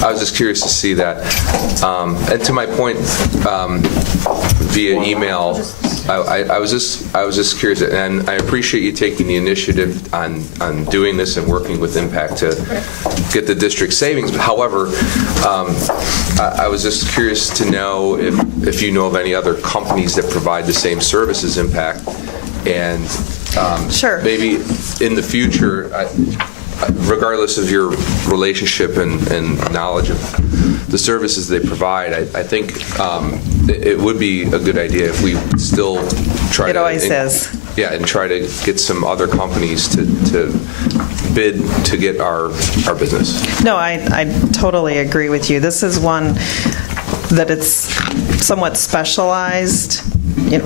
I was just curious to see that. And to my point, via email, I was just curious, and I appreciate you taking the initiative on doing this and working with Impact to get the district savings. However, I was just curious to know if you know of any other companies that provide the same service as Impact, and Sure. maybe in the future, regardless of your relationship and knowledge of the services they provide, I think it would be a good idea if we still try It to... always is. Yeah, and try to get some other companies to bid to get our business. No, I totally agree with you. This is one that it's somewhat specialized,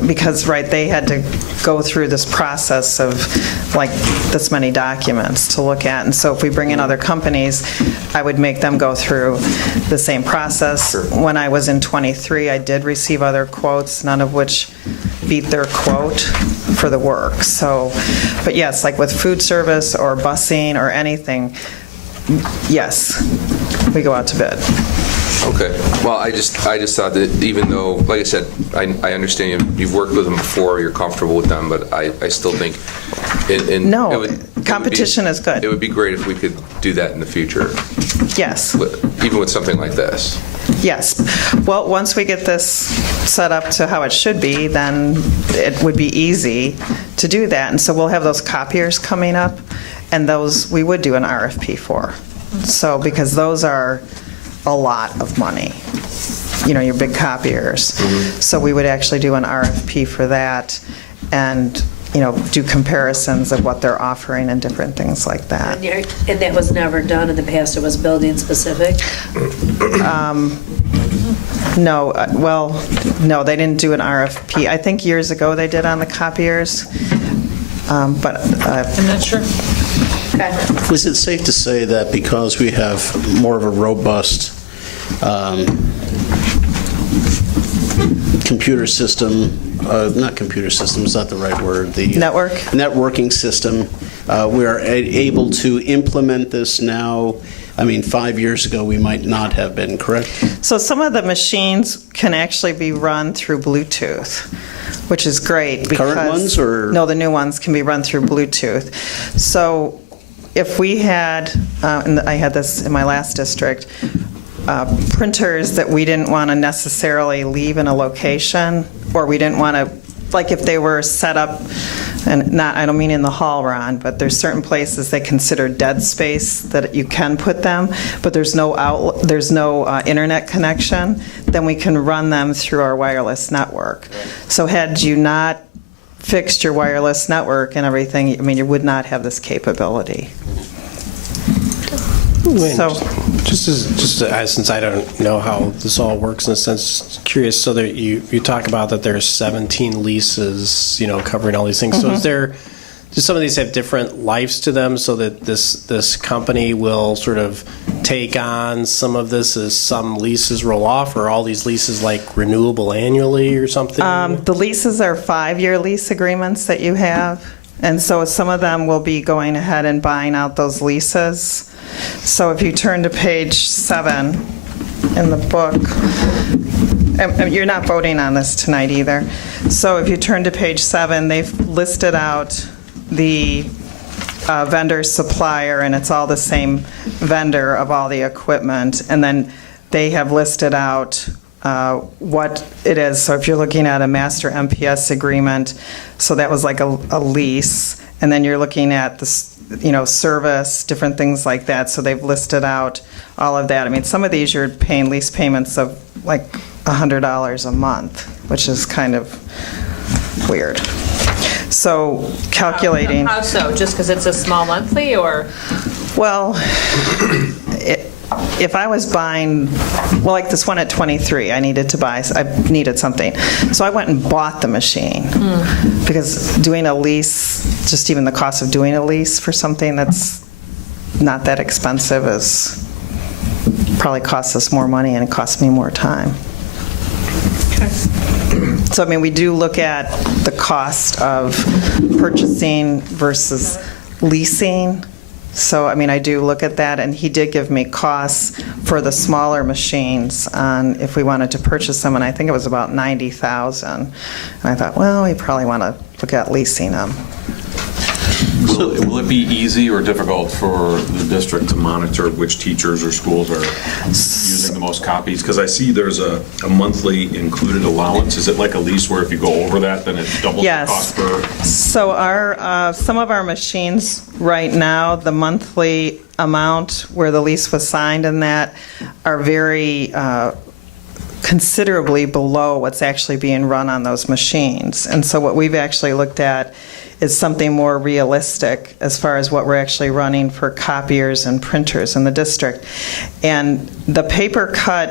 because, right, they had to go through this process of like this many documents to look at. And so if we bring in other companies, I would make them go through the same process. Sure. When I was in 23, I did receive other quotes, none of which beat their quote for the work. So, but yes, like with food service or busing or anything, yes, we go out to bid. Okay. Well, I just thought that even though, like I said, I understand you've worked with them before, you're comfortable with them, but I still think competition is good. It would be great if we could do that in the future. Yes. Even with something like this. Yes. Well, once we get this set up to how it should be, then it would be easy to do that. And so we'll have those copiers coming up, and those we would do an RFP for. So, because those are a lot of money, your big copiers. Mm-hmm. So we would actually do an RFP for that, and do comparisons of what they're offering and different things like that. And that was never done in the past, it was building specific? No, no, they didn't do an RFP. I think years ago they did on the copiers, but... I'm not sure. Okay. Was it safe to say that because we have more of a robust computer system, not computer system is not the right word, the networking system, we are able to implement this now? I mean, 5 years ago, we might not have been, correct? So some of the machines can actually be run through Bluetooth, which is great. Because, current ones, or? No, the new ones can be run through Bluetooth. So if we had, and I had this in my last district, printers that we didn't want to necessarily leave in a location, or we didn't want to, like if they were set up, and I don't mean in the hall, Ron, but there's certain places they consider dead space that you can put them, but there's no internet connection, then we can run them through our wireless network. So had you not fixed your wireless network and everything, I mean, you would not have this capability. So, since I don't know how this all works in a sense, curious. So that you talk about that there's 17 leases, covering all these things. Mm-hmm. So do some of these have different lives to them, so that this company will sort of take on some of this as some leases roll off, or all these leases like renewable annually or something? The leases are 5-year lease agreements that you have, and so some of them will be going ahead and buying out those leases. So if you turn to page 7 in the book, and you're not voting on this tonight either. So if you turn to page 7, they've listed out the vendor supplier, and it's all the same vendor of all the equipment. And then they have listed out what it is. So if you're looking at a master MPS agreement, so that was like a lease, and then you're looking at the service, different things like that. So they've listed out all of that. I mean, some of these you're paying lease payments of like $100 a month, which is kind of weird. So calculating. How so? Just because it's a small monthly, or? Well, if I was buying, well, like this one at 23, I needed something. So I went and bought the machine. Because doing a lease, just even the cost of doing a lease for something that's not that expensive is probably costs us more money and it costs me more time. So, I mean, we do look at the cost of purchasing versus leasing. So, I mean, I do look at that, and he did give me costs for the smaller machines on if we wanted to purchase them, and I think it was about $90,000. And I thought, well, we probably want to look at leasing them. Will it be easy or difficult for the district to monitor which teachers or schools are using the most copies? Because I see there's a monthly included allowance. Is it like a lease where if you go over that, then it doubles the cost per? So some of our machines right now, the monthly amount where the lease was signed and that are very considerably below what's actually being run on those machines. And so what we've actually looked at is something more realistic as far as what we're actually running for copiers and printers in the district. And the paper cut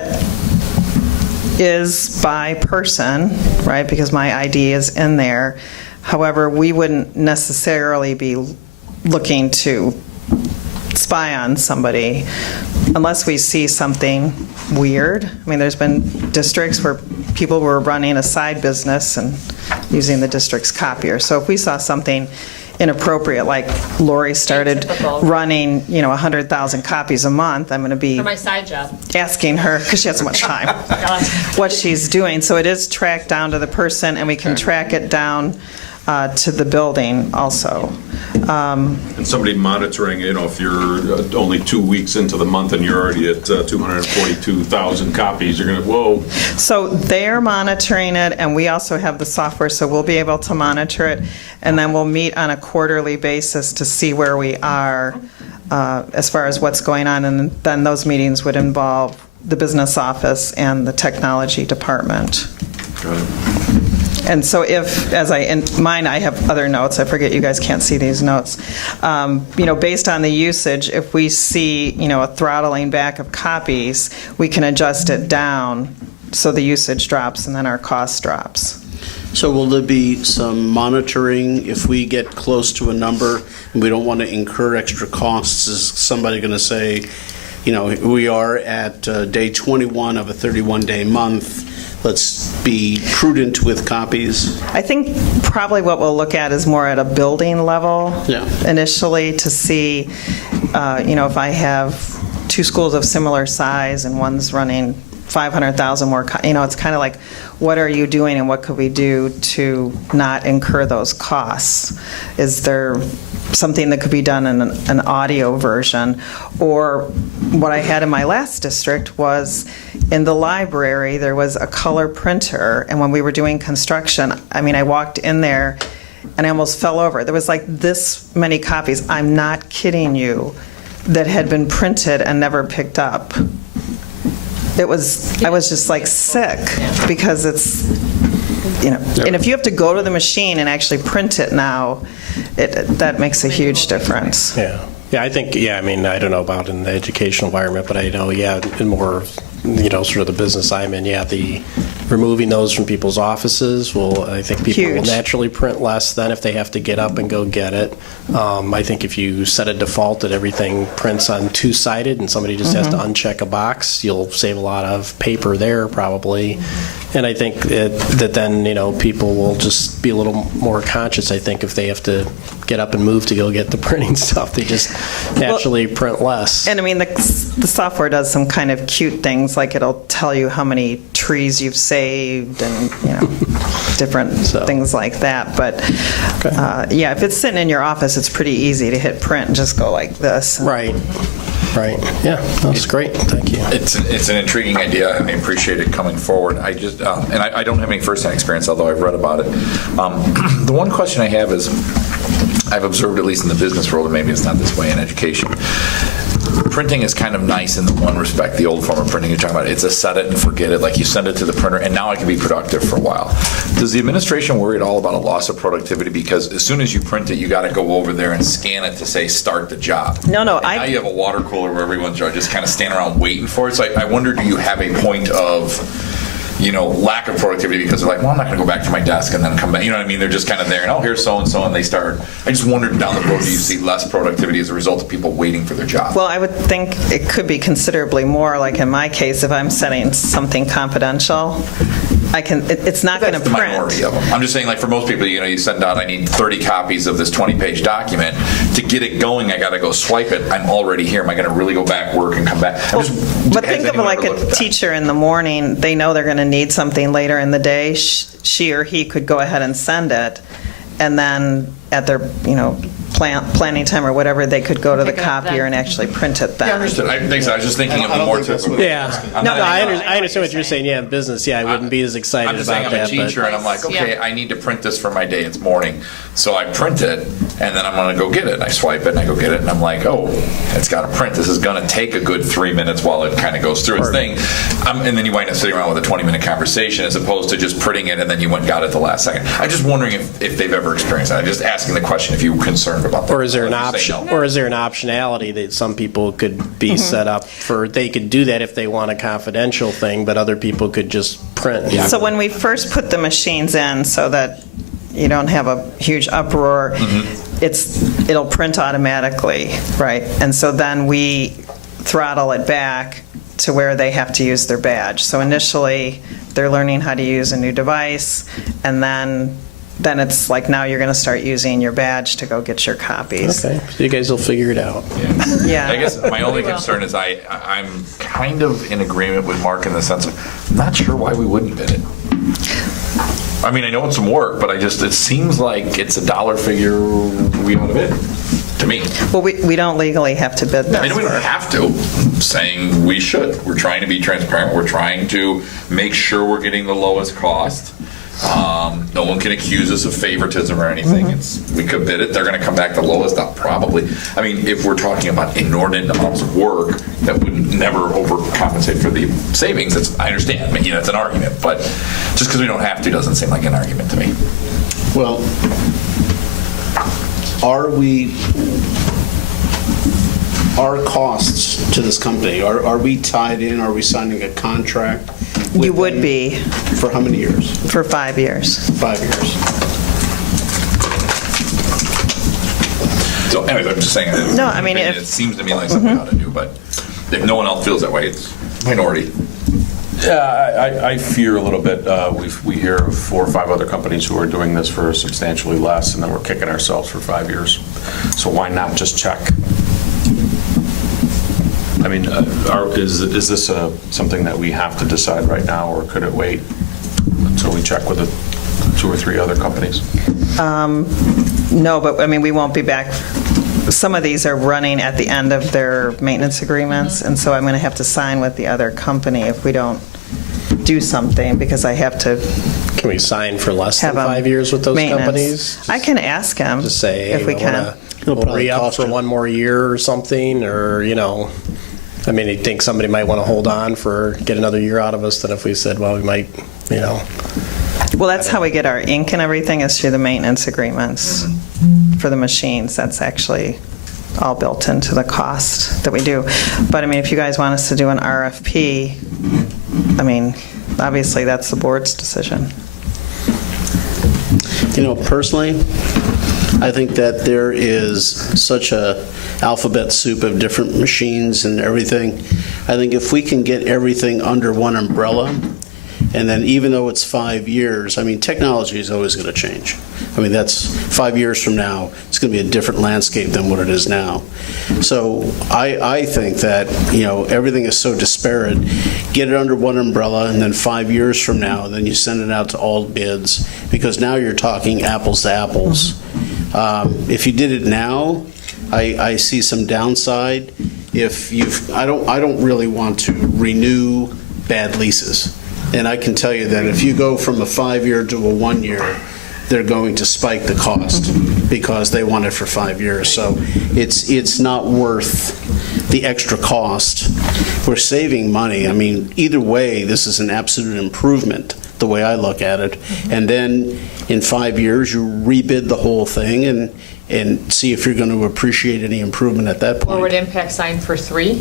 is by person, right, because my ID is in there. However, we wouldn't necessarily be looking to spy on somebody unless we see something weird. I mean, there's been districts where people were running a side business and using the district's copier. So if we saw something inappropriate, like Lori started running, 100,000 copies a month, I'm going to be For my side job. asking her, because she has so much time, what she's doing. So it is tracked down to the person, and we can track it down to the building also. And somebody monitoring, if you're only 2 weeks into the month and you're already at 242,000 copies, you're going to, whoa. So they're monitoring it, and we also have the software, so we'll be able to monitor it, and then we'll meet on a quarterly basis to see where we are as far as what's going on, and then those meetings would involve the business office and the technology department. Got it. And so if, in mine, I have other notes. I forget you guys can't see these notes. Based on the usage, if we see, a throttling back of copies, we can adjust it down so the usage drops and then our cost drops. So will there be some monitoring if we get close to a number and we don't want to incur extra costs? Is somebody going to say, we are at day 21 of a 31-day month, let's be prudent with copies? I think probably what we'll look at is more at a building level initially to see, if I have two schools of similar size and one's running 500,000 more, it's kind of like, what are you doing and what could we do to not incur those costs? Is there something that could be done in an audio version? Or what I had in my last district was in the library, there was a color printer, and when we were doing construction, I walked in there and I almost fell over. There was like this many copies, I'm not kidding you, that had been printed and never picked up. I was just like sick because it's, and if you have to go to the machine and actually print it now, that makes a huge difference. Yeah, I think, I don't know about in the educational environment, but I know, in more, sort of the business I'm in, the removing those from people's offices I think people will naturally print less than if they have to get up and go get it. I think if you set a default that everything prints on two-sided and somebody just has to uncheck a box, you'll save a lot of paper there probably. And I think that then, people will just be a little more conscious, I think, if they have to get up and move to go get the printing stuff. They just naturally print less. And the software does some kind of cute things, like it'll tell you how many trees you've saved and, different things like that. But, if it's sitting in your office, it's pretty easy to hit print and just go like this. Right. Right, yeah, that's great, thank you. It's an intriguing idea, and I appreciate it coming forward. I just, and I don't have any firsthand experience, although I've read about it. The one question I have is, I've observed, at least in the business world, and maybe it's not this way in education, printing is kind of nice in the one respect, the old form of printing you're talking about. It's a set it and forget it, like you send it to the printer, and now I can be productive for a while. Does the administration worry at all about a loss of productivity? Because as soon as you print it, you got to go over there and scan it to say start the job. No, And now you have a water cooler where everyone's just kind of standing around waiting for it. So I wonder, do you have a point of, lack of productivity because they're like, well, I'm not going to go back to my desk and then come back. You know what I mean? They're just kind of there, and oh, here's so-and-so, and they start. I just wondered down the road, do you see less productivity as a result of people waiting for their job? Well, I would think it could be considerably more, like in my case, if I'm setting something confidential, it's not going to print. That's the minority of them. I'm just saying, like, for most people, you send out, I need 30 copies of this 20-page document. To get it going, I got to go swipe it. I'm already here. Am I going to really go back, work, and come back? But think of it like a teacher in the morning. They know they're going to need something later in the day. She or he could go ahead and send it, and then at their, planning time or whatever, they could go to the copier and actually print it then. Yeah, understood. I think so. I was just thinking of the more typical. Yeah, I understand what you're saying, yeah, in business, yeah, I wouldn't be as excited I'm just about saying I'm that. a teacher, and I'm like, okay, I need to print this for my day. It's morning. So I print it, and then I'm going to go get it. And I swipe it, and I go get it, and I'm like, oh, it's got to print. This is going to take a good 3 minutes while it kind of goes through its thing. And then you wind up sitting around with a 20-minute conversation as opposed to just printing it, and then you went and got it the last second. I'm just wondering if they've ever experienced that. I'm just asking the question if you were concerned about that. Or is there an option? Or is there an optionality that some people could be set up for? They could do that if they want a confidential thing, but other people could just print. So when we first put the machines in, so that you don't have a huge uproar, it'll print automatically, right? And so then we throttle it back to where they have to use their badge. So initially, they're learning how to use a new device, and then it's like, now you're going to start using your badge to go get your copies. Okay, so you guys will figure it out. Yeah. I guess my only concern is I'm kind of in agreement with Mark in the sense of I'm not sure why we wouldn't bid it. I mean, I know it's some work, but it seems like it's a dollar figure we ought to bid, to me. Well, we don't legally have to bid this. I know we don't have to. I'm saying we should. We're trying to be transparent. We're trying to make sure we're getting the lowest cost. No one can accuse us of favoritism or anything. We could bid it. They're going to come back the lowest. Probably. I mean, if we're talking about inordinate amounts of work that would never overcompensate for the savings, I understand. It's an argument, but just because we don't have to doesn't seem like an argument to me. Well, our costs to this company, are we tied in? Are we signing a contract? You would be. For how many years? For 5 years. 5 years. So anyways, I'm just saying. No, I mean, it seems to me like something we ought to do, but if no one else feels that way, it's minority. Yeah, I fear a little bit. We hear of 4 or 5 other companies who are doing this for substantially less, and then we're kicking ourselves for 5 years. So why not just check? I mean, is this something that we have to decide right now, or could it wait until we check with the 2 or 3 other companies? No, but I mean, we won't be back. Some of these are running at the end of their maintenance agreements, and so I'm going to have to sign with the other company if we don't do something, because I have to. Can we sign for less than have 5 years with those maintenance. companies? I can ask him. Just say, if we can. We'll re-up for 1 more year or something, or, I mean, I think somebody might want to hold on get another year out of us than if we said, well, we might, Well, that's how we get our ink and everything, is through the maintenance agreements for the machines. That's actually all built into the cost that we do. But I mean, if you guys want us to do an RFP, I mean, obviously that's the board's decision. Personally, I think that there is such a alphabet soup of different machines and everything. I think if we can get everything under one umbrella, and then even though it's 5 years, I mean, technology is always going to change. I mean, that's 5 years from now, it's going to be a different landscape than what it is now. So I think that, everything is so disparate. Get it under one umbrella, and then 5 years from now, then you send it out to all bids, because now you're talking apples to apples. If you did it now, I see some downside. If I don't really want to renew bad leases. And I can tell you that if you go from a 5-year to a 1-year, they're going to spike the cost because they want it for 5 years. So it's not worth the extra cost. We're saving money. I mean, either way, this is an absolute improvement, the way I look at it. And then in 5 years, you rebid the whole thing and see if you're going to appreciate any improvement at that point. Or would Impact sign for 3?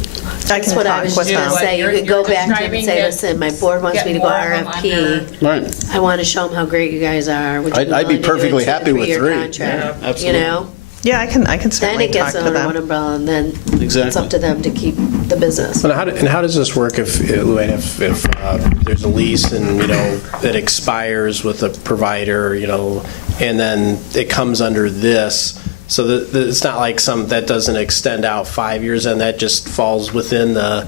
That's what I was just going to say. You could go back to them and say, You're listen, my board wants me to go get more of them RFP. Right. I want to show them how great you guys are. Would you I'd be willing to do a perfectly 2 to happy with 3-year 3. contract? Yeah, absolutely. You know? Yeah, I can Then certainly it talk gets to under one them. umbrella, and then it's Exactly. up to them to keep the business. And how does this work if, Luann, if there's a lease and, it expires with a provider, and then it comes under this, so it's not like that doesn't extend out 5 years, and that just falls within the,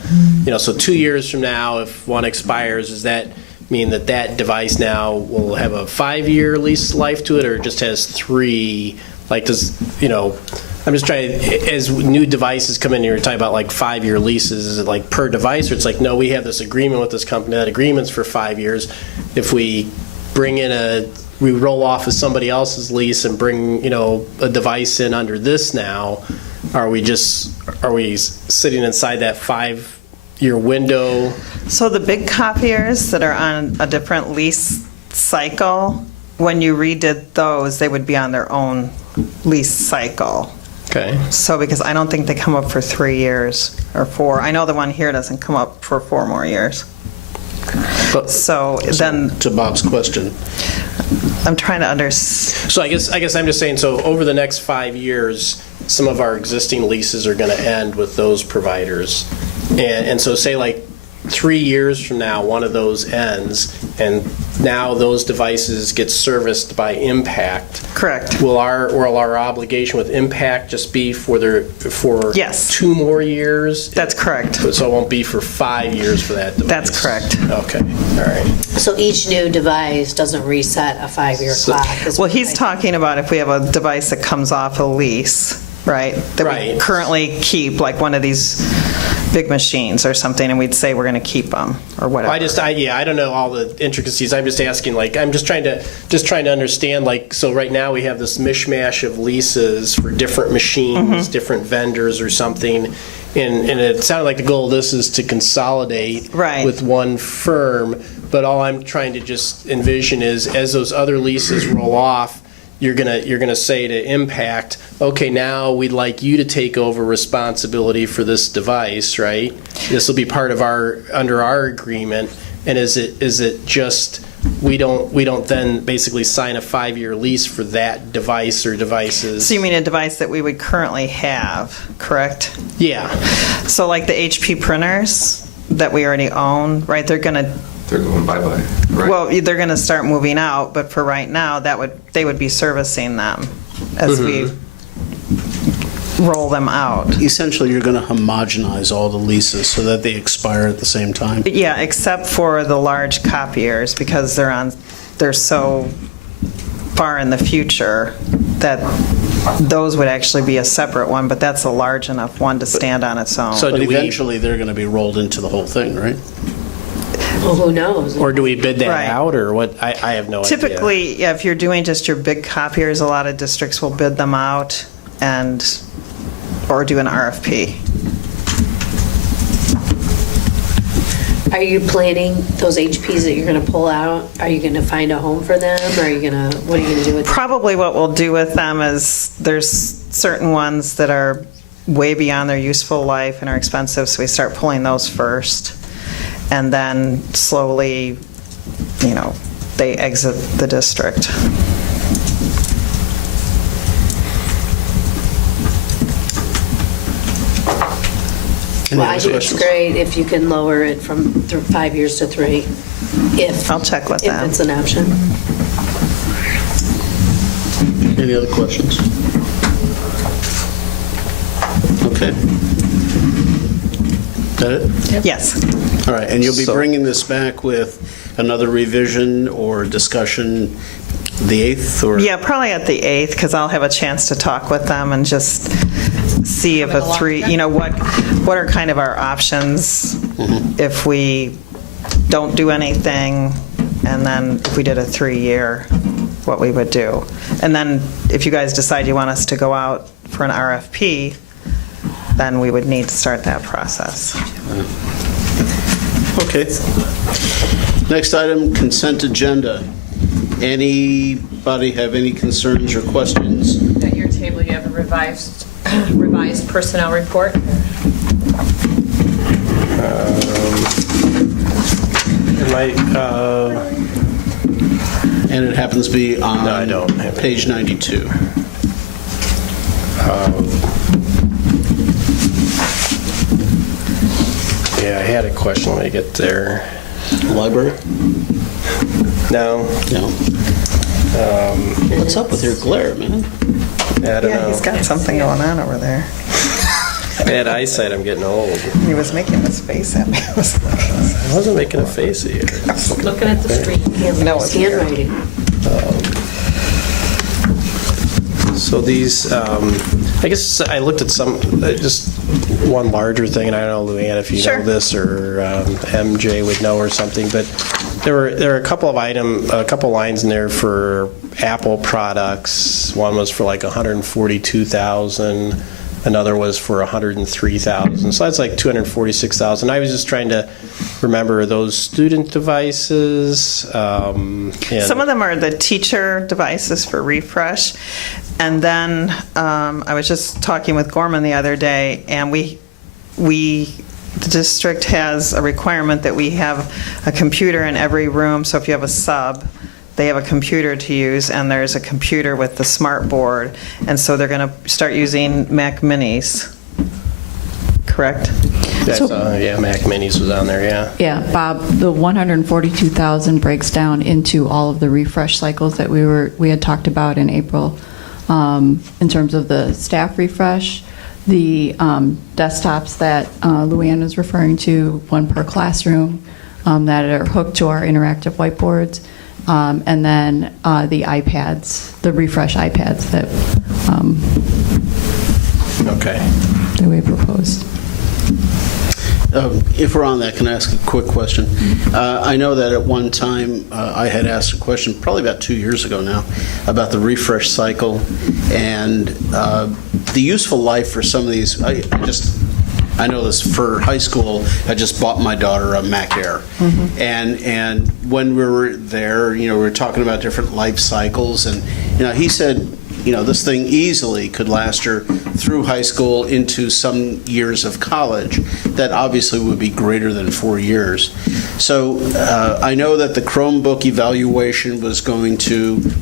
so 2 years from now, if one expires, does that mean that device now will have a 5-year lease life to it, or it just has 3? Like, I'm just trying, as new devices come in, you're talking about like 5-year leases, is it like per device, or it's like, no, we have this agreement with this company, that agreement's for 5 years. If we bring in we roll off of somebody else's lease and bring, a device in under this now, are we sitting inside that 5-year window? So the big copiers that are on a different lease cycle, when you redid those, they would be on their own lease cycle. Okay. So, because I don't think they come up for 3 years or 4. I know the one here doesn't come up for 4 more years. So then, To Bob's question. I'm trying to understand. So I guess I'm just saying, so over the next 5 years, some of our existing leases are going to end with those providers. And so say like 3 years from now, one of those ends, and now those devices get serviced by Impact. Correct. Will our obligation with Impact just be for Yes. 2 more years? That's correct. So it won't be for 5 years for that device? That's correct. Okay, all right. So each new device doesn't reset a 5-year clock. is Well, what he's I- talking about if we have a device that comes off a lease, right? That we Right. currently keep, like one of these big machines or something, and we'd say we're going to keep them, or whatever. I don't know all the intricacies. I'm just asking, like, I'm just trying to understand, like, so right now we have this mishmash of leases for different machines, different vendors or something, and it sounded like the goal of this is to consolidate Right. with one firm, but all I'm trying to just envision is, as those other leases roll off, you're gonna say to Impact, okay, now we'd like you to take over responsibility for this device, right? This will be part of under our agreement. And is it just we don't then basically sign a 5-year lease for that device or devices? So you mean a device that we would currently have, correct? Yeah. So like the HP printers that we already own, right? They're going bye-bye, right? Well, they're going to start moving out, but for right now, they would be servicing them as we roll them out. Essentially, you're going to homogenize all the leases so that they expire at the same time. Yeah, except for the large copiers, because they're so far in the future that those would actually be a separate one, but that's a large enough one to stand on its own. So But do we, eventually, they're going to be rolled into the whole thing, right? Well, who knows? or do we bid that Right. out, or what? I have no idea. Typically, yeah, if you're doing just your big copiers, a lot of districts will bid them out or do an RFP. Are you planning those HPs that you're going to pull out? Are you going to find a home for them? Or what are you going to do with them? Probably what we'll do with them is there's certain ones that are way beyond their useful life and are expensive, so we start pulling those first. And then slowly, they exit the district. Any Well, I other think it's questions? great if you can lower it from 5 years to 3, I'll check with them. if it's an option. Any other questions? Okay. That it? Yes. All right, and you'll be So- bringing this back with another revision or discussion the 8th, or? Yeah, probably at the 8th, because I'll have a chance to talk with them and just see if a three, what are kind of our options if we don't do anything, and then if we did a 3-year, what we would do. And then if you guys decide you want us to go out for an RFP, then we would need to start that process. Okay. Next item, consent agenda. Anybody have any concerns or questions? At your table, you have a revised personnel report. And it happens to be on No, I don't have it. page 92. Yeah, I had a question when I get there. Library? No, No. What's up with your glare, man? I don't Yeah, he's know. got something going on over there. Bad eyesight, I'm getting old. He was making this face at me. I wasn't making a face at you. Looking at the screen, can't read No, his it's here. handwriting. So these, I guess I looked at some, just one larger thing, and I don't know, Luann, if you Sure. know this, or MJ would know or something, but there were a couple of a couple lines in there for Apple products. One was for like 142,000. Another was for 103,000. So that's like 246,000. I was just trying to remember those student devices. And Some of them are the teacher devices for refresh. And then I was just talking with Gorman the other day, and the district has a requirement that we have a computer in every room. So if you have a sub, they have a computer to use, and there's a computer with the smart board. And so they're going to start using Mac Minis, correct? that's, yeah, Mac Minis was on there, yeah. Yeah, Bob, the 142,000 breaks down into all of the refresh cycles that we had talked about in April. In terms of the staff refresh, the desktops that Luann is referring to, one per classroom, that are hooked to our interactive whiteboards, and then the iPads, the refresh iPads that Okay. that we proposed. If we're on that, can I ask a quick question? I know that at one time I had asked a question, probably about 2 years ago now, about the refresh cycle and the useful life for some of these. I know this for high school. I just bought my daughter a Mac Air, and when we were there, we were talking about different life cycles, and he said, this thing easily could last her through high school into some years of college. That obviously would be greater than 4 years. So I know that the Chromebook evaluation was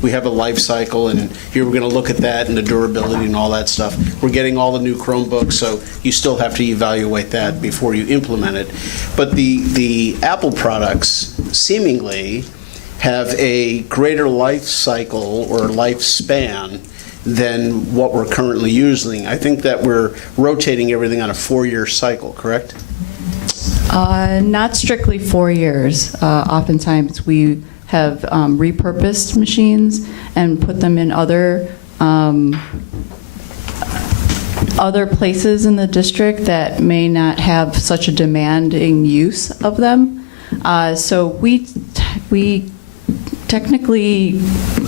we have a life cycle, and here we're going to look at that and the durability and all that stuff. We're getting all the new Chromebooks, so you still have to evaluate that before you implement it. But the Apple products seemingly have a greater life cycle or lifespan than what we're currently using. I think that we're rotating everything on a 4-year cycle, correct? Not strictly 4 years. Oftentimes, we have repurposed machines and put them in other places in the district that may not have such a demanding use of them. So we technically,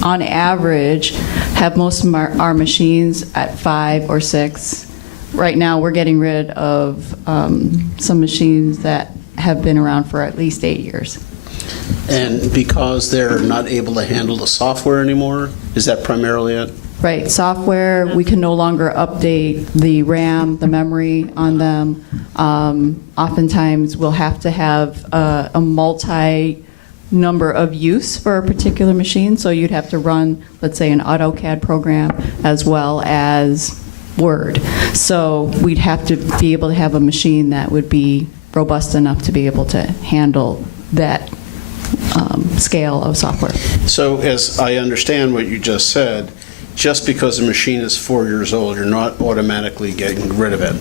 on average, have most of our machines at 5 or 6. Right now, we're getting rid of some machines that have been around for at least 8 years. And because they're not able to handle the software anymore, is that primarily it? Right, software, we can no longer update the RAM, the memory on them. Oftentimes, we'll have to have a multi-number of use for a particular machine, so you'd have to run, let's say, an AutoCAD program as well as Word. So we'd have to be able to have a machine that would be robust enough to be able to handle that scale of software. So as I understand what you just said, just because a machine is 4 years old, you're not automatically getting rid of it.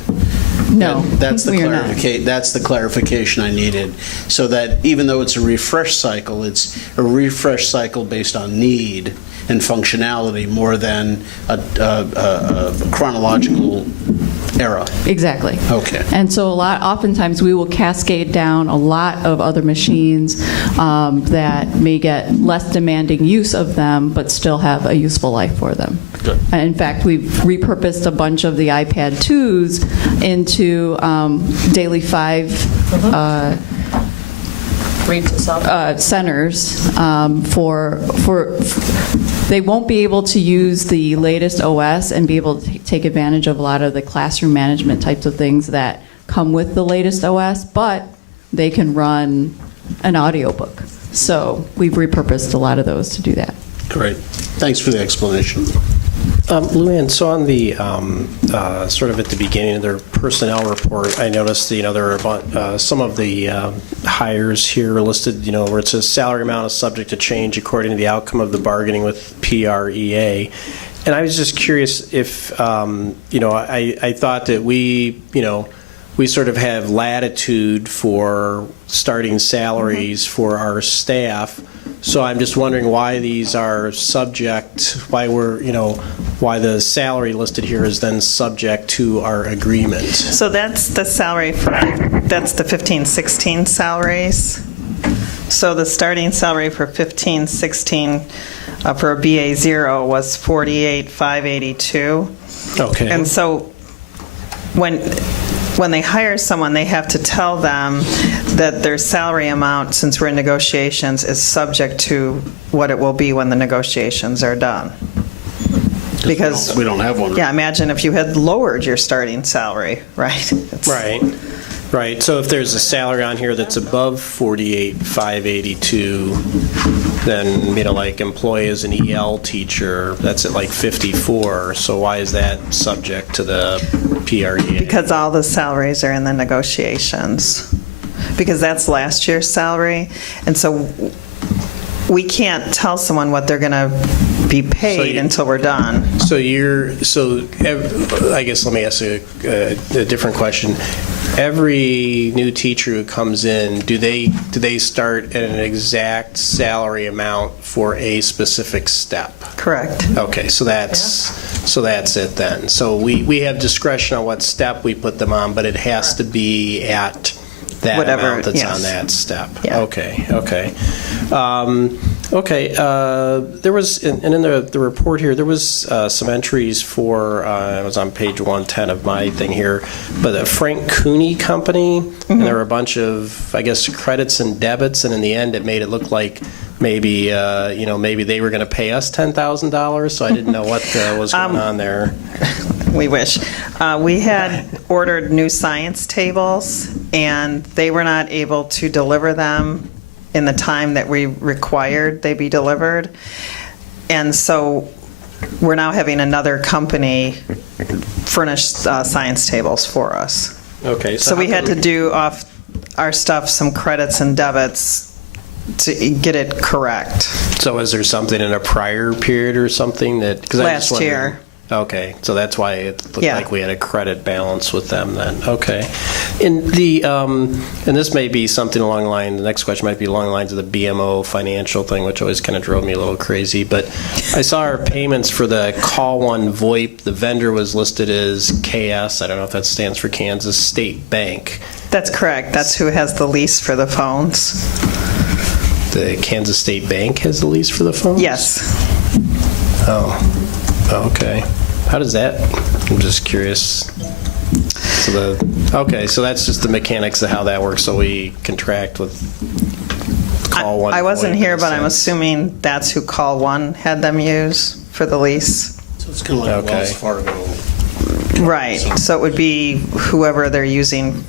No, That's we are not. That's the clarification I needed, so that even though it's a refresh cycle, it's a refresh cycle based on need and functionality more than a chronological era. Exactly. Okay. And so oftentimes we will cascade down a lot of other machines that may get less demanding use of them, but still have a useful life for them. Good. And in fact, we've repurposed a bunch of the iPad 2s into Daily 5 Read to self. centers for they won't be able to use the latest OS and be able to take advantage of a lot of the classroom management types of things that come with the latest OS, but they can run an audiobook. So we've repurposed a lot of those to do that. Great. Thanks for the explanation. Luann, so on the, sort of at the beginning of their personnel report, I noticed, there are about, some of the hires here listed, where it says salary amount is subject to change according to the outcome of the bargaining with PREA. And I was just curious if, I thought that we sort of have latitude for starting salaries for our staff. So I'm just wondering why these are subject, why the salary listed here is then subject to our agreement. So that's the salary that's the 15-16 salaries. So the starting salary for 15-16 for a BA0 was $48,582. Okay. And so when they hire someone, they have to tell them that their salary amount, since we're in negotiations, is subject to what it will be when the negotiations are done. Because we don't have one. Yeah, imagine if you had lowered your starting salary, right? Right. So if there's a salary on here that's above $48,582, then, like employee as an EL teacher, that's at like 54. So why is that subject to the PREA? Because all the salaries are in the negotiations. Because that's last year's salary. And so we can't tell someone what they're going to be paid until we're done. I guess let me ask a different question. Every new teacher who comes in, do they start at an exact salary amount for a specific step? Correct. Okay, so that's it then. So we have discretion on what step we put them on, but it has to be at that amount that's on that step. Yeah. Okay. There was, and in the report here, there was some entries for, it was on page 110 of my thing here, but the Frank Cooney Company, and there were a bunch of, I guess, credits and debits, and in the end, it made it look like maybe, maybe they were going to pay us $10,000, so I didn't know what was going on there. We wish. We had ordered new science tables, and they were not able to deliver them in the time that we required they be delivered. And so we're now having another company furnish science tables for us. Okay. So we had to do off our stuff some credits and debits to get it correct. So is there something in a prior period or something that... 'cause I just Last year. Okay, so that's why it looked Yeah. like we had a credit balance with them then. Okay. And this may be something along the line, the next question might be along the lines of the BMO financial thing, which always kind of drove me a little crazy, but I saw our payments for the Call One VoIP, the vendor was listed as KS, I don't know if that stands for Kansas State Bank. That's correct. That's who has the lease for the phones. The Kansas State Bank has the lease for the phones? Yes. Oh, okay. How does that, I'm just curious. So that's just the mechanics of how that works. So we contract with Call One. I wasn't VoIP here, in a but I'm sense. assuming that's who Call One had them use for the lease. So it's kind of like Wells Fargo. Right. So it would be whoever they're using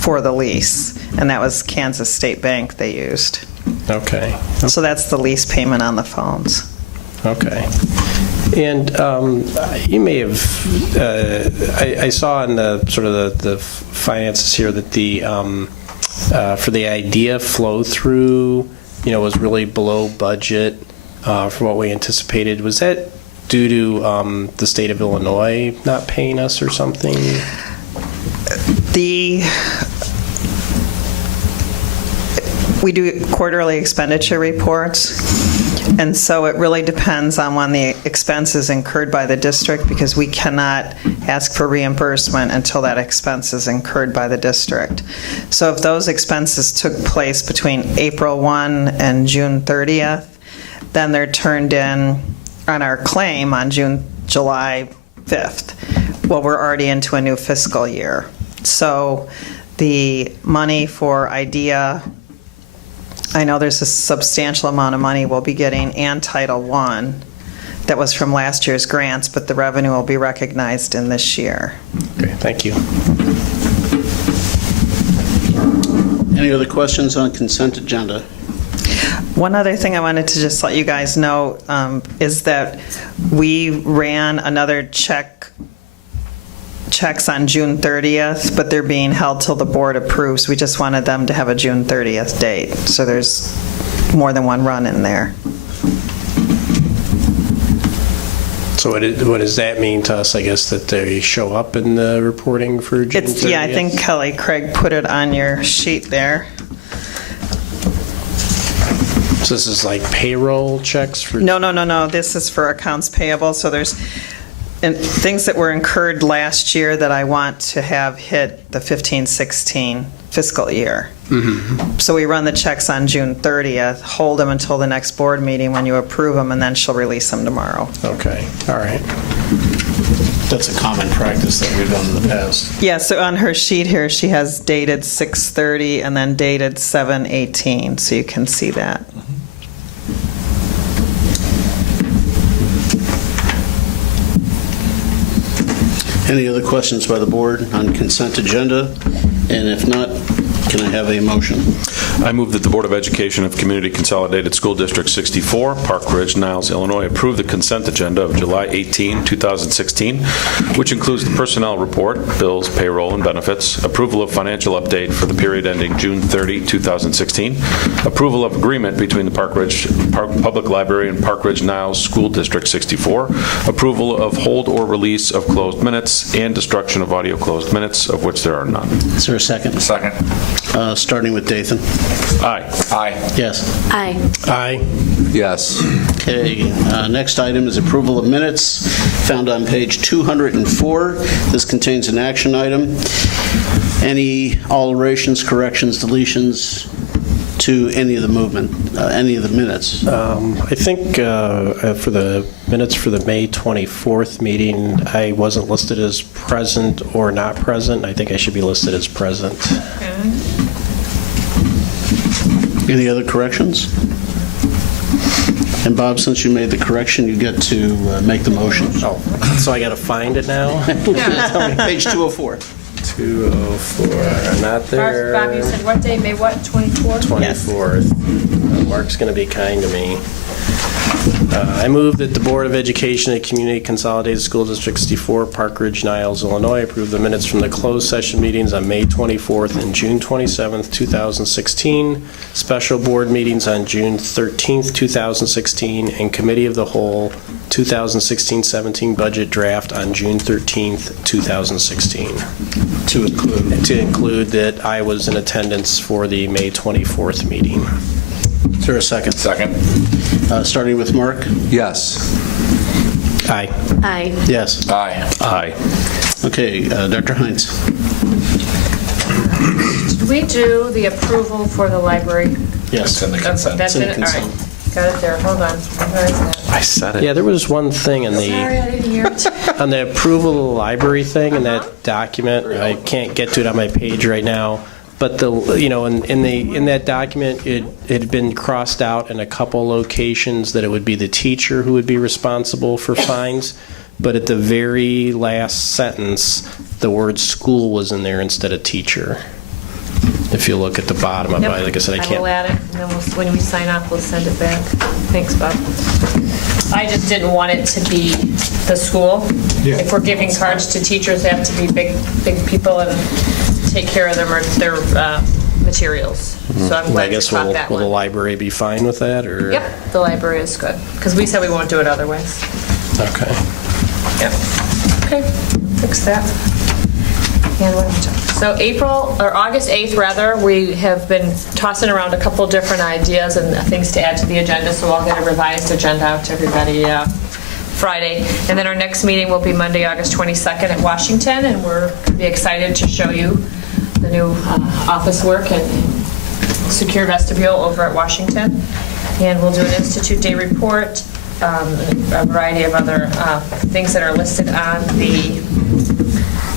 for the lease. And that was Kansas State Bank they used. Okay. So that's the lease payment on the phones. Okay. And you may have, I saw in the sort of the finances here that the for the idea flow through, was really below budget for what we anticipated. Was that due to the state of Illinois not paying us or something? We do quarterly expenditure reports. And so it really depends on when the expense is incurred by the district, because we cannot ask for reimbursement until that expense is incurred by the district. So if those expenses took place between April 1 and June 30th, then they're turned in on our claim on July 5th. Well, we're already into a new fiscal year. So the money for IDEA, I know there's a substantial amount of money we'll be getting, and Title I that was from last year's grants, but the revenue will be recognized in this year. Okay, thank you. Any other questions on consent agenda? One other thing I wanted to just let you guys know is that we ran another checks on June 30th, but they're being held till the board approves. We just wanted them to have a June 30th date, so there's more than one run in there. So what does that mean to us, I guess, that they show up in the reporting for June 30th? Yeah, I think Kelly Craig put it on your sheet there. So this is like payroll checks for? No. This is for accounts payable. So there's things that were incurred last year that I want to have hit the 15-16 fiscal year. Mm-hmm. So we run the checks on June 30th, hold them until the next board meeting when you approve them, and then she'll release them tomorrow. Okay, all right. That's a common practice that we've done in the past. Yeah, so on her sheet here, she has dated 6/30 and then dated 7/18, so you can see that. Any other questions by the board on consent agenda? And if not, can I have a motion? I move that the Board of Education of Community Consolidated School District 64, Park Ridge, Niles, Illinois, approve the consent agenda of July 18, 2016, which includes the personnel report, bills, payroll, and benefits, approval of financial update for the period ending June 30, 2016, approval of agreement between the Park Ridge Public Library and Park Ridge, Niles School District 64, approval of hold or release of closed minutes, and destruction of audio closed minutes, of which there are none. Is there a second? Second. Starting with Dathan. Aye. Aye. Yes. Aye. Aye. Yes. Okay, next item is approval of minutes, found on page 204. This contains an action item. Any alterations, corrections, deletions to any of the any of the minutes? I think for the minutes for the May 24th meeting, I wasn't listed as present or not present. I think I should be listed as present. Any other corrections? And Bob, since you made the correction, you get to make the motion. Oh, so I got to find it now? Page 204. 204, not there. Bob, you said what day, May what, 24th? 24th. Mark's going to be kind to me. I move that the Board of Education at Community Consolidated School District 64, Park Ridge, Niles, Illinois, approve the minutes from the closed session meetings on May 24th and June 27th, 2016, special board meetings on June 13th, 2016, and Committee of the Whole 2016-17 budget draft on June 13th, 2016. To include that I was in attendance for the May 24th meeting. Is there a second? Second. Starting with Mark. Yes. Aye. Aye. Yes. Aye. Aye. Okay, Dr. Heinz. Did we do the approval for the library? Yes. It's in the consent. That's in it? the All right. Got it there. Hold on. Where is that? I said it. Yeah, there was one thing in the... Sorry, I didn't hear it. On the approval of the library thing in that document, I can't get to it on my page right now, but in that document, it had been crossed out in a couple locations that it would be the teacher who would be responsible for fines, but at the very last sentence, the word school was in there instead of teacher. If you look at the bottom of it, Yep. like I said, I I can't... will add it, and then when we sign off, we'll send it back. Thanks, Bob. I just didn't want it to be the school. If we're giving cards to teachers, they have to be big people and take care of their materials. So I'm I glad you guess caught that will the one. library be fine with that, or? Yep, the library is good, because we said we won't do it otherwise. Okay. Yep. Okay, fix that. And what am I talking about? So August 8th, rather, we have been tossing around a couple different ideas and things to add to the agenda, so I'll get a revised agenda out to everybody Friday. And then our next meeting will be Monday, August 22nd at Washington, and we're going to be excited to show you the new office work and secure vestibule over at Washington. And we'll do an Institute Day report, a variety of other things that are listed on the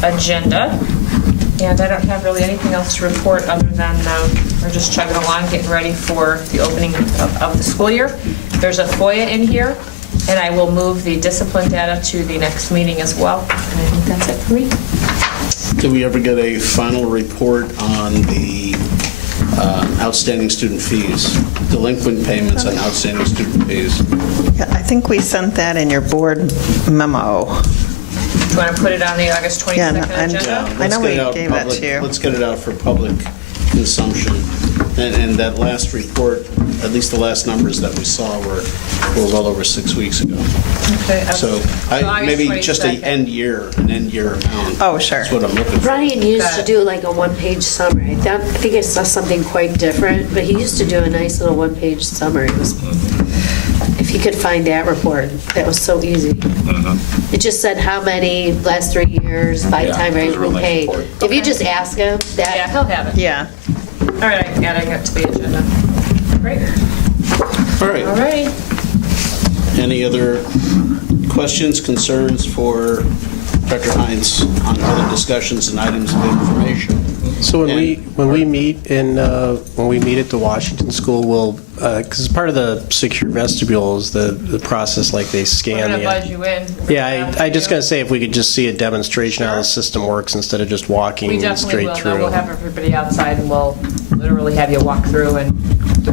agenda. And I don't have really anything else to report other than we're just chugging along, getting ready for the opening of the school year. There's a FOIA in here, and I will move the discipline data to the next meeting as well. And I think that's it for me. Did we ever get a final report on the outstanding student fees, delinquent payments on outstanding student fees? Yeah, I think we sent that in your board memo. Do you want to put it on the August 22nd agenda? I know we Let's get it out gave that public- to you. Let's get it out for public consumption. And that last report, at least the last numbers that we saw were well over 6 weeks ago. Okay. So August maybe just an 22nd. end year amount. Oh, sure. That's what I'm looking for. Brian used to do like a one-page summary. I think I saw something quite different, but he used to do a nice little one-page summary. It was, if you could find that report, that was so easy. It just said how many last 3 years, by Yeah, time it was rate a real we nice paid. report. If you just ask him, Yeah, that, he'll have it. Yeah. All right, I'm adding it to the agenda. Great. All right. All righty. Any other questions, concerns for Dr. Hines on other discussions and items of information? So when we meet at the Washington School, we'll because part of the secure vestibule is the process, like they We're scan going to the. buzz you in. Yeah, I just gotta say, if we could just see a demonstration how the system works instead of just walking We definitely straight will. through. No, we'll have everybody outside, and we'll literally have you walk through and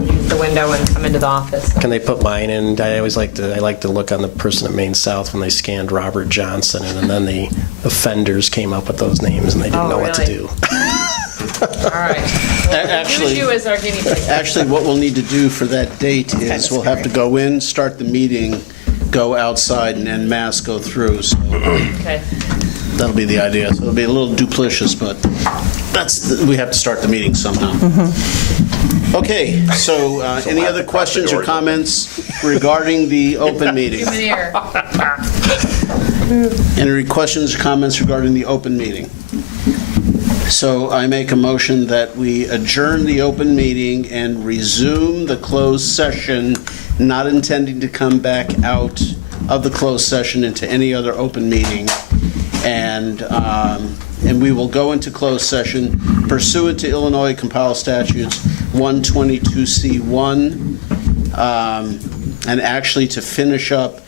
use the window and come into the office. Can they put mine in? I like to look on the person at Maine South when they scanned Robert Johnson, and then the offenders came up with those names and they didn't know what to really? do. All right. Actually- Use you as our guinea pig. Actually, what we'll need to do for that date is we'll have to go in, start the meeting, go outside, and en masse go through. So Okay. that'll be the idea. So it'll be a little duplicitous, but we have to start the meeting somehow. Okay, so any other questions or comments regarding the open meeting? Human ear. Any questions or comments regarding the open meeting? So I make a motion that we adjourn the open meeting and resume the closed session, not intending to come back out of the closed session into any other open meeting. And we will go into closed session pursuant to Illinois Compiled Statutes 122C1, and actually to finish up,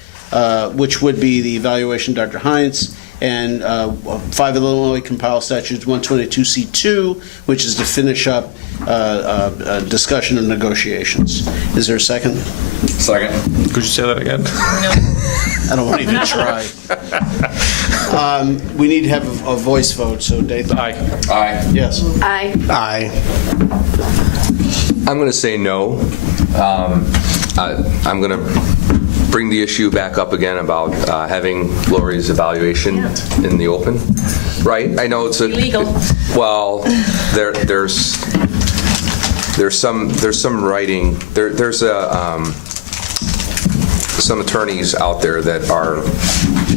which would be the evaluation of Dr. Hines, and 5 Illinois Compiled Statutes 122C2, which is to finish up discussion of negotiations. Is there a second? Second. Could you say that again? I don't want to even try. We need to have a voice vote, so Dathan. Aye. Aye. Yes. I, Aye. I'm going to say no. I'm going to bring the issue back up again about having Lori's evaluation in the open. Right? I know it's Illegal. Well, there's some writing. There's some attorneys out there that are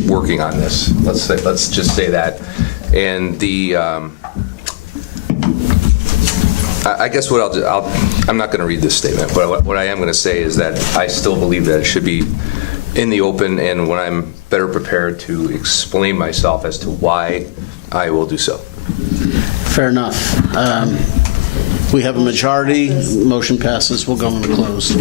working on this. Let's just say that. And the I guess what I'll do, I'm not going to read this statement, but what I am going to say is that I still believe that it should be in the open, and when I'm better prepared to explain myself as to why, I will do so. Fair enough. We have a majority. Motion passes. We'll go into close.